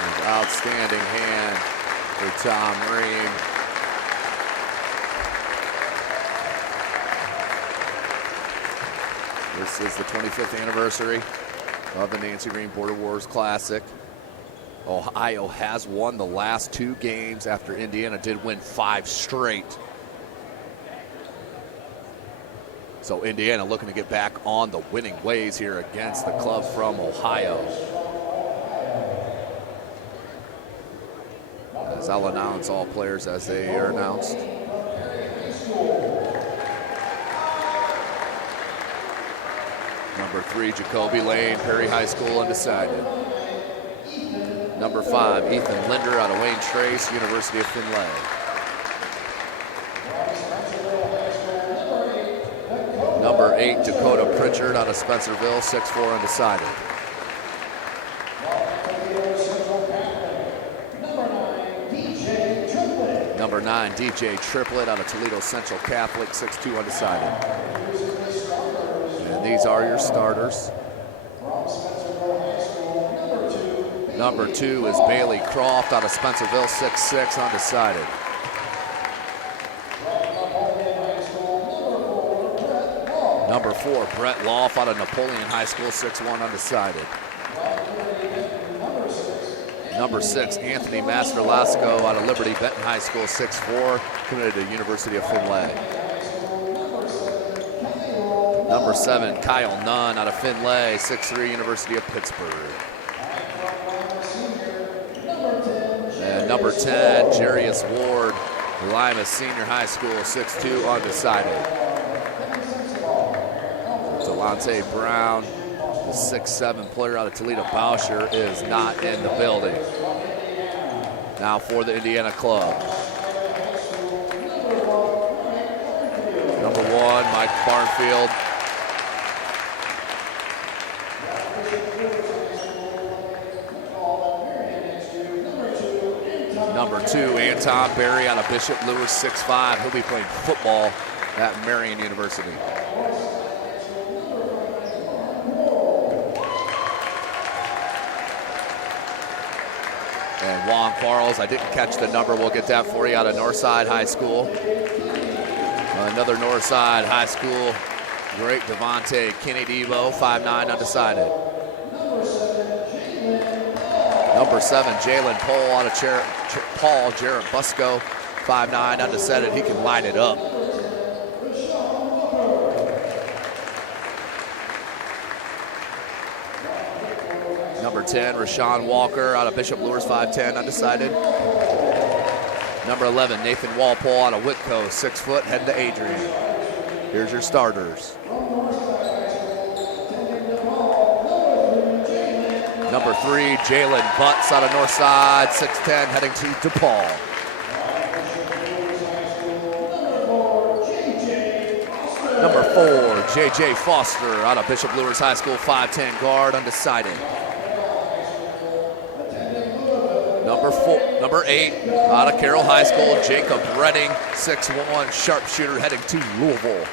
An outstanding hand for Tom Rehm. This is the 25th anniversary of the Nancy Rehm Border Wars Classic. Ohio has won the last 2 games after Indiana did win 5 straight. So Indiana looking to get back on the winning ways here against the club from Ohio. As I'll announce all players as they are announced. Number 3, Jacoby Lane, Perry High School, undecided. Number 5, Ethan Linder out of Wayne Trace, University of Findlay. Number 8, Dakota Pritchard out of Spencerville, 6'4", undecided. Number 9, DJ Triplett out of Toledo Central Catholic, 6'2", undecided. And these are your starters. Number 2 is Bailey Croft out of Spencerville, 6'6", undecided. Number 4, Brett Loff out of Napoleon High School, 6'1", undecided. Number 6, Anthony Masterlasco out of Liberty Benton High School, 6'4", committed to University of Findlay. Number 7, Kyle Nunn out of Findlay, 6'3", University of Pittsburgh. And number 10, Jarius Ward, Lima Senior High School, 6'2", undecided. Delonte Brown, the 6'7" player out of Toledo Bousher, is not in the building. Now for the Indiana club. Number 1, Mike Barnfield. Number 2, Anton Berry out of Bishop Lewis, 6'5". He'll be playing football at Marion University. And Juan Quarles, I didn't catch the number. We'll get that for you, out of Northside High School. Another Northside High School great, Devontae Kennedy-Devo, 5'9", undecided. Number 7, Jalen Pohl out of Paul Jarrett Busco, 5'9", undecided. He can line it up. Number 10, Rashawn Walker out of Bishop Lures, 5'10", undecided. Number 11, Nathan Walpole out of Whitco, 6 foot, heading to Adrian. Here's your starters. Number 3, Jalen Butts out of Northside, 6'10", heading to DePaul. Number 4, J.J. Foster out of Bishop Lures High School, 5'10", guard, undecided. Number 8, out of Carroll High School, Jacob Redding, 6'1", sharpshooter, heading to Louisville.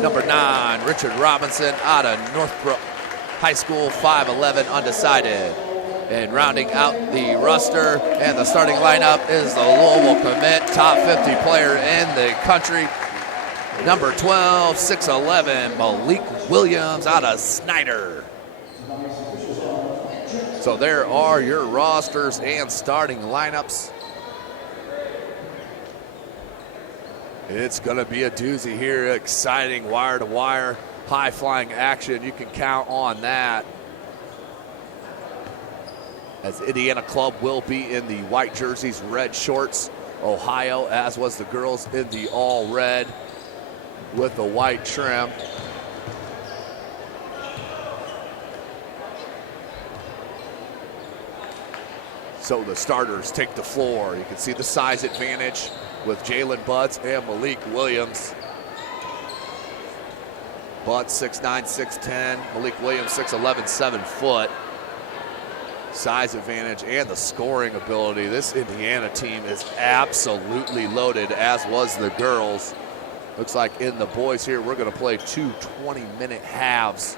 Number 9, Richard Robinson out of Northbrook High School, 5'11", undecided. And rounding out the roster and the starting lineup is the Louisville commit, top 50 player in the country. Number 12, 6'11", Malik Williams out of Snyder. So there are your rosters and starting lineups. It's going to be a doozy here. Exciting wire-to-wire, high-flying action. You can count on that. As Indiana Club will be in the white jerseys, red shorts. Ohio, as was the girls, in the all-red with the white trim. So the starters take the floor. You can see the size advantage with Jalen Butts and Malik Williams. Butts 6'9", 6'10". Malik Williams 6'11", 7 foot. Size advantage and the scoring ability. This Indiana team is absolutely loaded, as was the girls. Looks like in the boys here, we're going to play 2 20-minute halves.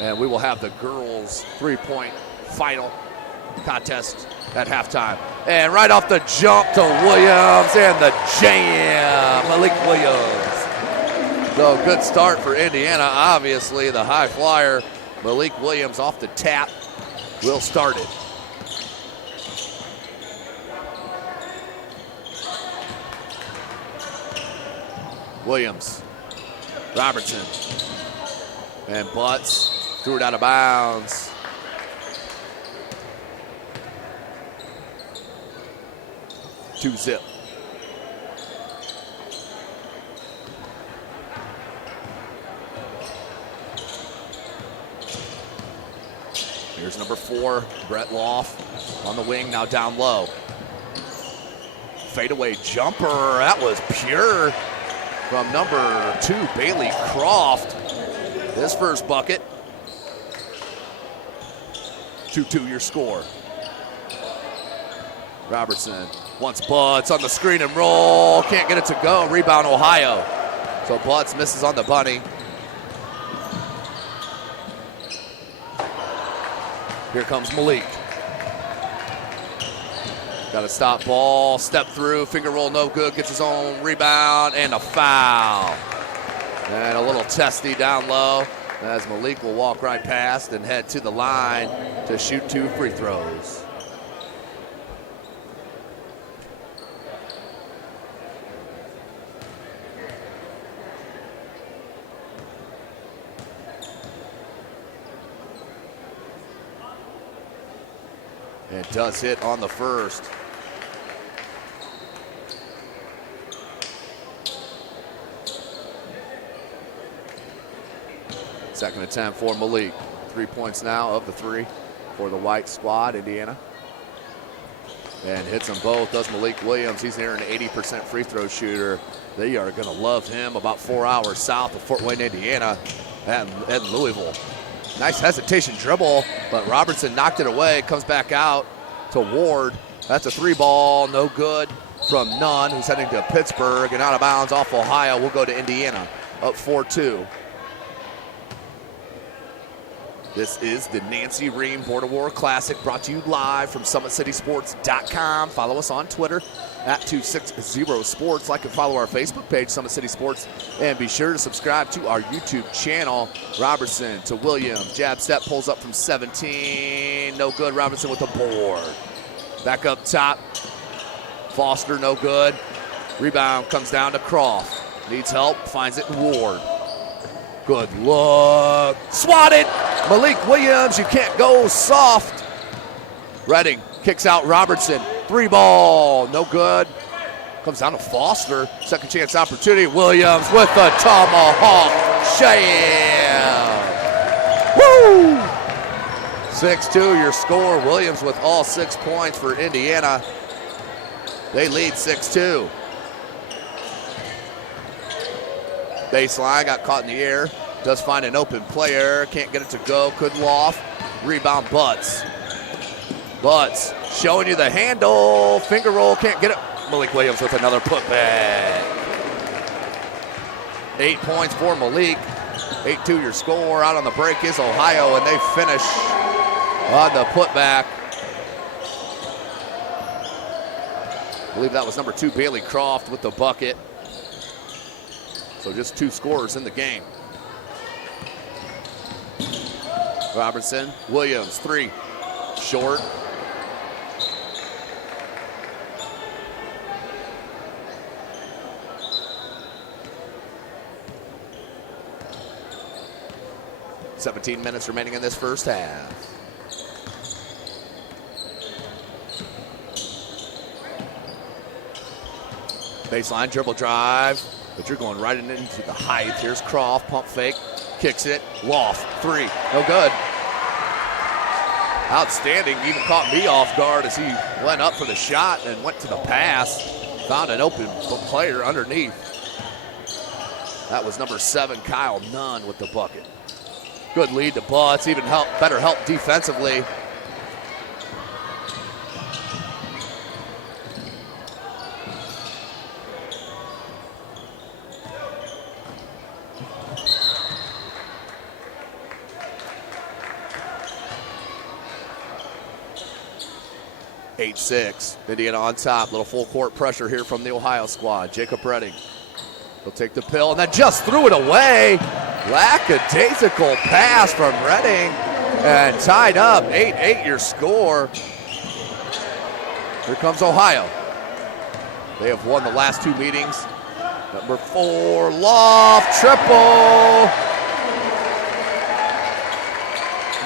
And we will have the girls' three-point final contest at halftime. And right off the jump to Williams and the jam, Malik Williams. So good start for Indiana. Obviously the high flyer, Malik Williams off the tap, will start it. Williams, Robertson, and Butts threw it out of bounds. Two-zip. Here's number 4, Brett Loff on the wing, now down low. Fadeaway jumper, that was pure from number 2, Bailey Croft. His first bucket. 2-2 your score. Robertson wants Butts on the screen and roll. Can't get it to go. Rebound Ohio. So Butts misses on the bunny. Here comes Malik. Got a stop ball, step through, finger roll no good, gets his own rebound and a foul. And a little testy down low. as Malik will walk right past and head to the line to shoot 2 free throws. And does hit on the first. Second attempt for Malik. 3 points now of the 3 for the white squad, Indiana. And hits them both, does Malik Williams. He's near an 80% free throw shooter. They are going to love him about 4 hours south of Fort Wayne, Indiana at Louisville. Nice hesitation dribble, but Robertson knocked it away, comes back out to Ward. That's a 3 ball, no good from Nunn, who's heading to Pittsburgh, and out of bounds off Ohio. We'll go to Indiana, up 4-2. This is the Nancy Rehm Border War Classic, brought to you live from SummitCitySports.com. Follow us on Twitter at 260sports. Like and follow our Facebook page, Summit City Sports. And be sure to subscribe to our YouTube channel. Robertson to Williams. Jab step, pulls up from 17. No good. Robertson with the board. Back up top. Foster, no good. Rebound comes down to Croft. Needs help, finds it in Ward. Good look. Swatted. Malik Williams, you can't go soft. Redding kicks out Robertson. 3 ball, no good. Comes down to Foster. Second chance opportunity. Williams with the tomahawk jam. Woo! 6-2 your score. Williams with all 6 points for Indiana. They lead 6-2. Baseline, got caught in the air. Does find an open player. Can't get it to go. Could loft. Rebound Butts. Butts showing you the handle. Finger roll. Can't get it. Malik Williams with another putback. 8 points for Malik. 8-2 your score. Out on the break is Ohio, and they finish on the putback. I believe that was number 2, Bailey Croft, with the bucket. So just 2 scorers in the game. Robertson, Williams, 3, short. $17 minutes remaining in this first half. Baseline dribble drive, but you're going right into the height. Here's Croft, pump fake, kicks it, loft, 3, no good. Outstanding, even caught me off guard as he went up for the shot and went to the pass. Found an open player underneath. That was number 7, Kyle Nunn, with the bucket. Good lead to Butts, even better help defensively. Indiana on top. Little full court pressure here from the Ohio squad. Jacob Redding. He'll take the pill and then just threw it away. Lackadaisical pass from Redding and tied up. 8-8 your score. Here comes Ohio. They have won the last 2 meetings. Number 4, loft, triple.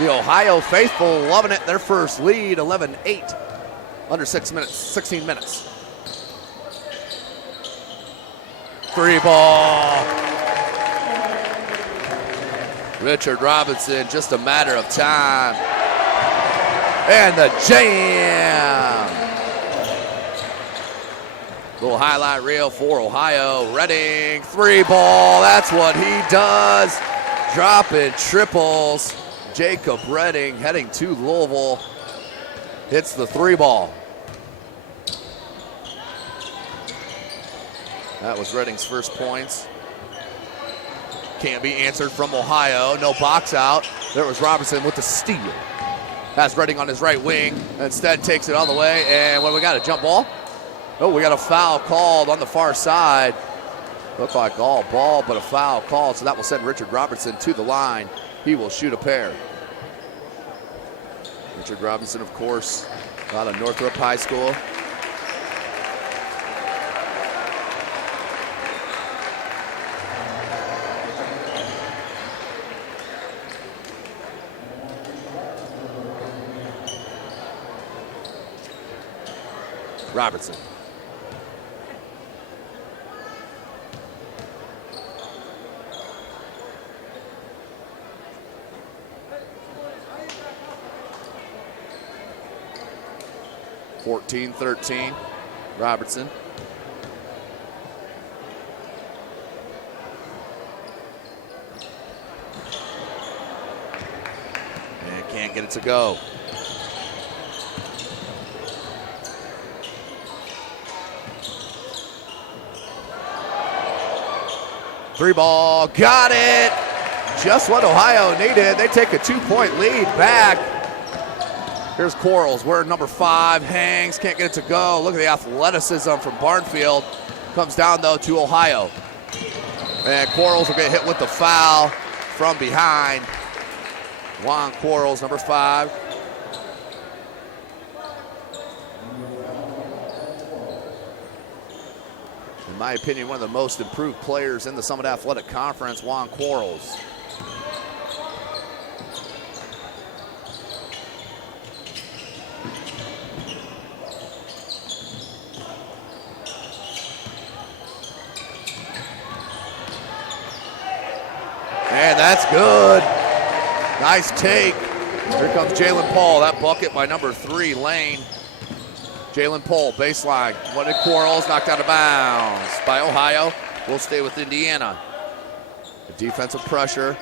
The Ohio faithful loving it. Their first lead, 11-8. Under 6 minutes, 16 minutes. 3 ball. Richard Robinson, just a matter of time. And the jam. Little highlight reel for Ohio. Redding, 3 ball. That's what he does. Dropping triples. Jacob Redding heading to Louisville. Hits the 3 ball. That was Redding's first points. Can't be answered from Ohio. No box out. There was Robinson with the steal. Has Redding on his right wing. Instead takes it all the way. And what we got, a jump ball? Oh, we got a foul called on the far side. Looked like all ball, but a foul called. So that will send Richard Robertson to the line. he will shoot a pair. Richard Robinson, of course, out of Northrop High School. Robertson. (14-13), Robertson. And can't get it to go. Three ball, got it. Just what Ohio needed. They take a 2-point lead back. Here's Quarles, wearing number 5, hangs, can't get it to go. Look at the athleticism from Barnfield. Comes down though to Ohio. And Quarles will get hit with the foul from behind. Juan Quarles, number 5. In my opinion, one of the most improved players in the Summit Athletic Conference, Juan Quarles. And that's good. Nice take. Here comes Jalen Paul. That bucket by number 3, Lane. Jalen Paul, baseline. What did Quarles? Knocked out of bounds by Ohio. We'll stay with Indiana. The defensive pressure.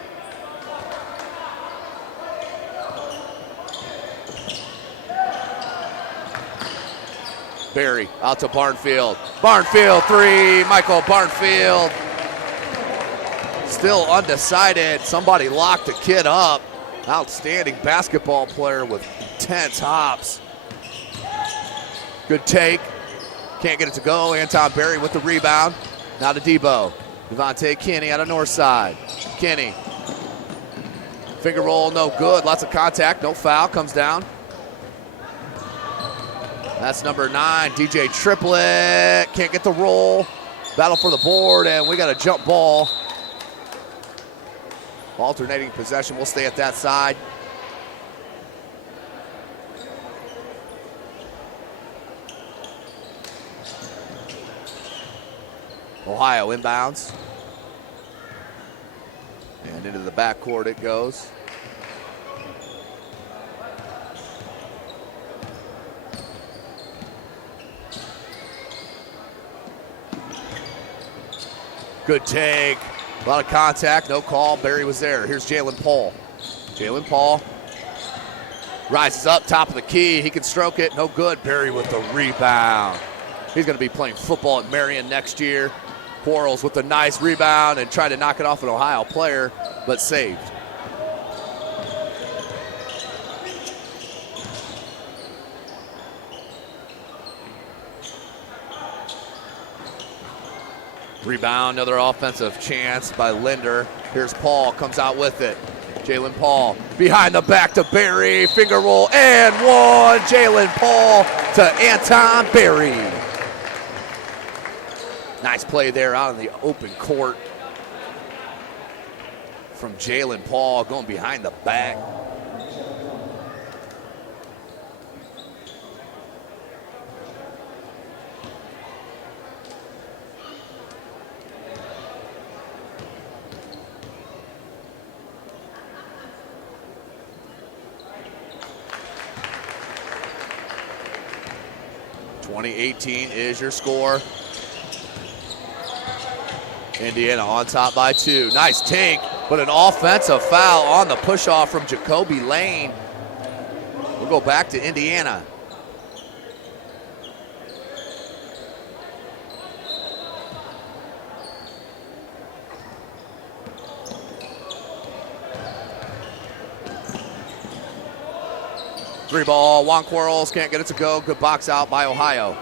Berry out to Barnfield. Barnfield 3, Michael Barnfield. Still undecided. Somebody locked the kid up. Outstanding basketball player with 10 hops. Good take. Can't get it to go. Anton Berry with the rebound. Now to Debo. Devontae Kinney out of north side. Kinney. Finger roll, no good. Lots of contact, no foul. Comes down. That's number 9, DJ Triplett. Can't get the roll. Battle for the board, and we got a jump ball. Alternating possession. We'll stay at that side. Ohio inbounds. And into the backcourt it goes. Good take. A lot of contact, no call. Berry was there. Here's Jalen Paul. Jalen Paul rises up, top of the key. He can stroke it, no good. Berry with the rebound. He's going to be playing football at Marion next year. Quarles with a nice rebound and tried to knock it off an Ohio player, but saved. Rebound, another offensive chance by Linder. Here's Paul, comes out with it. Jalen Paul behind the back to Berry. Finger roll and one. Jalen Paul to Anton Berry. Nice play there out in the open court from Jalen Paul going behind the back. .18 is your score. Indiana on top by 2. Nice take, but an offensive foul on the push-off from Jacoby Lane. We'll go back to Indiana. Three ball, Juan Quarles can't get it to go. Good box out by Ohio.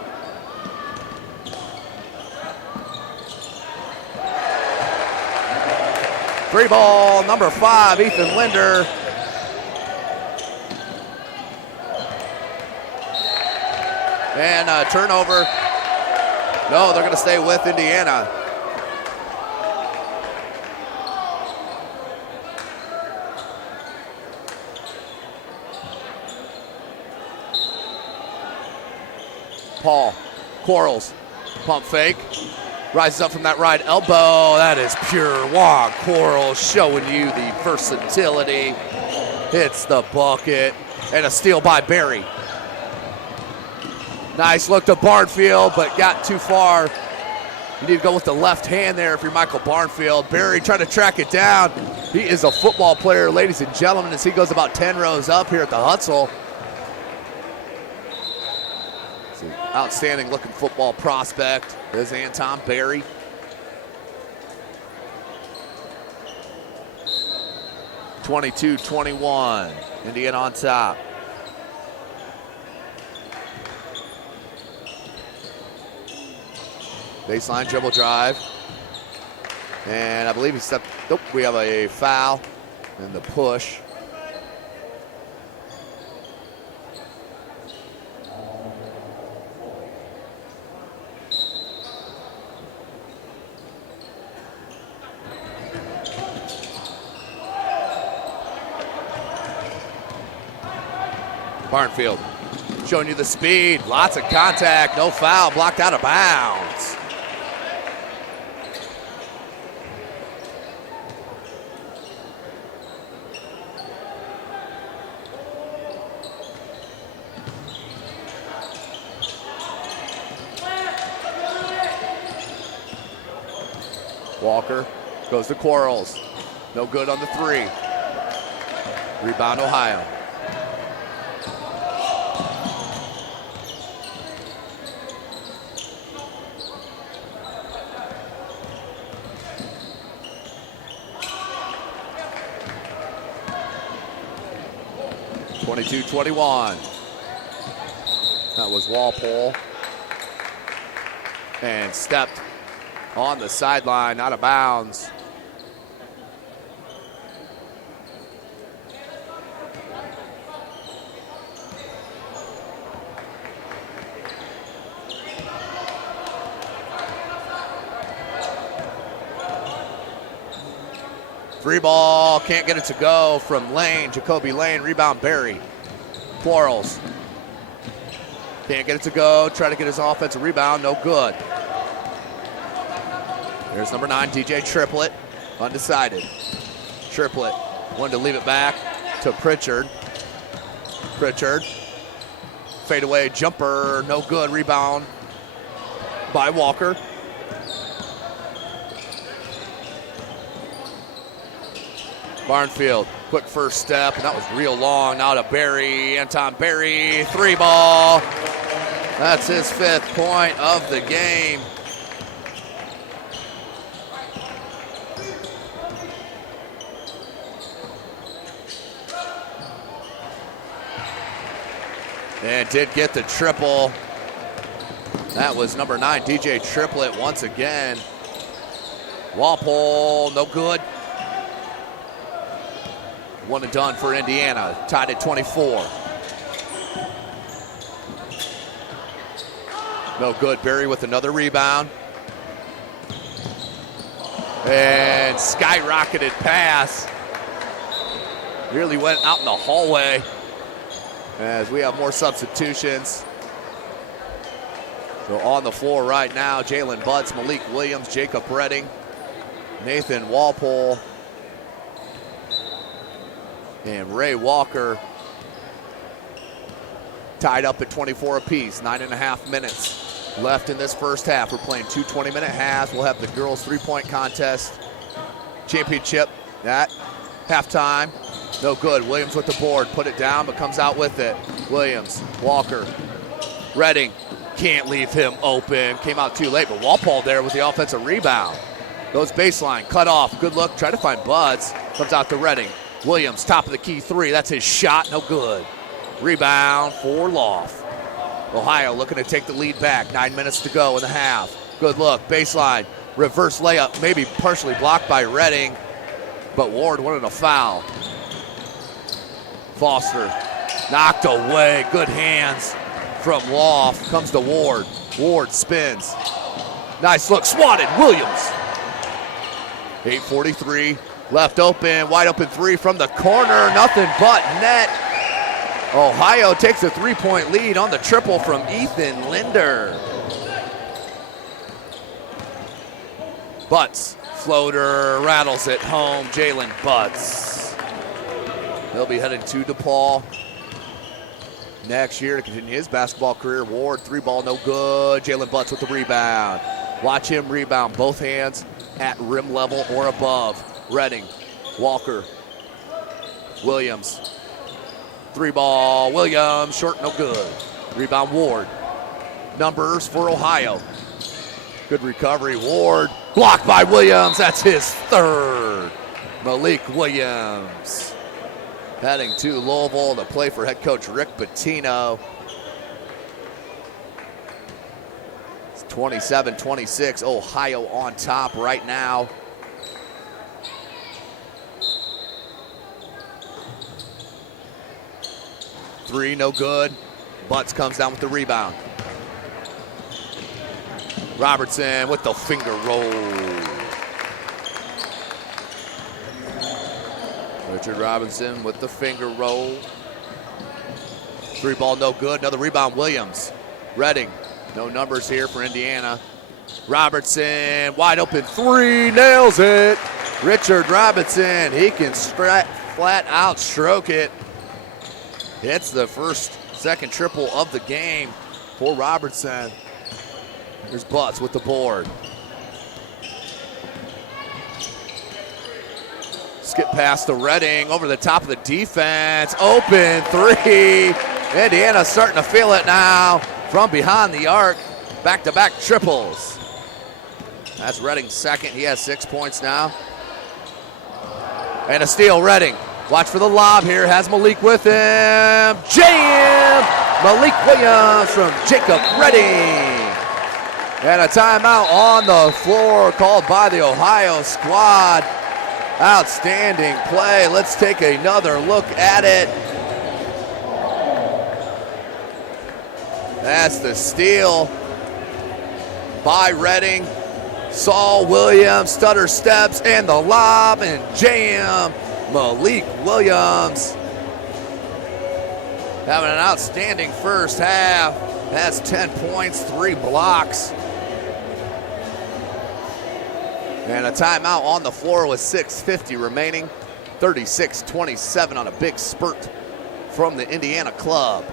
Free ball, number 5, Ethan Linder. And a turnover. No, they're going to stay with Indiana. Paul, Quarles, pump fake. Rises up from that right elbow. That is pure Juan Quarles showing you the versatility. Hits the bucket. And a steal by Barry. Nice look to Barnfield, but got too far. You need to go with the left hand there if you're Michael Barnfield. Barry trying to track it down. He is a football player, ladies and gentlemen, as he goes about 10 rows up here at the Hutzel. It's an outstanding looking football prospect. There's Anton Barry. (22-21). Indiana on top. Baseline dribble drive. And I believe he stepped. Nope, we have a foul and the push. Barnfield showing you the speed. Lots of contact. No foul. Blocked out of bounds. Walker goes to Quarles. No good on the 3. Rebound, Ohio. (22-21). That was Walpole. And stepped on the sideline, out of bounds. Free ball, can't get it to go from Lane, Jacoby Lane, rebound Barry. Quarles. Can't get it to go, try to get his offensive rebound, no good. There's number 9, DJ Triplett, undecided. Triplett wanted to leave it back to Pritchard. Pritchard, fadeaway jumper, no good, rebound by Walker. Barnfield, quick first step, and that was real long. Now to Barry, Anton Barry, 3 ball. That's his 5th point of the game. And did get the triple. That was number 9, DJ Triplett once again. Walpole, no good. One and done for Indiana, tied at 24. No good, Barry with another rebound. And skyrocketed pass. Really went out in the hallway. As we have more substitutions. So on the floor right now, Jalen Butts, Malik Williams, Jacob Redding, Nathan Walpole, and Ray Walker. Tied up at 24 apiece, 9.5 minutes left in this first half. We're playing 2 20-minute halves. We'll have the girls' 3-point contest championship at halftime. No good. Williams with the board. Put it down, but comes out with it. Williams, Walker, Redding. Can't leave him open. Came out too late, but Walpole there with the offensive rebound. Goes baseline, cut off. Good look. Try to find Buds. Comes out to Redding. Williams, top of the key 3. That's his shot. No good. Rebound for Loft. Ohio looking to take the lead back. 9 minutes to go in the half. Good look. Baseline. Reverse layup. Maybe partially blocked by Redding. but Ward wanted a foul. Foster knocked away. Good hands from Loft. Comes to Ward. Ward spins. Nice look. Swatted. Williams. 8:43 left open. Wide open three from the corner. Nothing but net. Ohio takes a 3-point lead on the triple from Ethan Linder. Butts. Floater rattles it home. Jalen Butts. He'll be headed to DePaul next year to continue his basketball career. Ward, 3-ball, no good. Jalen Butts with the rebound. Watch him rebound, both hands at rim level or above. Redding, Walker, Williams. 3-ball, Williams, short, no good. Rebound, Ward. Numbers for Ohio. Good recovery, Ward. Blocked by Williams, that's his third. Malik Williams heading to Louisville to play for head coach Rick Pitino. It's 27-26, Ohio on top right now. Three, no good. Butts comes down with the rebound. Robertson with the finger roll. Richard Robinson with the finger roll. 3-ball, no good. Another rebound, Williams. Redding, no numbers here for Indiana. Robertson, wide open three, nails it. Richard Robinson, he can flat out stroke it. Hits the second triple of the game for Robertson. Here's Butts with the board. Skip past the Redding, over the top of the defense. Open three. Indiana starting to feel it now from behind the arc. Back-to-back triples. That's Redding's second. He has 6 points now. And a steal, Redding. Watch for the lob here. Has Malik with him. Jam! Malik Williams from Jacob Redding. And a timeout on the floor called by the Ohio squad. Outstanding play. Let's take another look at it. That's the steal by Redding. Saul Williams, stutter steps, and the lob, and jam. Malik Williams having an outstanding first half. Has 10 points, 3 blocks. And a timeout on the floor with 6:50 remaining. 36-27 on a big spurt from the Indiana club.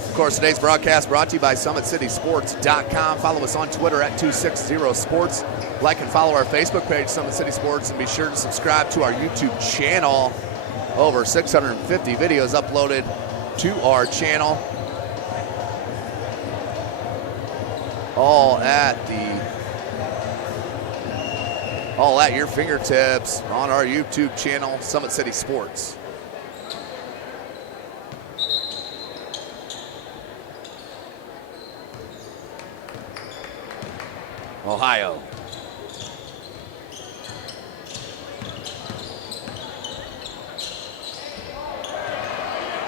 Of course, today's broadcast brought to you by SummitCitySports.com. Follow us on Twitter at 260sports. Like and follow our Facebook page, Summit City Sports, and be sure to subscribe to our YouTube channel. Over 650 videos uploaded to our channel. All at your fingertips on our YouTube channel, Summit City Sports. Ohio.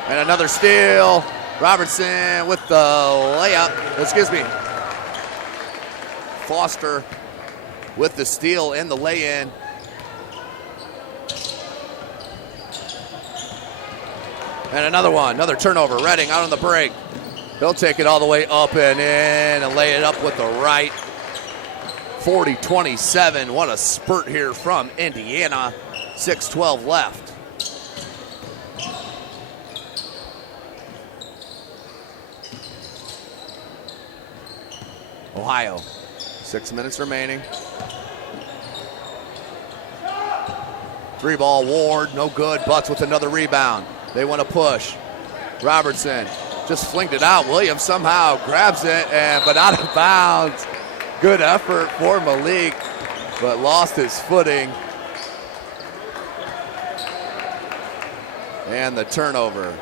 And another steal. Robertson with the layup. Excuse me. Foster with the steal and the lay-in. And another one, another turnover. Redding out on the break. He'll take it all the way up and in and lay it up with the right. 40-27. What a spurt here from Indiana. 6:12 left. Ohio, 6 minutes remaining. 3-ball, Ward, no good. Butts with another rebound. They want to push. Robertson just flinged it out. Williams somehow grabs it, but out of bounds. Good effort for Malik, but lost his footing. And the turnover.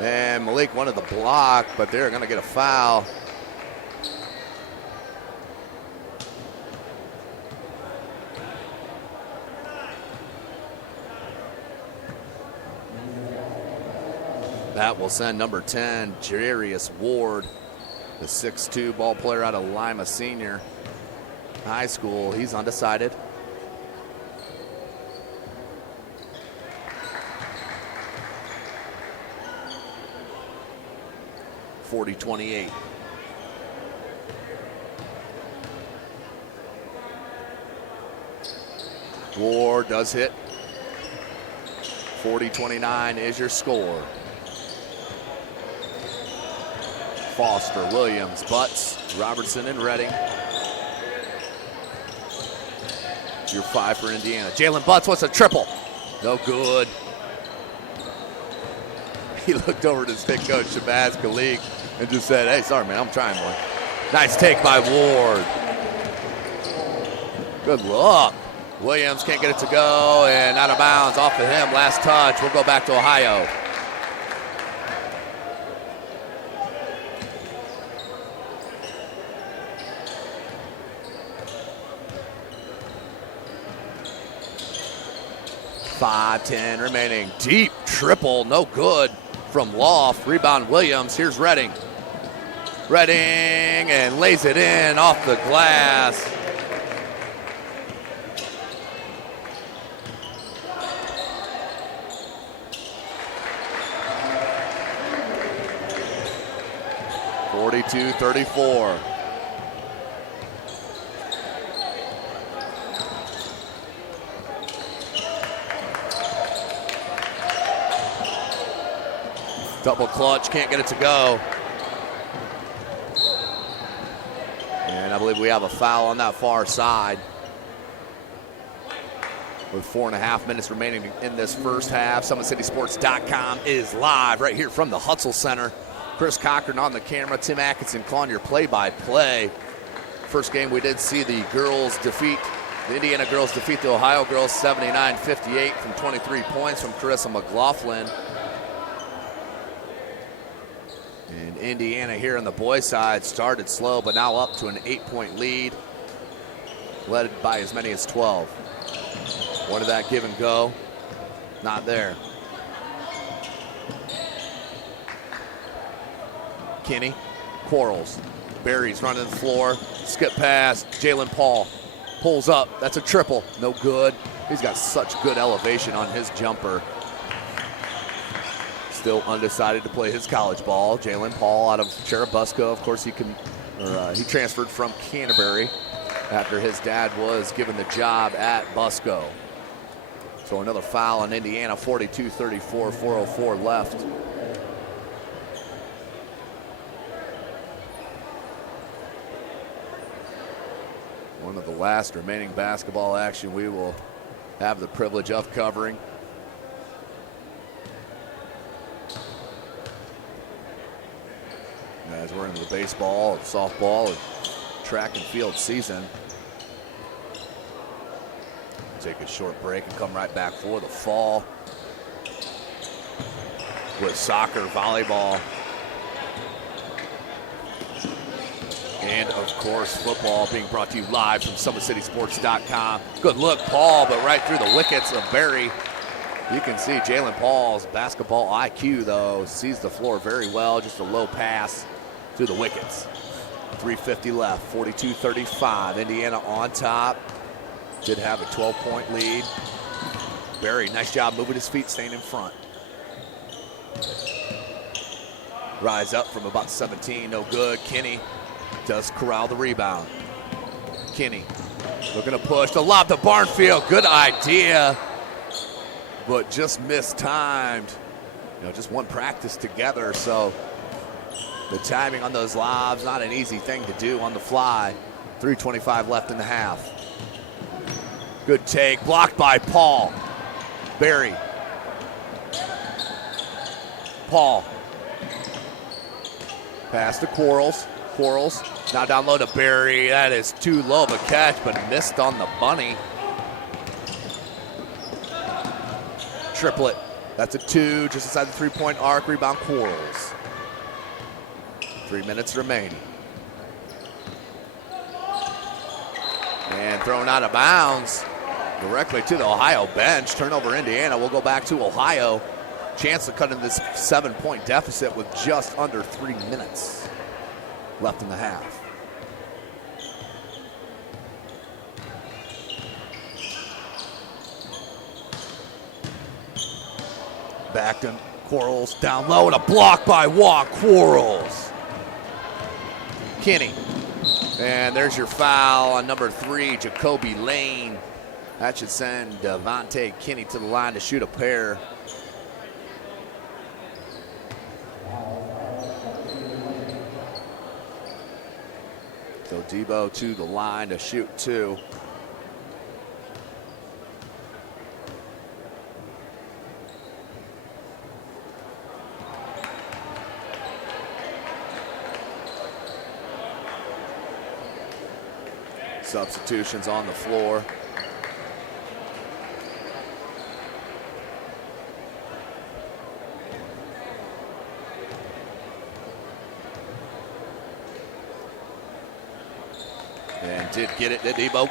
And Malik wanted the block, but they're going to get a foul. That will send number 10, Jarius Ward, the 6'2" ball player out of Lima Senior High School. He's undecided. .40-28. Ward does hit. 40-29 is your score. Foster, Williams, Butts, Robertson, and Redding. Your 5 for Indiana. Jalen Butts wants a triple. No good. He looked over at his head coach, Shabazz Khalid, and just said, hey, sorry, man, I'm trying, boy. Nice take by Ward. Good luck. Williams can't get it to go, and out of bounds off of him. Last touch. We'll go back to Ohio. .5:10 remaining. Deep triple, no good from Loft. Rebound Williams. Here's Redding. Redding and lays it in off the glass. .42-34. Double clutch, can't get it to go. And I believe we have a foul on that far side. With 4.5 minutes remaining in this first half, SummitCitySports.com is live right here from the Hutzel Center. Chris Cochran on the camera, Tim Atkinson calling your play-by-play. First game we did see the Indiana girls defeat the Ohio girls 79-58 from 23 points from Carissa McLaughlin. And Indiana here on the boys' side started slow, but now up to an 8-point lead, led by as many as 12. Wanted that give and go, not there. Kinney, Quarles, Barry's running the floor, skip pass, Jalen Paul pulls up, that's a triple, no good. He's got such good elevation on his jumper. Still undecided to play his college ball. Jalen Paul out of Cherubusco. Of course, he transferred from Canterbury after his dad was given the job at Busco. So another foul on Indiana, 42-34, 4:04 left. One of the last remaining basketball action we will have the privilege of covering. As we're into the baseball, softball, and track and field season. Take a short break and come right back for the fall with soccer, volleyball, and of course football being brought to you live from SummitCitySports.com. Good look, Paul, but right through the wickets of Barry. You can see Jalen Paul's basketball IQ, though, sees the floor very well. Just a low pass through the wickets. 3:50 left, 42-35. Indiana on top. Did have a 12-point lead. Barry, nice job moving his feet, staying in front. Rise up from about 17, no good. Kinney does corral the rebound. Kinney looking to push, the lob to Barnfield. Good idea, but just mistimed. Just one practice together, so the timing on those lobs, not an easy thing to do on the fly. 3:25 left in the half. Good take, blocked by Paul. Barry. Paul. Pass to Quarles. Quarles now down low to Barry. That is too low of a catch, but missed on the bunny. Triplett. That's a 2 just inside the three-point arc. Rebound Quarles. 3 minutes remaining. And thrown out of bounds directly to the Ohio bench. Turnover Indiana. We'll go back to Ohio. Chance to cut in this 7-point deficit with just under 3 minutes left in the half. Back to Quarles, down low, and a block by Quarles. Kinney. And there's your foul on number 3, Jacoby Lane. That should send Devontae Kinney to the line to shoot a pair. So Debo to the line to shoot 2. Substitutions on the floor. And did get it to Debo.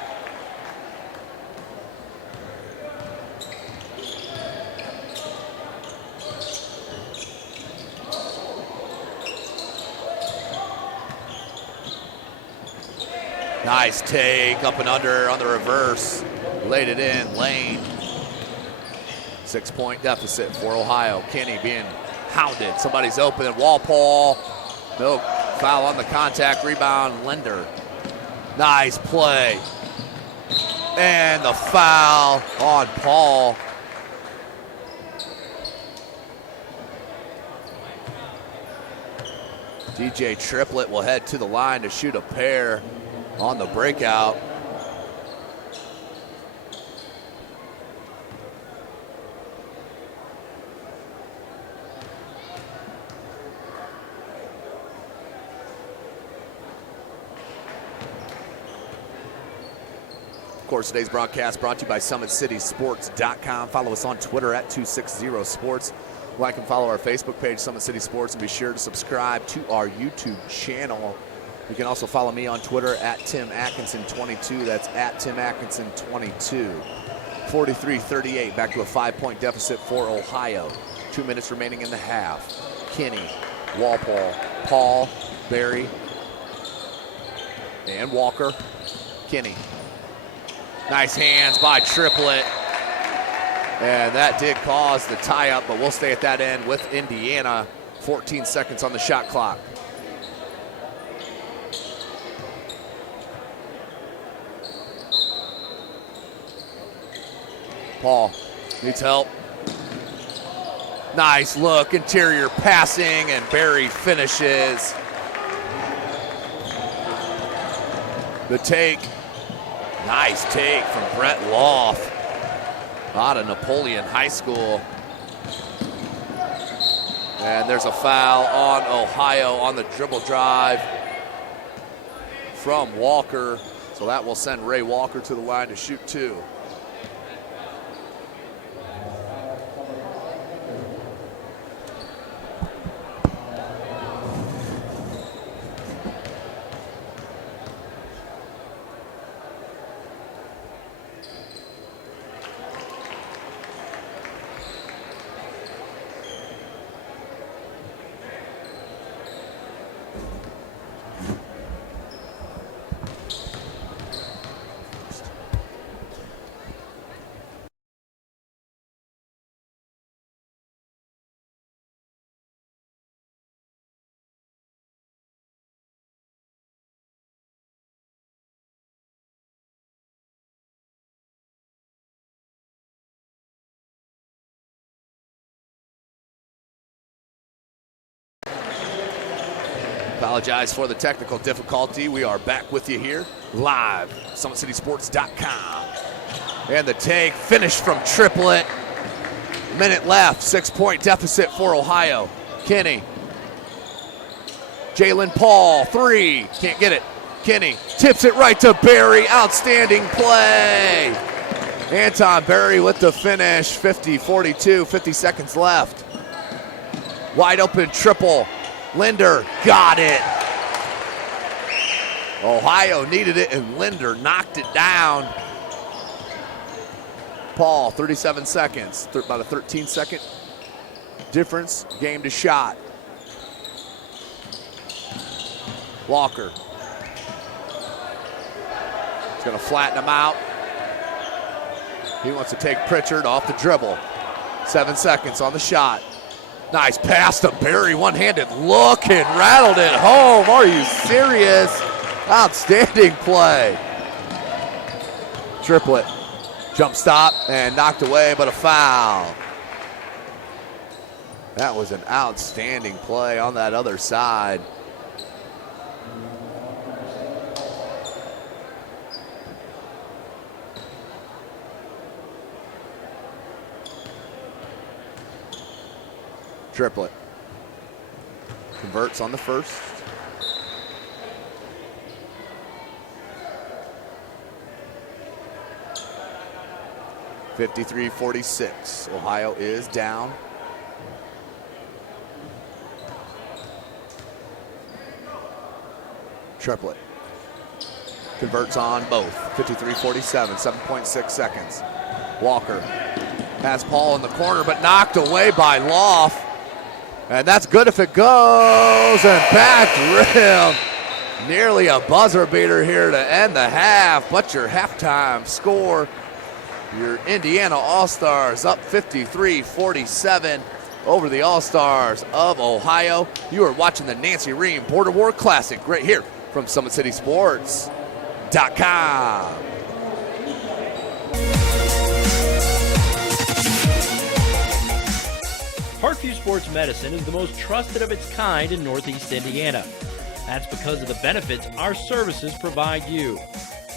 Nice take, up and under on the reverse. Laid it in, Lane. 6-point deficit for Ohio. Kinney being hounded. Somebody's open, Walpole. No foul on the contact, rebound, Linder. Nice play. And the foul on Paul. DJ Triplett will head to the line to shoot a pair on the breakout. Of course, today's broadcast brought to you by SummitCitySports.com. Follow us on Twitter at 260sports. Like and follow our Facebook page, Summit City Sports, and be sure to subscribe to our YouTube channel. You can also follow me on Twitter at Tim Atkinson22. That's at Tim Atkinson22. 43-38, back to a 5-point deficit for Ohio. 2 minutes remaining in the half. Kinney, Walpole, Paul, Barry, and Walker. Kinney. Nice hands by Triplett. And that did cause the tie-up, but we'll stay at that end with Indiana. 14 seconds on the shot clock. Paul needs help. Nice look, interior passing, and Barry finishes. The take. Nice take from Brett Loff out of Napoleon High School. And there's a foul on Ohio on the dribble drive from Walker. So that will send Ray Walker to the line to shoot 2. Apologize for the technical difficulty. We are back with you here live, SummitCitySports.com. And the take, finish from Triplett. Minute left, 6-point deficit for Ohio. Kinney. Jalen Paul, 3, can't get it. Kinney tips it right to Barry, outstanding play. Anton Barry with the finish, 50-42, 50 seconds left. Wide open triple, Linder got it. Ohio needed it and Linder knocked it down. Paul, 37 seconds, about a 13-second difference, game to shot. Walker. He's gonna flatten him out. He wants to take Pritchard off the dribble. 7 seconds on the shot. Nice pass to Barry, one-handed look and rattled it home. Are you serious? Outstanding play. Triplet, jump stop and knocked away, but a foul. That was an outstanding play on that other side. Triplet converts on the first. (53-46). Ohio is down. Triplet converts on both. 53-47, 7.6 seconds. Walker has Paul in the corner, but knocked away by Loft. And that's good if it goes, and back Rehm. Nearly a buzzer beater here to end the half, but your halftime score, your Indiana All-Stars up 53-47 over the All-Stars of Ohio. You are watching the Nancy Rehm Border War Classic right here from SummitCitySports.com. Parkview Sports Medicine is the most trusted of its kind in Northeast Indiana. That's because of the benefits our services provide you.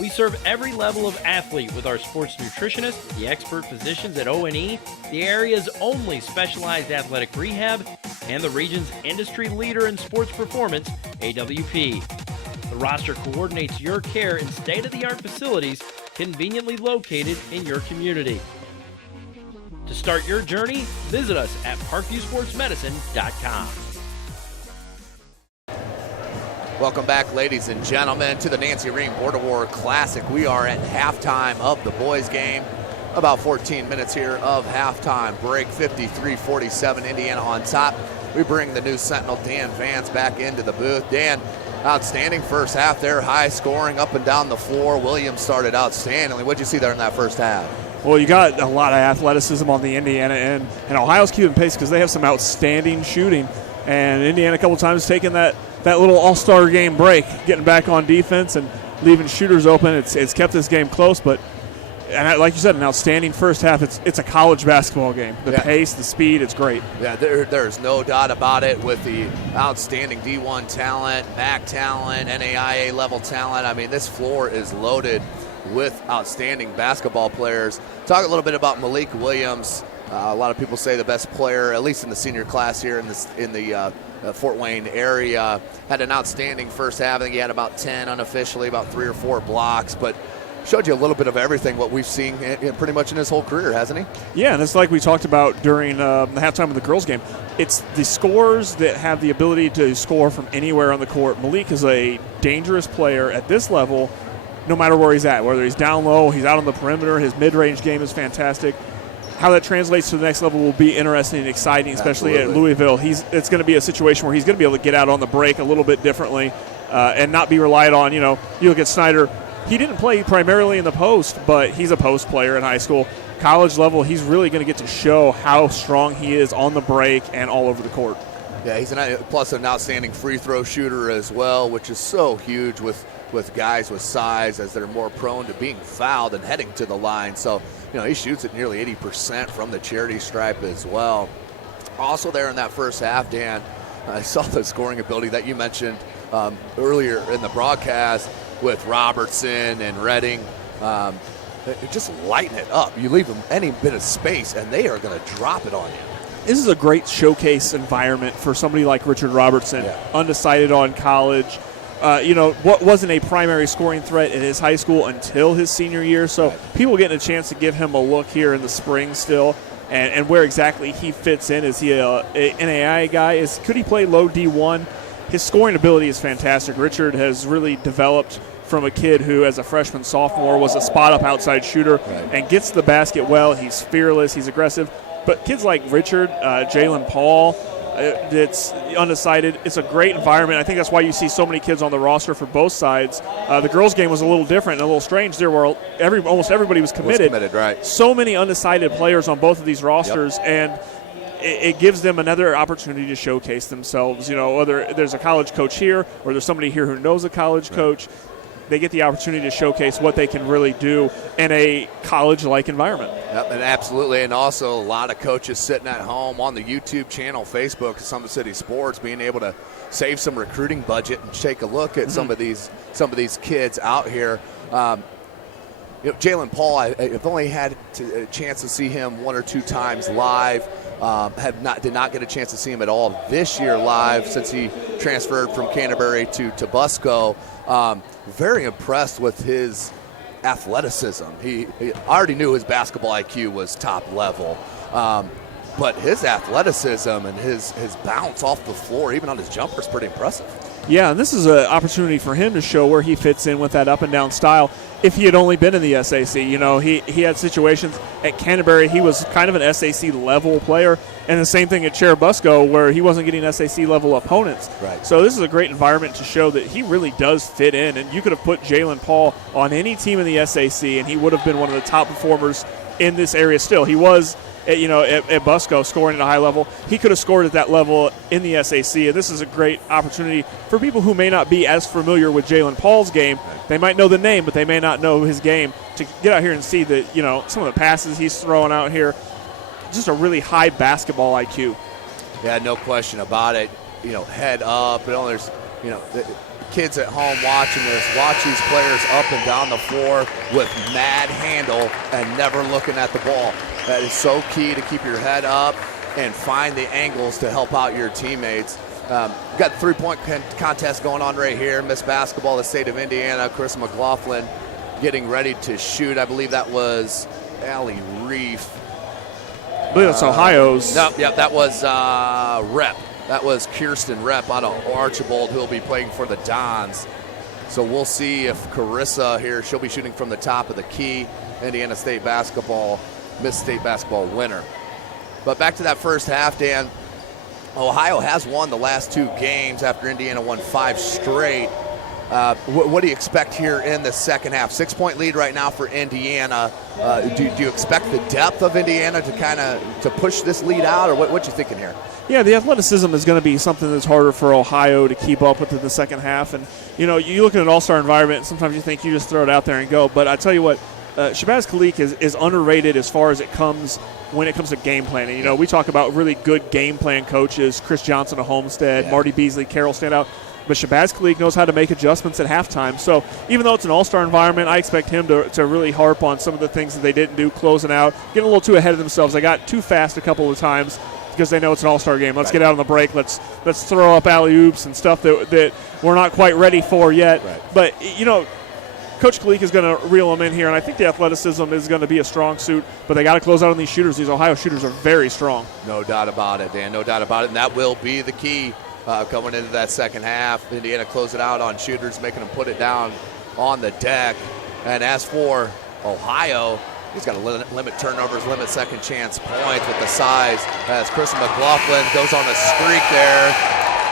We serve every level of athlete with our sports nutritionists, the expert physicians at O&E, the area's only specialized athletic rehab, and the region's industry leader in sports performance, AWP. The roster coordinates your care in state-of-the-art facilities conveniently located in your community. To start your journey, visit us at parkviewsportsmedicine.com. Welcome back, ladies and gentlemen, to the Nancy Rehm Border War Classic. We are at halftime of the boys' game. About 14 minutes here of halftime break. 53-47, Indiana on top. We bring the new Sentinel, Dan Vance, back into the booth. Dan, outstanding first half there, high scoring up and down the floor. Williams started outstandingly. What did you see there in that first half? Well, you got a lot of athleticism on the Indiana end, and Ohio's keeping pace because they have some outstanding shooting. And Indiana a couple times taking that little all-star game break, getting back on defense and leaving shooters open. It's kept this game close, but like you said, an outstanding first half. It's a college basketball game. The pace, the speed, it's great. Yeah, there's no doubt about it with the outstanding D1 talent, MAC talent, NAIA level talent. I mean, this floor is loaded with outstanding basketball players. Talk a little bit about Malik Williams. A lot of people say the best player, at least in the senior class here in the Fort Wayne area. Had an outstanding first half. I think he had about 10 unofficially, about 3 or 4 blocks, but showed you a little bit of everything, what we've seen pretty much in his whole career, hasn't he? Yeah, and it's like we talked about during the halftime of the girls' game. It's the scorers that have the ability to score from anywhere on the court. Malik is a dangerous player at this level, no matter where he's at, whether he's down low, he's out on the perimeter. His mid-range game is fantastic. How that translates to the next level will be interesting and exciting, especially at Louisville. It's going to be a situation where he's going to be able to get out on the break a little bit differently and not be relied on. You look at Snyder. He didn't play primarily in the post, but he's a post player in high school. College level, he's really going to get to show how strong he is on the break and all over the court. Yeah, he's plus an outstanding free throw shooter as well, which is so huge with guys with size, as they're more prone to being fouled and heading to the line. So, he shoots at nearly 80% from the charity stripe as well. Also there in that first half, Dan, I saw the scoring ability that you mentioned earlier in the broadcast with Robertson and Redding. Just lighten it up. You leave them any bit of space, and they are going to drop it on you. this is a great showcase environment for somebody like Richard Robertson, undecided on college. What wasn't a primary scoring threat in his high school until his senior year. So people getting a chance to give him a look here in the spring still, and where exactly he fits in. Is he a NAIA guy? Could he play low D1? His scoring ability is fantastic. Richard has really developed from a kid who, as a freshman, sophomore, was a spot-up outside shooter and gets the basket well. He's fearless. He's aggressive. But kids like Richard, Jalen Paul, that's undecided, it's a great environment. I think that's why you see so many kids on the roster for both sides. The girls' game was a little different and a little strange. There were almost everybody was committed. Right. So many undecided players on both of these rosters, and it gives them another opportunity to showcase themselves. Whether there's a college coach here or there's somebody here who knows a college coach, they get the opportunity to showcase what they can really do in a college-like environment. Yep, and absolutely, and also a lot of coaches sitting at home on the YouTube channel, Facebook, Summit City Sports, being able to save some recruiting budget and take a look at some of these kids out here. Jalen Paul, I've only had a chance to see him one or two times live. Did not get a chance to see him at all this year live since he transferred from Canterbury to Busco. Very impressed with his athleticism. He already knew his basketball IQ was top level, but his athleticism and his bounce off the floor, even on his jumper, is pretty impressive. Yeah, and this is an opportunity for him to show where he fits in with that up-and-down style. If he had only been in the SAC, he had situations at Canterbury. He was kind of an SAC-level player, and the same thing at Cherubusco where he wasn't getting SAC-level opponents. Right. So this is a great environment to show that he really does fit in, and you could have put Jalen Paul on any team in the SAC, and he would have been one of the top performers in this area still. He was at Busco scoring at a high level. He could have scored at that level in the SAC, and this is a great opportunity for people who may not be as familiar with Jalen Paul's game. They might know the name, but they may not know his game, to get out here and see that, some of the passes he's throwing out here, just a really high basketball IQ. Yeah, no question about it. Head up. There's, the kids at home watching this, watch these players up and down the floor with mad handle and never looking at the ball. That is so key to keep your head up and find the angles to help out your teammates. Got the three-point contest going on right here. Miss Basketball, the state of Indiana, Chris McLaughlin getting ready to shoot. I believe that was Allie Reef. I believe that's Ohio's. No, that was Rep. That was Kirsten Rep out of Archibald, who will be playing for the Dons. So we'll see if Carissa here, she'll be shooting from the top of the key. Indiana State basketball, Miss State basketball winner. But back to that first half, Dan. Ohio has won the last two games after Indiana won 5 straight. What do you expect here in the second half? 6-point lead right now for Indiana. Do you expect the depth of Indiana to push this lead out, or what you thinking here? Yeah, the athleticism is going to be something that's harder for Ohio to keep up with in the second half. And, you look at an all-star environment, and sometimes you think you just throw it out there and go. But I tell you what, Shabazz Khalik is underrated as far as when it comes to game planning. We talk about really good game plan coaches, Chris Johnson of Homestead, Marty Beasley, Carroll stand out. But Shabazz Khalik knows how to make adjustments at halftime. So even though it's an all-star environment, I expect him to really harp on some of the things that they didn't do, closing out, getting a little too ahead of themselves. They got too fast a couple of times because they know it's an all-star game. Let's get out on the break. Let's throw up alley-oops and stuff that we're not quite ready for yet. Right. But, Coach Khalik is going to reel them in here, and I think the athleticism is going to be a strong suit, but they got to close out on these shooters. These Ohio shooters are very strong. No doubt about it, Dan. No doubt about it, and that will be the key coming into that second half. Indiana close it out on shooters, making them put it down on the deck. And as for Ohio, he's got to limit turnovers, limit second chance points with the size, as Chris McLaughlin goes on a streak there,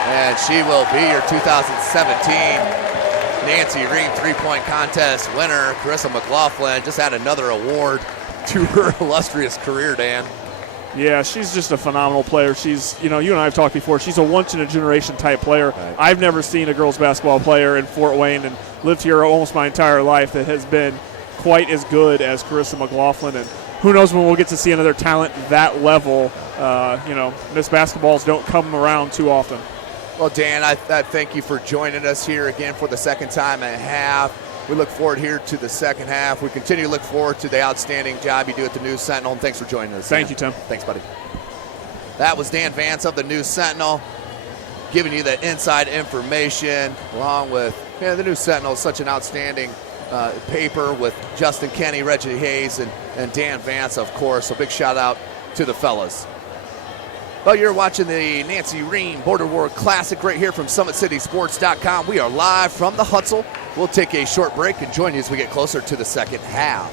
and she will be your 2017 Nancy Rehm three-point contest winner. Carissa McLaughlin just had another award to her illustrious career, Dan. Yeah, she's just a phenomenal player. She's, you and I have talked before, she's a once-in-a-generation type player. Right. I've never seen a girls basketball player in Fort Wayne and lived here almost my entire life that has been quite as good as Carissa McLaughlin. And who knows when we'll get to see another talent that level. Miss Basketballs don't come around too often. Well, Dan, I thank you for joining us here again for the second time and a half. We look forward here to the second half. We continue to look forward to the outstanding job you do at the News Sentinel, and thanks for joining us. Thank you, Tim. Thanks, buddy. That was Dan Vance of the News Sentinel giving you that inside information, along with the News Sentinel is such an outstanding paper with Justin Kenny, Reggie Hayes, and Dan Vance, of course. So big shout out to the fellas. Well, you're watching the Nancy Rehm Border War Classic right here from SummitCitySports.com. We are live from the Hutzel. We'll take a short break and join you as we get closer to the second half.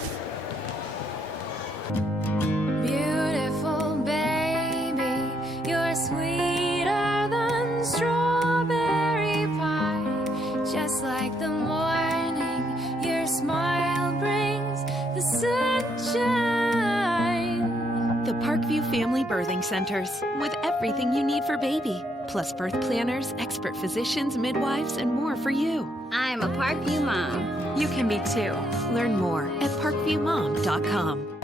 Beautiful baby, you're sweeter than strawberry pie. Just like the morning, your smile brings the sunshine. The Parkview Family Birthing Centers, with everything you need for baby, plus birth planners, expert physicians, midwives, and more for you. I'm a Parkview mom. You can be too. Learn more at parkviewmom.com.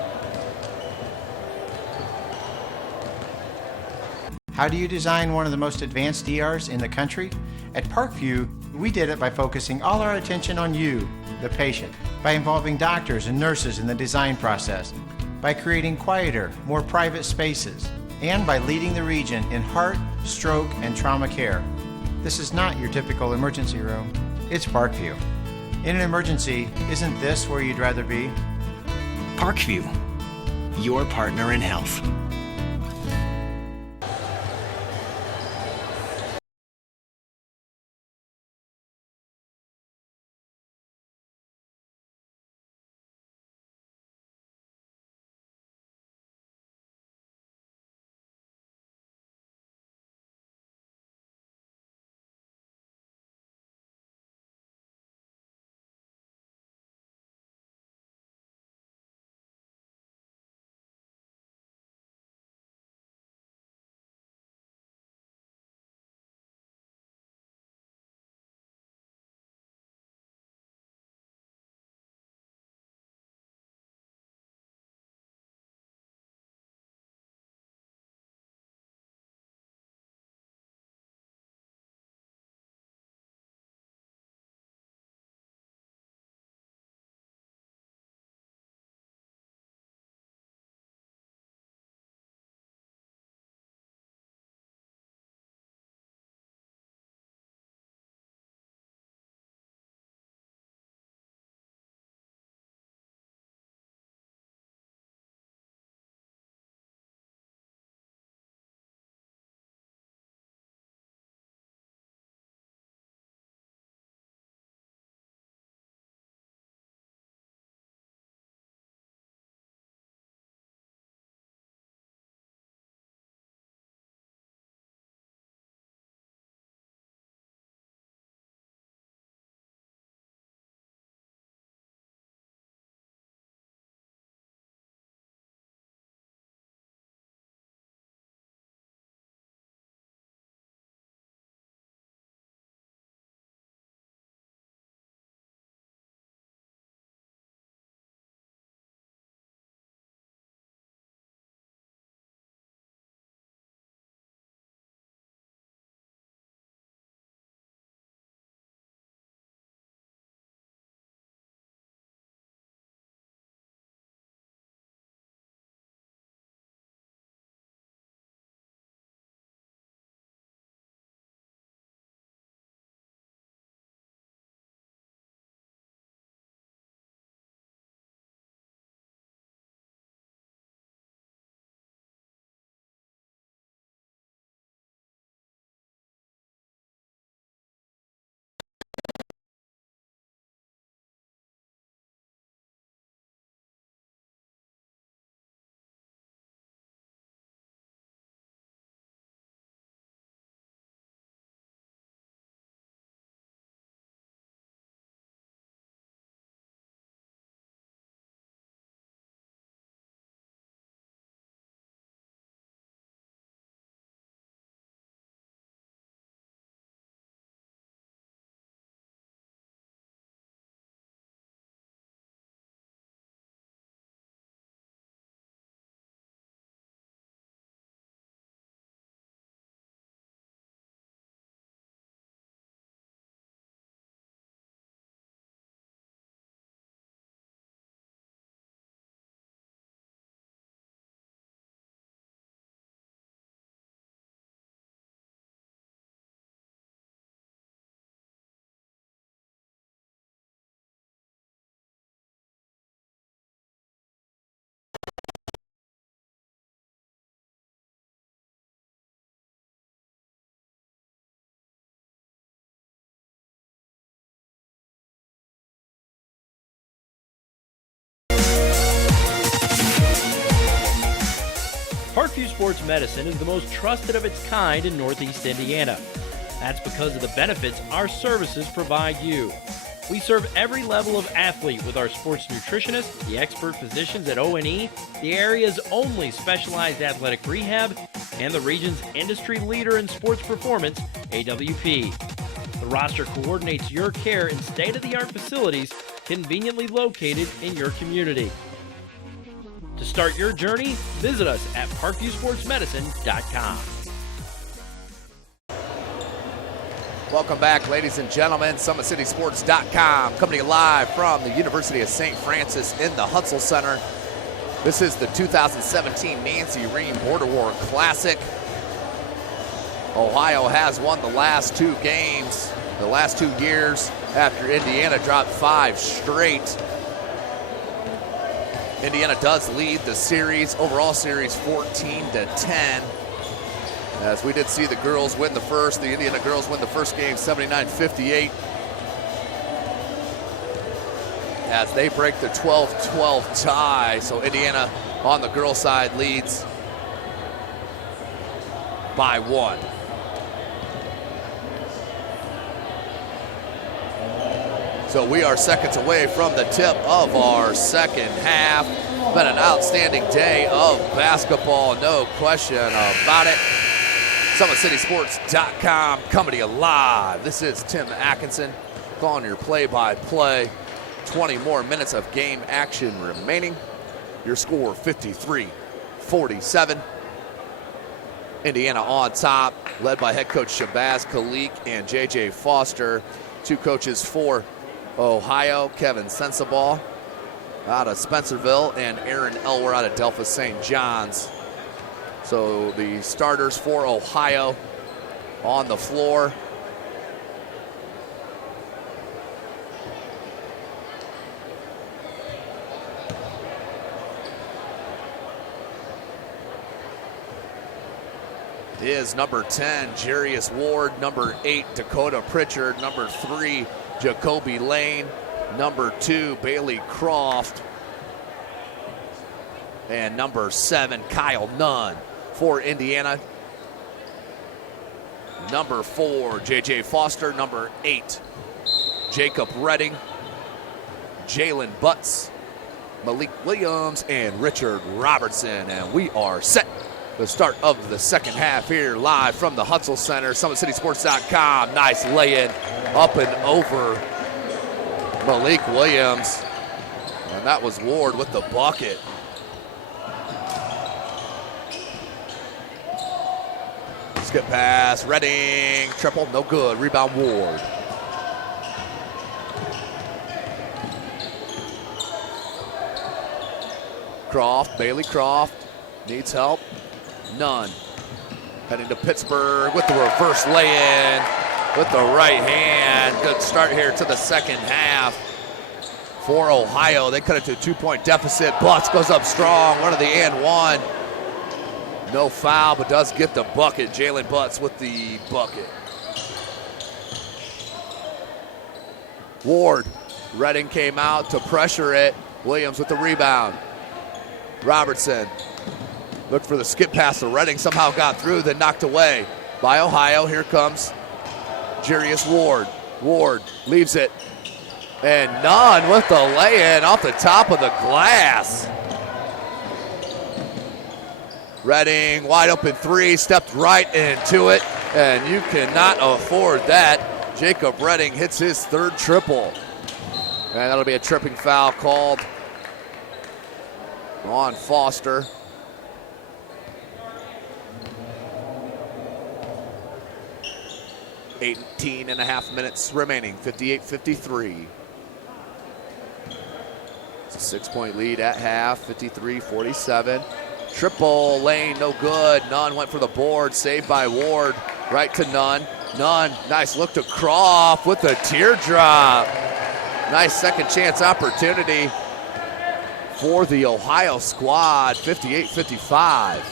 How do you design one of the most advanced ERs in the country? At Parkview, we did it by focusing all our attention on you, the patient, by involving doctors and nurses in the design process, by creating quieter, more private spaces, and by leading the region in heart, stroke, and trauma care. This is not your typical emergency room. It's Parkview. In an emergency, isn't this where you'd rather be? Parkview, your partner in health. Parkview Sports Medicine is the most trusted of its kind in Northeast Indiana. That's because of the benefits our services provide you. We serve every level of athlete with our sports nutritionists, the expert physicians at O&E, the area's only specialized athletic rehab, and the region's industry leader in sports performance, AWP. The roster coordinates your care in state-of-the-art facilities conveniently located in your community. To start your journey, visit us at parkviewsportsmedicine.com. Welcome back, ladies and gentlemen. SummitCitySports.com, coming to you live from the University of St. Francis in the Hutzel Center. This is the 2017 Nancy Rehm Border War Classic. Ohio has won the last two games, the last 2 years, after Indiana dropped 5 straight. Indiana does lead the series, overall series 14-10. As we did see the girls win the first, the Indiana girls win the first game 79-58. As they break the 12-12 tie. So Indiana on the girls' side leads by 1. So we are seconds away from the tip of our second half. Been an outstanding day of basketball, no question about it. SummitCitySports.com, coming to you live. This is Tim Atkinson calling your play-by-play. 20 more minutes of game action remaining. Your score 53-47. Indiana on top, led by head coach Shabazz Khalik and J.J. Foster. 2 coaches for Ohio, Kevin Sensabaugh out of Spencerville and Aaron Elwer out of Delphos St. John's. So the starters for Ohio on the floor. Is number 10, Jarius Ward, number 8, Dakota Pritchard, number 3, Jacoby Lane, number 2, Bailey Croft, and number 7, Kyle Nunn for Indiana. Number 4, J.J. Foster, number 8, Jacob Redding, Jalen Butts, Malik Williams, and Richard Robertson, and we are set. The start of the second half here live from the Hutzel Center, SummitCitySports.com. Nice lay-in up and over Malik Williams. And that was Ward with the bucket. Skip pass, Redding, triple, no good. Rebound Ward. Croft, Bailey Croft needs help. None. Heading to Pittsburgh with the reverse lay-in with the right hand. Good start here to the second half for Ohio. They cut it to a 2-point deficit. Butts goes up strong. One of the and one. No foul, but does get the bucket. Jalen Butts with the bucket. Ward. Redding came out to pressure it. Williams with the rebound. Robertson. Looked for the skip pass to Redding, somehow got through, then knocked away by Ohio. Here comes Jarius Ward. Ward leaves it. And Nunn with the lay-in off the top of the glass. Redding, wide open 3, stepped right into it, and you cannot afford that. Jacob Redding hits his 3rd triple. And that'll be a tripping foul called on Foster. 18.5 minutes remaining, 58-53. It's a 6-point lead at half, 53-47. Triple lane, no good. Nunn went for the board, saved by Ward. Right to Nunn. Nunn, nice look to Croft with a teardrop. Nice second chance opportunity for the Ohio squad, 58-55.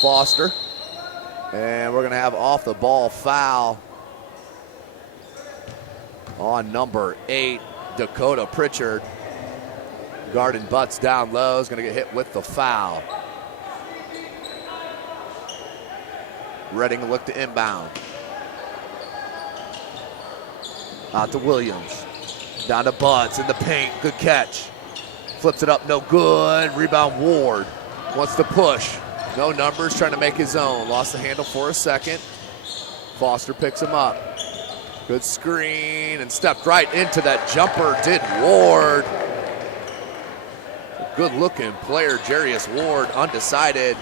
Foster. And we're going to have off the ball foul on number 8, Dakota Pritchard. Garden butts down low, is going to get hit with the foul. Redding look to inbound. Out to Williams. Down to Butts in the paint. Good catch. Flips it up, no good. Rebound Ward. Wants to push. No numbers, trying to make his own. Lost the handle for a second. Foster picks him up. Good screen and stepped right into that jumper, did Ward. Good looking player, Jarius Ward, undecided.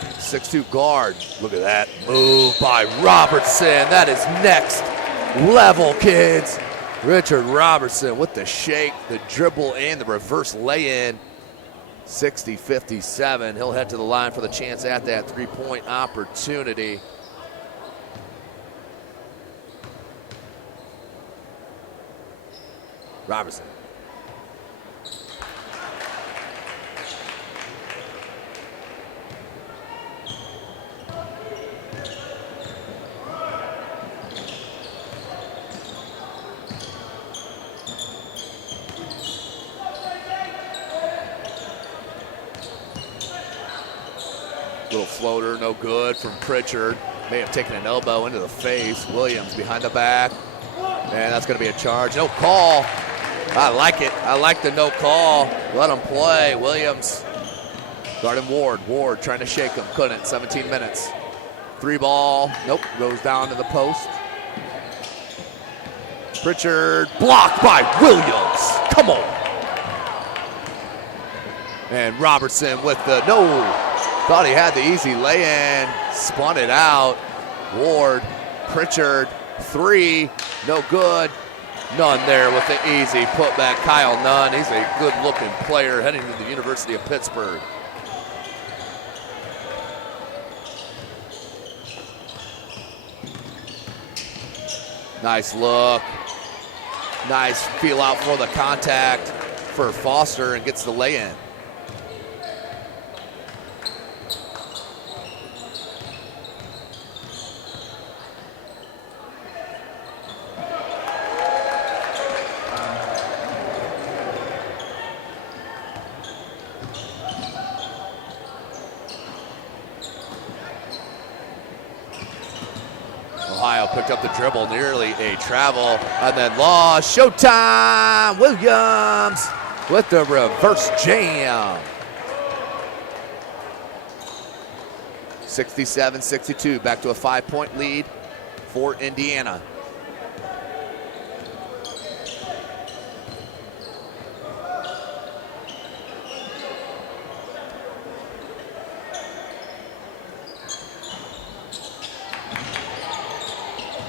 6'2" guard. Look at that move by Robertson. That is next level, kids. Richard Robertson with the shake, the dribble, and the reverse lay-in. 60-57. He'll head to the line for the chance at that three-point opportunity. Robertson. Little floater, no good from Pritchard. May have taken an elbow into the face. Williams behind the back. And that's going to be a charge. No call. I like it. I like the no call. Let him play. Williams guarding Ward. Ward trying to shake him. Couldn't. 17 minutes. Three ball. Nope. Goes down to the post. Pritchard blocked by Williams. Come on. And Robertson with the no. Thought he had the easy lay-in, spun it out. Ward, Pritchard, three, no good. Nunn there with the easy putback. Kyle Nunn, he's a good-looking player heading to the University of Pittsburgh. Nice look. Nice feel out for the contact for Foster and gets the lay-in. Picked up the dribble, nearly a travel, and then lost. Showtime! Williams with the reverse jam. 67-62, back to a 5-point lead for Indiana.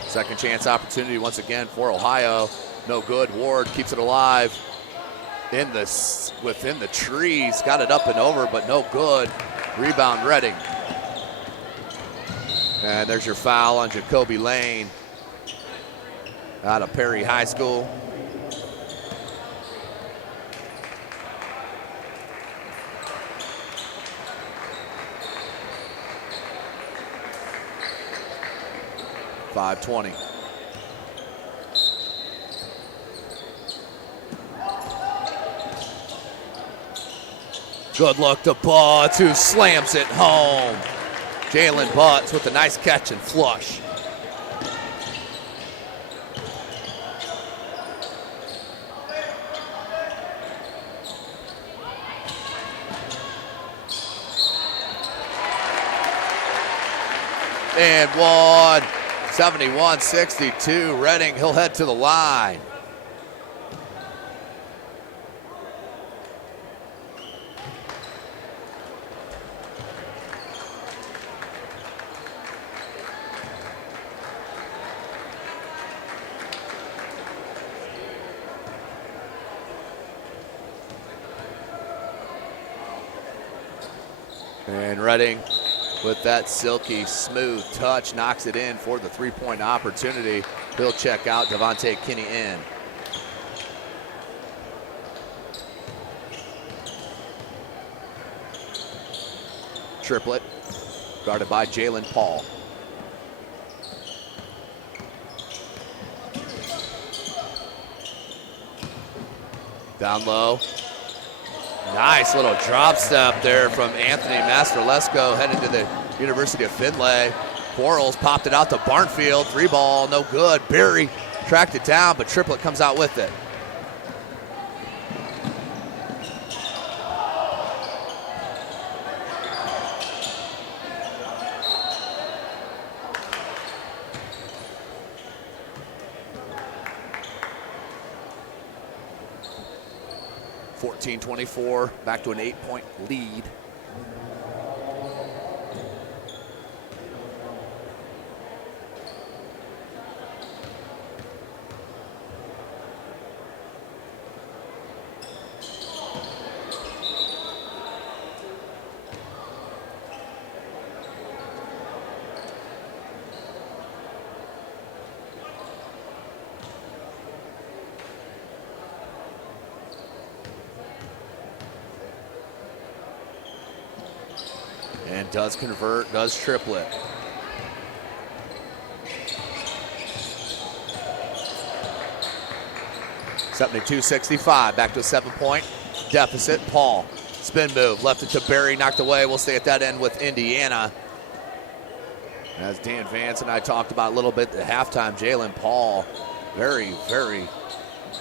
Second chance opportunity once again for Ohio. No good. Ward keeps it alive within the trees. Got it up and over, but no good. Rebound Redding. And there's your foul on Jacoby Lane out of Perry High School. .520. Good look to Butts, who slams it home. Jalen Butts with a nice catch and flush. And one. 71-62, Redding, he'll head to the line. And Redding with that silky smooth touch, knocks it in for the three-point opportunity. He'll check out, Devontae Kinney in. Triplet, guarded by Jalen Paul. Down low, Nice little drop step there from Anthony Mastrolesco headed to the University of Findlay. Quarles popped it out to Barnfield. 3-ball, no good. Berry tracked it down, but Triplett comes out with it. (14-24), back to an 8-point lead. And does convert, does Triplett. (72-65), back to a 7-point deficit. Paul, spin move, left it to Berry, knocked away. We'll stay at that end with Indiana. As Dan Vance and I talked about a little bit at halftime, Jalen Paul, very, very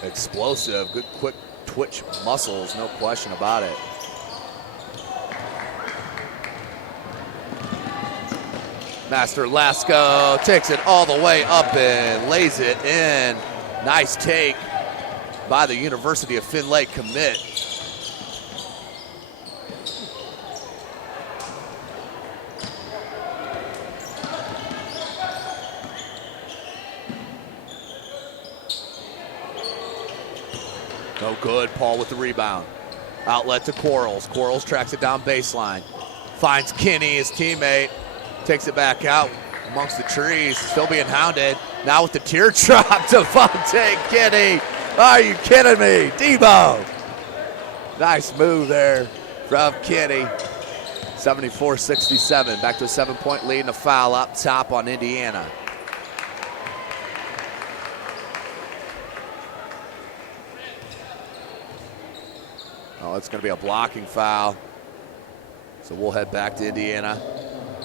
explosive, good quick twitch muscles, no question about it. Mastrolesco takes it all the way up and lays it in. Nice take by the University of Findlay commit. No good. Paul with the rebound. Outlet to Quarles. Quarles tracks it down baseline. Finds Kinney, his teammate. Takes it back out amongst the trees. Still being hounded. Now with the teardrop, Devontae Kinney. Are you kidding me? Debo. Nice move there from Kinney. 74-67. Back to a 7-point lead and a foul up top on Indiana. Oh, it's going to be a blocking foul. So we'll head back to Indiana.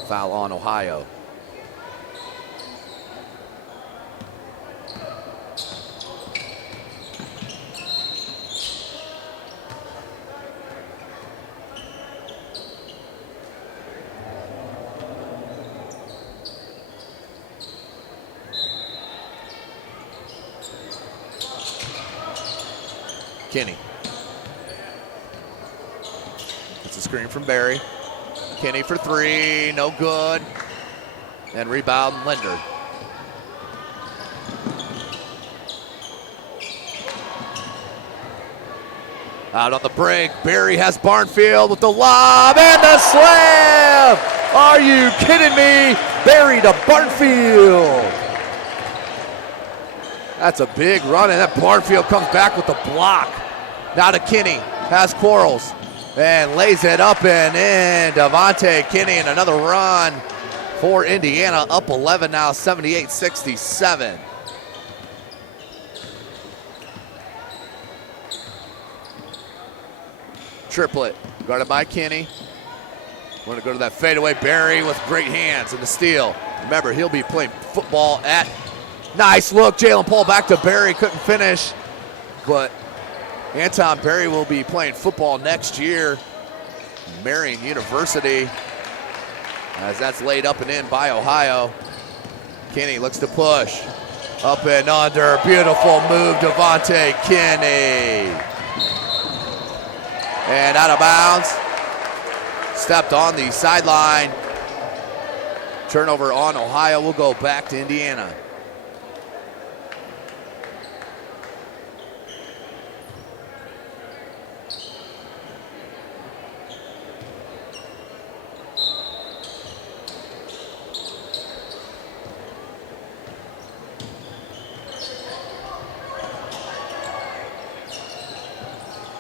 Foul on Ohio. Kinney. It's a screen from Berry. Kinney for 3, no good. And rebound, Linder. Out on the break, Berry has Barnfield with the lob and the slam! Are you kidding me? Berry to Barnfield. That's a big run, and that Barnfield comes back with the block. Now to Kinney, has Quarles. And lays it up and in. Devontae Kinney and another run for Indiana. Up 11 now, 78-67. Triplett guarded by Kinney. We're going to go to that fadeaway. Berry with great hands and the steal. Remember, he'll be playing football at. Nice look. Jalen Paul back to Berry. Couldn't finish. But Anton Berry will be playing football next year. Marion University. As that's laid up and in by Ohio. Kinney looks to push. Up and under. Beautiful move, Devontae Kinney. And out of bounds. Stepped on the sideline. Turnover on Ohio. We'll go back to Indiana.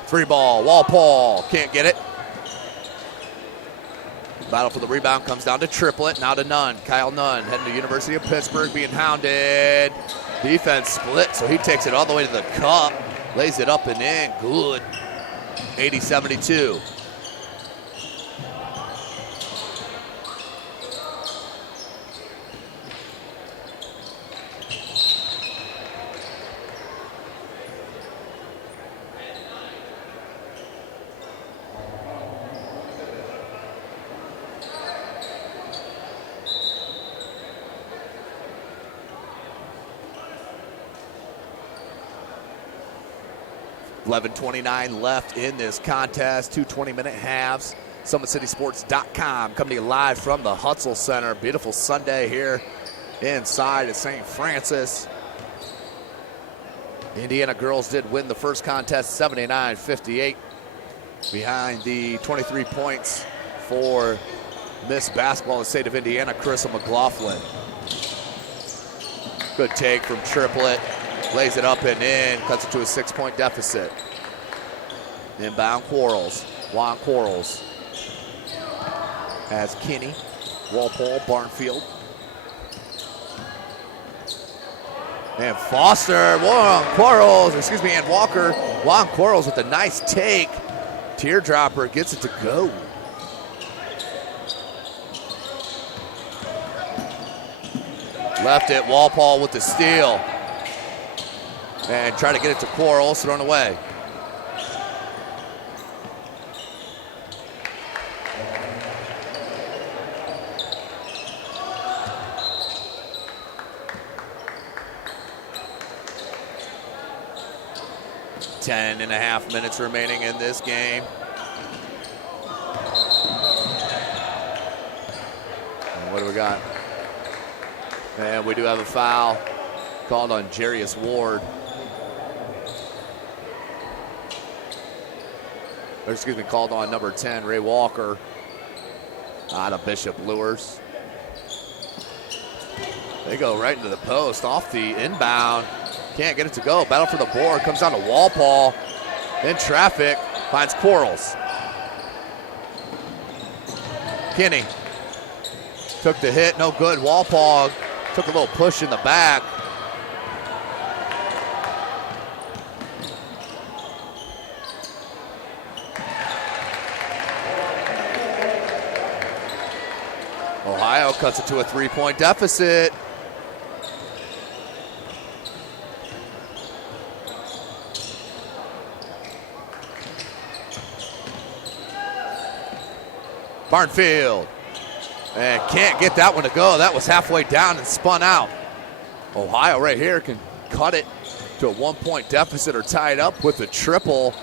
Free ball, Walpole can't get it. Battle for the rebound comes down to Triplett, now to Nunn. Kyle Nunn heading to University of Pittsburgh, being hounded. Defense split, so he takes it all the way to the cup. Lays it up and in, good. 80-72. $11:29 left in this contest. 2 20-minute halves. SummitCitySports.com coming to you live from the Hutzel Center. Beautiful Sunday here inside at St. Francis. Indiana girls did win the first contest 79-58. Behind the 23 points for Miss Basketball in the state of Indiana, Carissa McLaughlin. Good take from Triplett. Lays it up and in, cuts it to a 6-point deficit. Inbound Quarles. Juan Quarles has Kinney, Walpole, Barnfield. And Foster, Juan Quarles, and Walker. Juan Quarles with a nice take. Teardropper gets it to go. Left it, Walpole with the steal. And try to get it to Quarles, thrown away. Ten and a half minutes remaining in this game. And what do we got? And we do have a foul called on Jarius Ward. Called on number 10, Ray Walker, out of Bishop Lures. They go right into the post, off the inbound. Can't get it to go. Battle for the board, comes down to Walpole. In traffic, finds Quarles. Kinney took the hit, no good. Walpole took a little push in the back. Ohio cuts it to a 3-point deficit. Barnfield. And can't get that one to go. That was halfway down and spun out. Ohio right here can cut it to a 1-point deficit or tie it up with a triple.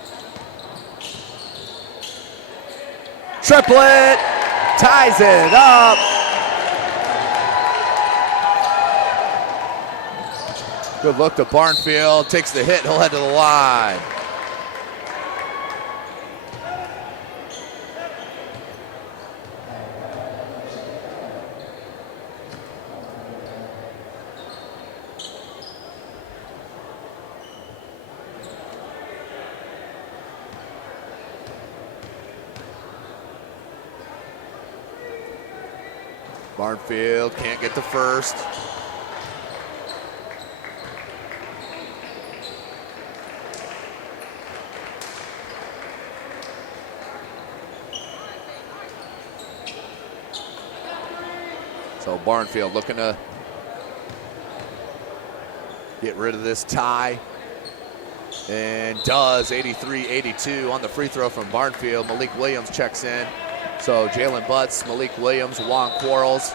Triplett ties it up. Good look to Barnfield, takes the hit, he'll head to the line. Barnfield can't get the first. So Barnfield looking to get rid of this tie. And does, 83-82 on the free throw from Barnfield. Malik Williams checks in. So Jalen Butts, Malik Williams, Juan Quarles,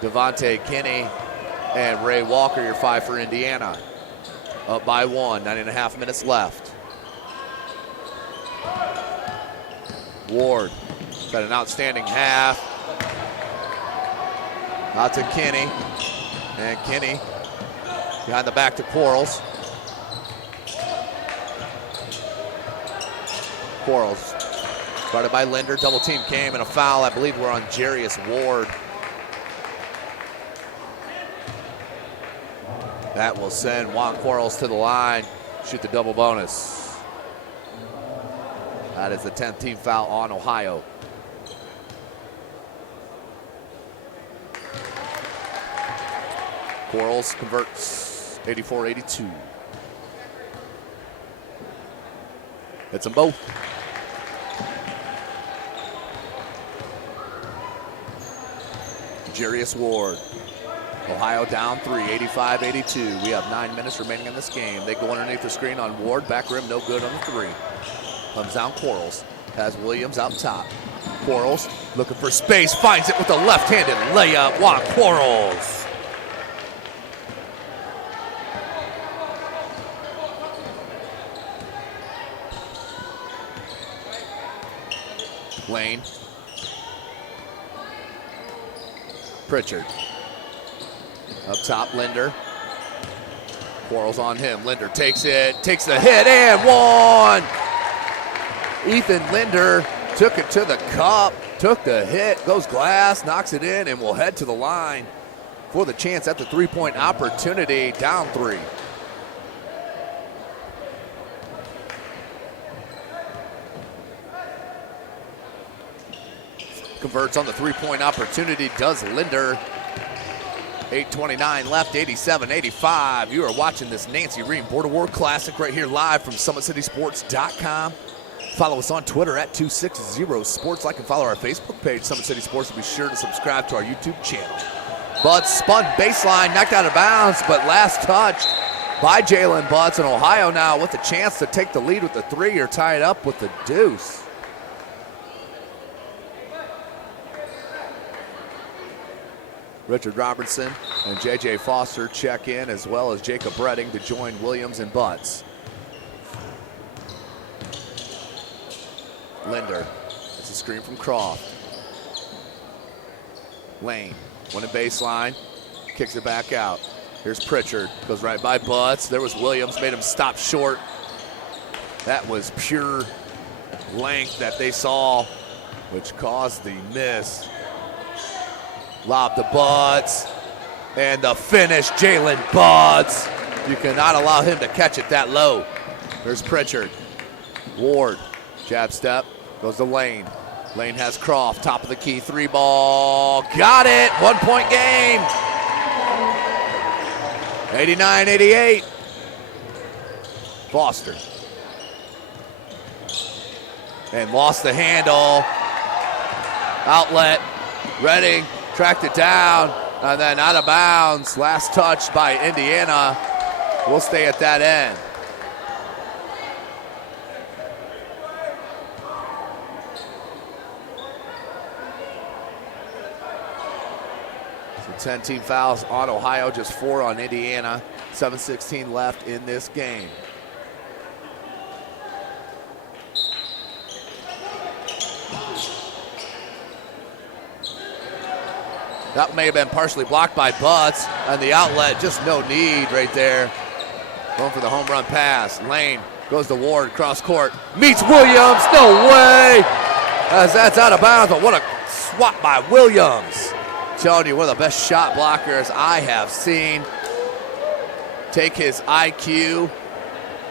Devontae Kinney, and Ray Walker, your 5 for Indiana. Up by 1, 9.5 minutes left. Ward got an outstanding half. Out to Kinney, and Kinney behind the back to Quarles. Quarles guarded by Linder, double team came, and a foul, I believe we're on Jarius Ward. That will send Juan Quarles to the line, shoot the double bonus. That is the 10th team foul on Ohio. Quarles converts, 84-82. Hits them both. Jarius Ward. Ohio down 3, 85-82. We have 9 minutes remaining in this game. They go underneath the screen on Ward. Back rim, no good on the 3. Comes down Quarles. Has Williams out top. Quarles looking for space. Finds it with a left-handed layup. Juan Quarles. Lane. Pritchard. Up top, Linder. Quarles on him. Linder takes it, takes the hit, and one! Ethan Linder took it to the cup, took the hit, goes glass, knocks it in, and will head to the line for the chance at the three-point opportunity, down 3. Converts on the three-point opportunity, does Linder. 8:29 left, 87-85. You are watching this Nancy Rehm Border War Classic right here live from SummitCitySports.com. Follow us on Twitter at 260sports. Like and follow our Facebook page, Summit City Sports, and be sure to subscribe to our YouTube channel. Butts spun baseline, knocked out of bounds, but last touched by Jalen Butts. And Ohio now with a chance to take the lead with the 3 or tie it up with the deuce. Richard Robertson and J.J. Foster check in, as well as Jacob Redding to join Williams and Butts. Linder, it's a screen from Croft. Lane, one in baseline, kicks it back out. Here's Pritchard, goes right by Butts. There was Williams, made him stop short. That was pure length that they saw, which caused the miss. Lob to Butts, and the finish, Jalen Butts. You cannot allow him to catch it that low. There's Pritchard. Ward, jab step, goes to Lane. Lane has Croft, top of the key, 3 ball. Got it, 1-point game. 89-88. Foster. And lost the handle. Outlet, Redding. Tracked it down, and then out of bounds. Last touch by Indiana. We'll stay at that end. So 10 team fouls on Ohio, just 4 on Indiana. 7:16 left in this game. That may have been partially blocked by Butts, and the outlet, just no need right there. Going for the home run pass. Lane goes to Ward, cross court, meets Williams, no way! As that's out of bounds, but what a swat by Williams. Telling you, one of the best shot blockers I have seen. Take his IQ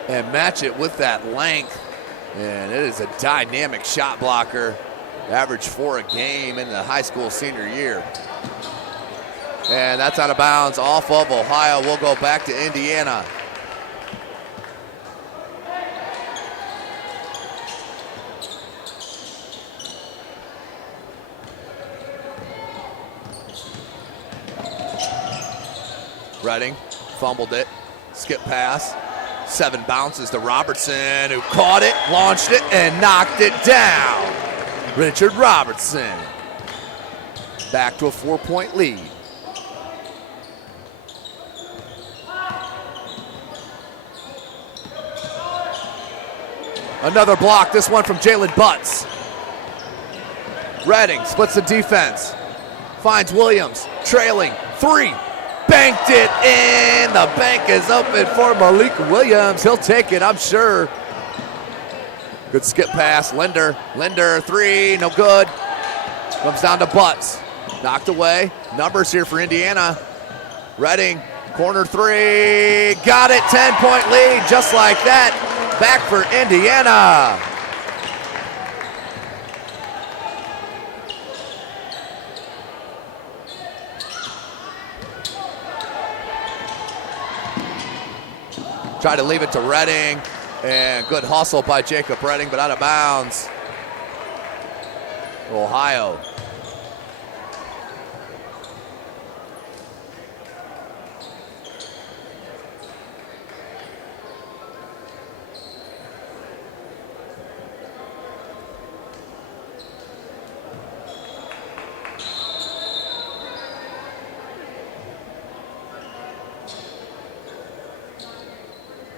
and match it with that length. And it is a dynamic shot blocker. Average 4 a game in the high school senior year. And that's out of bounds off of Ohio. We'll go back to Indiana. Redding fumbled it, skip pass. 7 bounces to Robertson, who caught it, launched it, and knocked it down. Richard Robertson back to a 4-point lead. Another block, this one from Jalen Butts. Redding splits the defense, finds Williams, trailing, 3, banked it in. The bank is open for Malik Williams. He'll take it, I'm sure. Good skip pass, Linder, 3, no good. Comes down to Butts, knocked away. Numbers here for Indiana. Redding, corner 3, got it, 10-point lead, just like that. Back for Indiana. Try to leave it to Redding. And good hustle by Jacob Redding, but out of bounds. Ohio.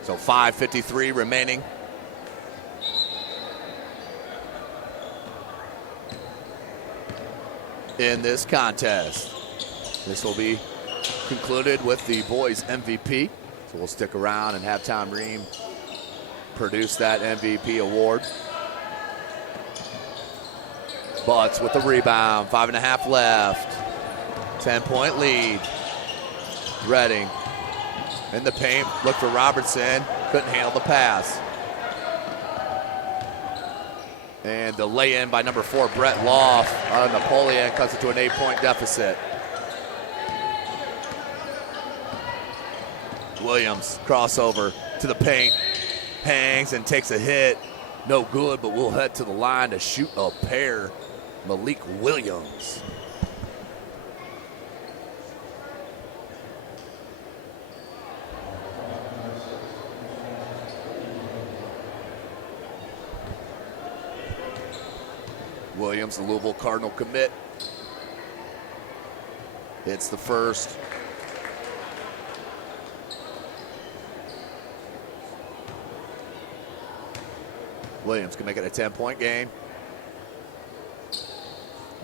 So 5:53 remaining. In this contest. This will be concluded with the boys MVP. So we'll stick around and have Tom Rehm produce that MVP award. Butts with the rebound, 5.5 left. 10-point lead. Redding in the paint, look for Robertson, couldn't handle the pass. And the lay-in by number 4, Brett Loff. Napoleon cuts it to an 8-point deficit. Williams, crossover to the paint, hangs and takes a hit. No good, but we'll head to the line to shoot a pair. Malik Williams. Williams, the Louisville Cardinal commit. It's the first. Williams can make it a 10-point game.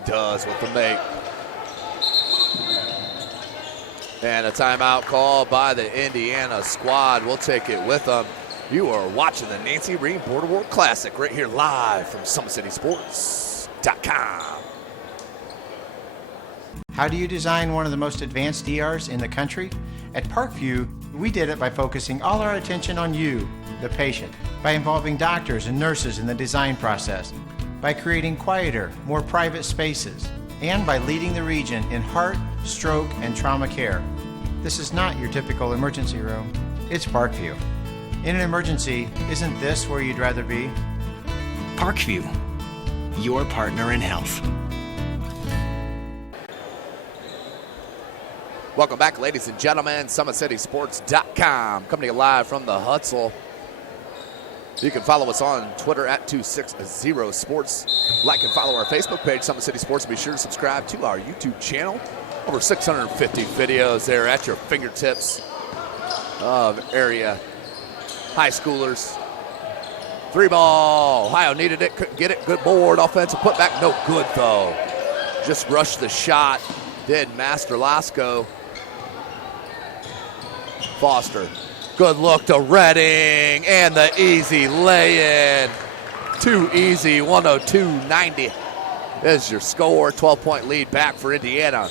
Does with the make. And a timeout call by the Indiana squad. We'll take it with them. You are watching the Nancy Rehm Border World Classic right here live from SummitCitySports.com. How do you design one of the most advanced ERs in the country? At Parkview, we did it by focusing all our attention on you, the patient, by involving doctors and nurses in the design process, by creating quieter, more private spaces, and by leading the region in heart, stroke, and trauma care. This is not your typical emergency room. It's Parkview. In an emergency, isn't this where you'd rather be? Parkview, your partner in health. Welcome back, ladies and gentlemen. SummitCitySports.com, coming to you live from the Hutzel. You can follow us on Twitter at 260sports. Like and follow our Facebook page, Summit City Sports, and be sure to subscribe to our YouTube channel. Over 650 videos there at your fingertips of area high schoolers. 3-ball. Ohio needed it, couldn't get it. Good board, offensive putback, no good though. Just rushed the shot, did Master Lasco. Foster, good look to Redding, and the easy lay-in. Too easy, 102-90 is your score. 12-point lead back for Indiana.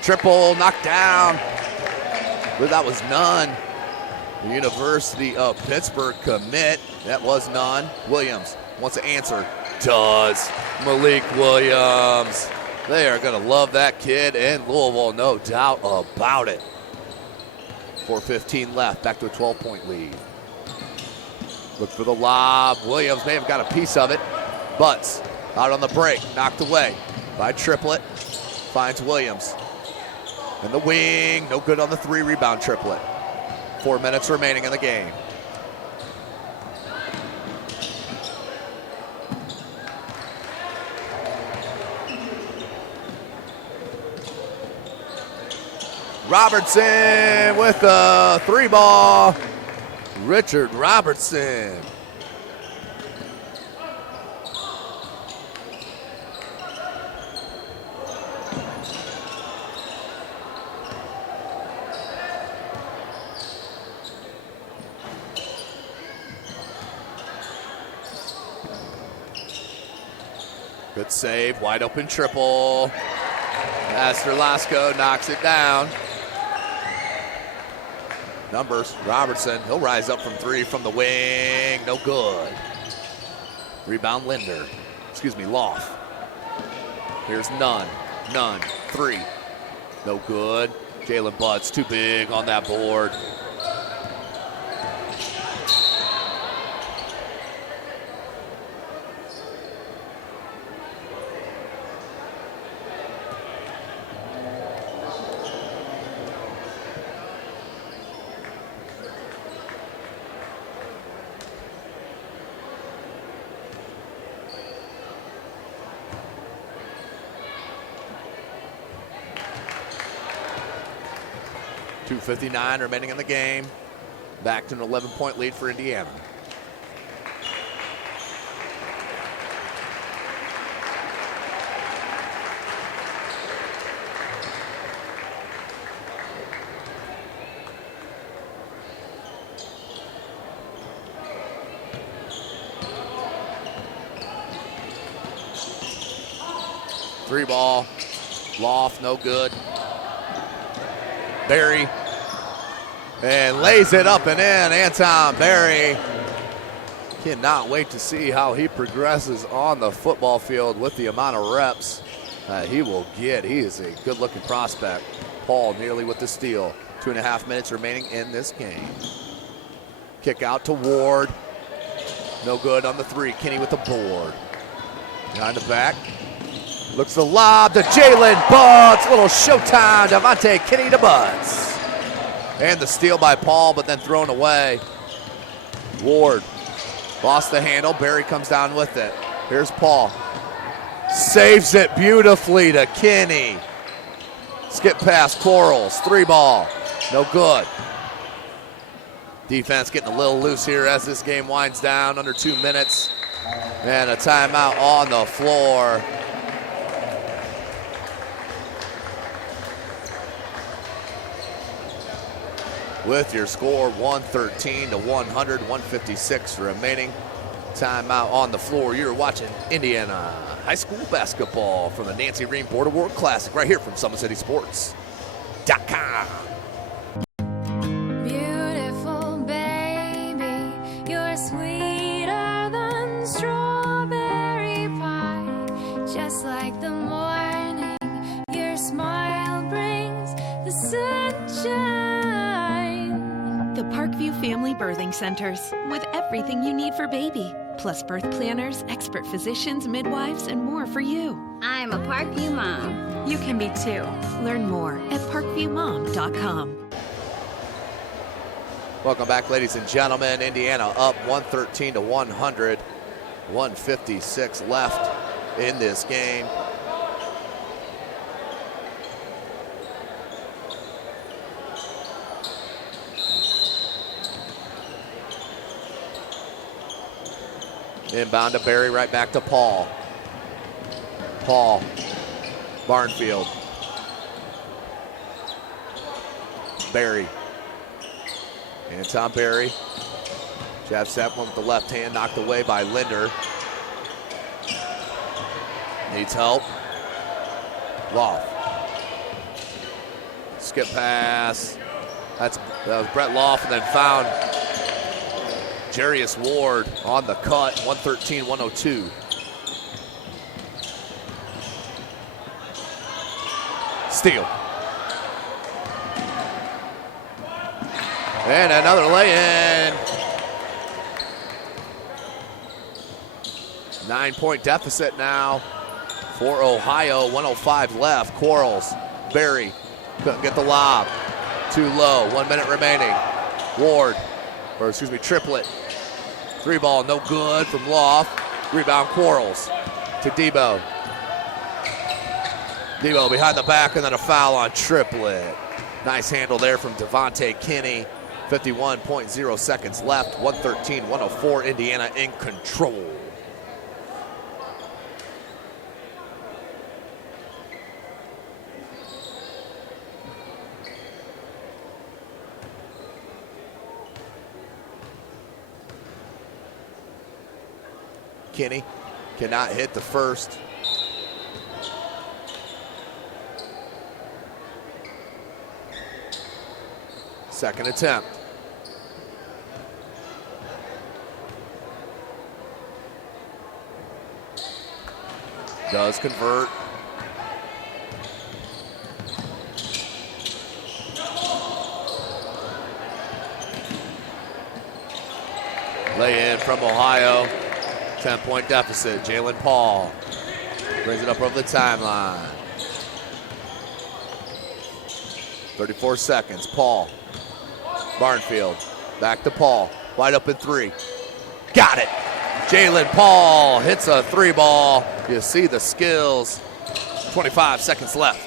Triple knocked down, but that was none. The University of Pittsburgh commit, that was none. Williams wants to answer, does. Malik Williams. They are going to love that kid in Louisville, no doubt about it. 4:15 left, back to a 12-point lead. Look for the lob. Williams may have got a piece of it. Butts out on the break, knocked away by Triplett. Finds Williams. And the wing, no good on the 3-rebound Triplett. 4 minutes remaining in the game. Robertson with a 3-ball. Richard Robertson. Good save, wide open triple. Master Lasco knocks it down. Numbers, Robertson, he'll rise up from 3 from the wing, no good. Rebound Loff. Here's Nunn, 3, no good. Jalen Butts too big on that board. .259 remaining in the game. Back to an 11-point lead for Indiana. Three ball. Loft, no good. Berry. And lays it up and in. Anton Berry. Cannot wait to see how he progresses on the football field with the amount of reps he will get. He is a good-looking prospect. Paul nearly with the steal. 2.5 minutes remaining in this game. Kick out to Ward. No good on the three. Kinney with the board. Behind the back. Looks the lob to Jalen Butts. Little showtime. Devontae Kinney to Butts. And the steal by Paul, but then thrown away. Ward lost the handle. Berry comes down with it. Here's Paul. Saves it beautifully to Kinney. Skip past Quarles. Three ball. No good. Defense getting a little loose here as this game winds down. Under 2 minutes. And a timeout on the floor. With your score 113 to 100, 156 remaining. Timeout on the floor. You're watching Indiana high school basketball from the Nancy Rehm Board Award Classic right here from SummitCitySports.com. Beautiful baby, you're sweeter than strawberry pie. Just like the morning, your smile brings the sunshine. The Parkview Family Birthing Centers, with everything you need for baby, plus birth planners, expert physicians, midwives, and more for you. I'm a Parkview mom. You can be too. Learn more at parkviewmom.com. Welcome back, ladies and gentlemen. Indiana up 113 to 100. 156 left in this game. Inbound to Berry, right back to Paul. Paul, Barnfield. Berry. Anton Berry. Jabs that one with the left hand, knocked away by Linder. Needs help. Loft. Skip pass. That was Brett Loft, and then found Jarius Ward on the cut, 113-102. Steal. And another lay-in. 9-point deficit now for Ohio, 105 left. Quarles, Berry, couldn't get the lob. Too low, 1 minute remaining. Ward, or excuse me, Triplett. Three ball, no good from Loft. Rebound Quarles to Debo. Debo behind the back, and then a foul on Triplett. Nice handle there from Devontae Kinney. 51.0 seconds left. 113-104. Indiana in control. Kinney cannot hit the first. Second attempt. Does convert. Lay in from Ohio. 10-point deficit. Jalen Paul brings it up over the timeline. 34 seconds. Paul. Barnfield. Back to Paul. Wide open three. Got it. Jalen Paul hits a three ball. You see the skills. 25 seconds left.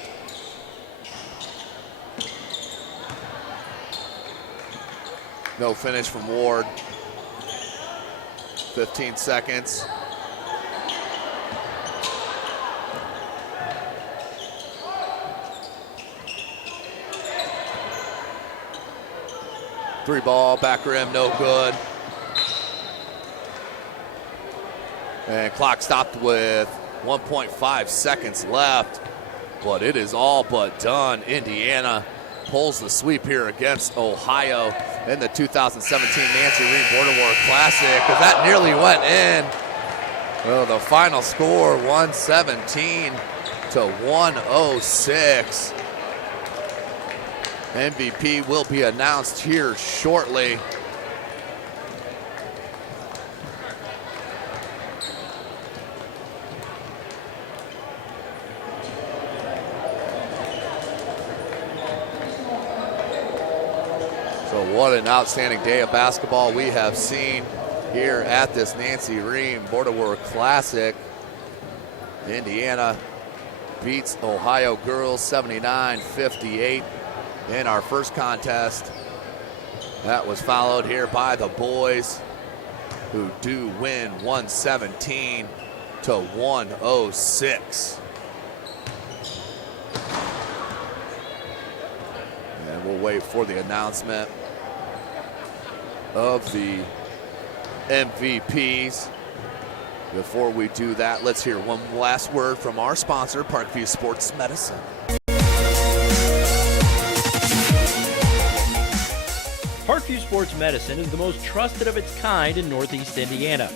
No finish from Ward. 15 seconds. Three ball, back rim, no good. And clock stopped with 1.5 seconds left. But it is all but done. Indiana pulls the sweep here against Ohio in the 2017 Nancy Rehm Border War Classic, because that nearly went in. Well, the final score, 117 to 106. MVP will be announced here shortly. So what an outstanding day of basketball we have seen here at this Nancy Rehm Border War Classic. Indiana beats Ohio girls 79-58 in our first contest. That was followed here by the boys, who do win 117 to 106. And we'll wait for the announcement of the MVPs. Before we do that, let's hear one last word from our sponsor, Parkview Sports Medicine. Parkview Sports Medicine is the most trusted of its kind in Northeast Indiana.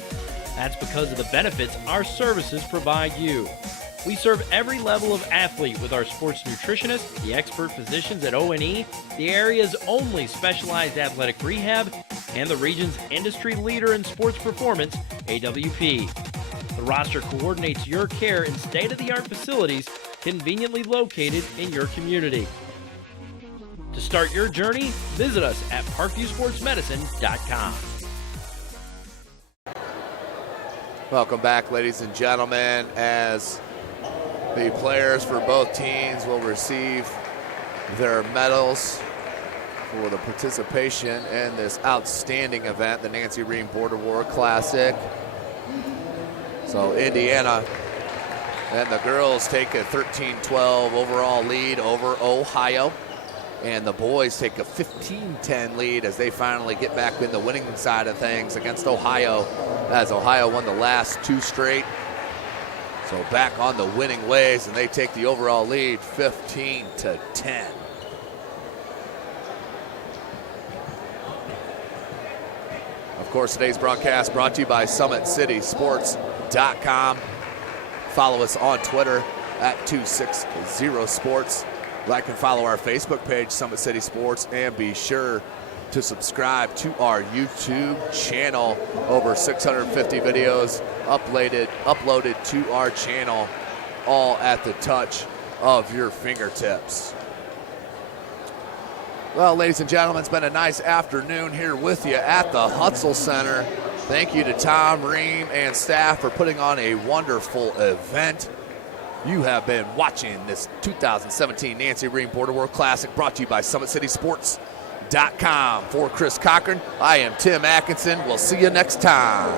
That's because of the benefits our services provide you. We serve every level of athlete with our sports nutritionists, the expert physicians at O&E, the area's only specialized athletic rehab, and the region's industry leader in sports performance, AWP. The roster coordinates your care in state-of-the-art facilities conveniently located in your community. To start your journey, visit us at parkviewsportsmedicine.com. Welcome back, ladies and gentlemen, as the players for both teams will receive their medals for the participation in this outstanding event, the Nancy Rehm Border War Classic. So Indiana and the girls take a 13-12 overall lead over Ohio. And the boys take a 15-10 lead as they finally get back in the winning side of things against Ohio, as Ohio won the last two straight. So back on the winning ways, and they take the overall lead 15-10. Of course, today's broadcast brought to you by SummitCitySports.com. Follow us on Twitter at 260sports. Like and follow our Facebook page, Summit City Sports, and be sure to subscribe to our YouTube channel. Over 650 videos uploaded to our channel, all at the touch of your fingertips. Well, ladies and gentlemen, it's been a nice afternoon here with you at the Hutzel Center. Thank you to Tom Rehm and staff for putting on a wonderful event. You have been watching this 2017 Nancy Rehm Border War Classic, brought to you by SummitCitySports.com. For Chris Cochran, I am Tim Atkinson. We'll see you next time.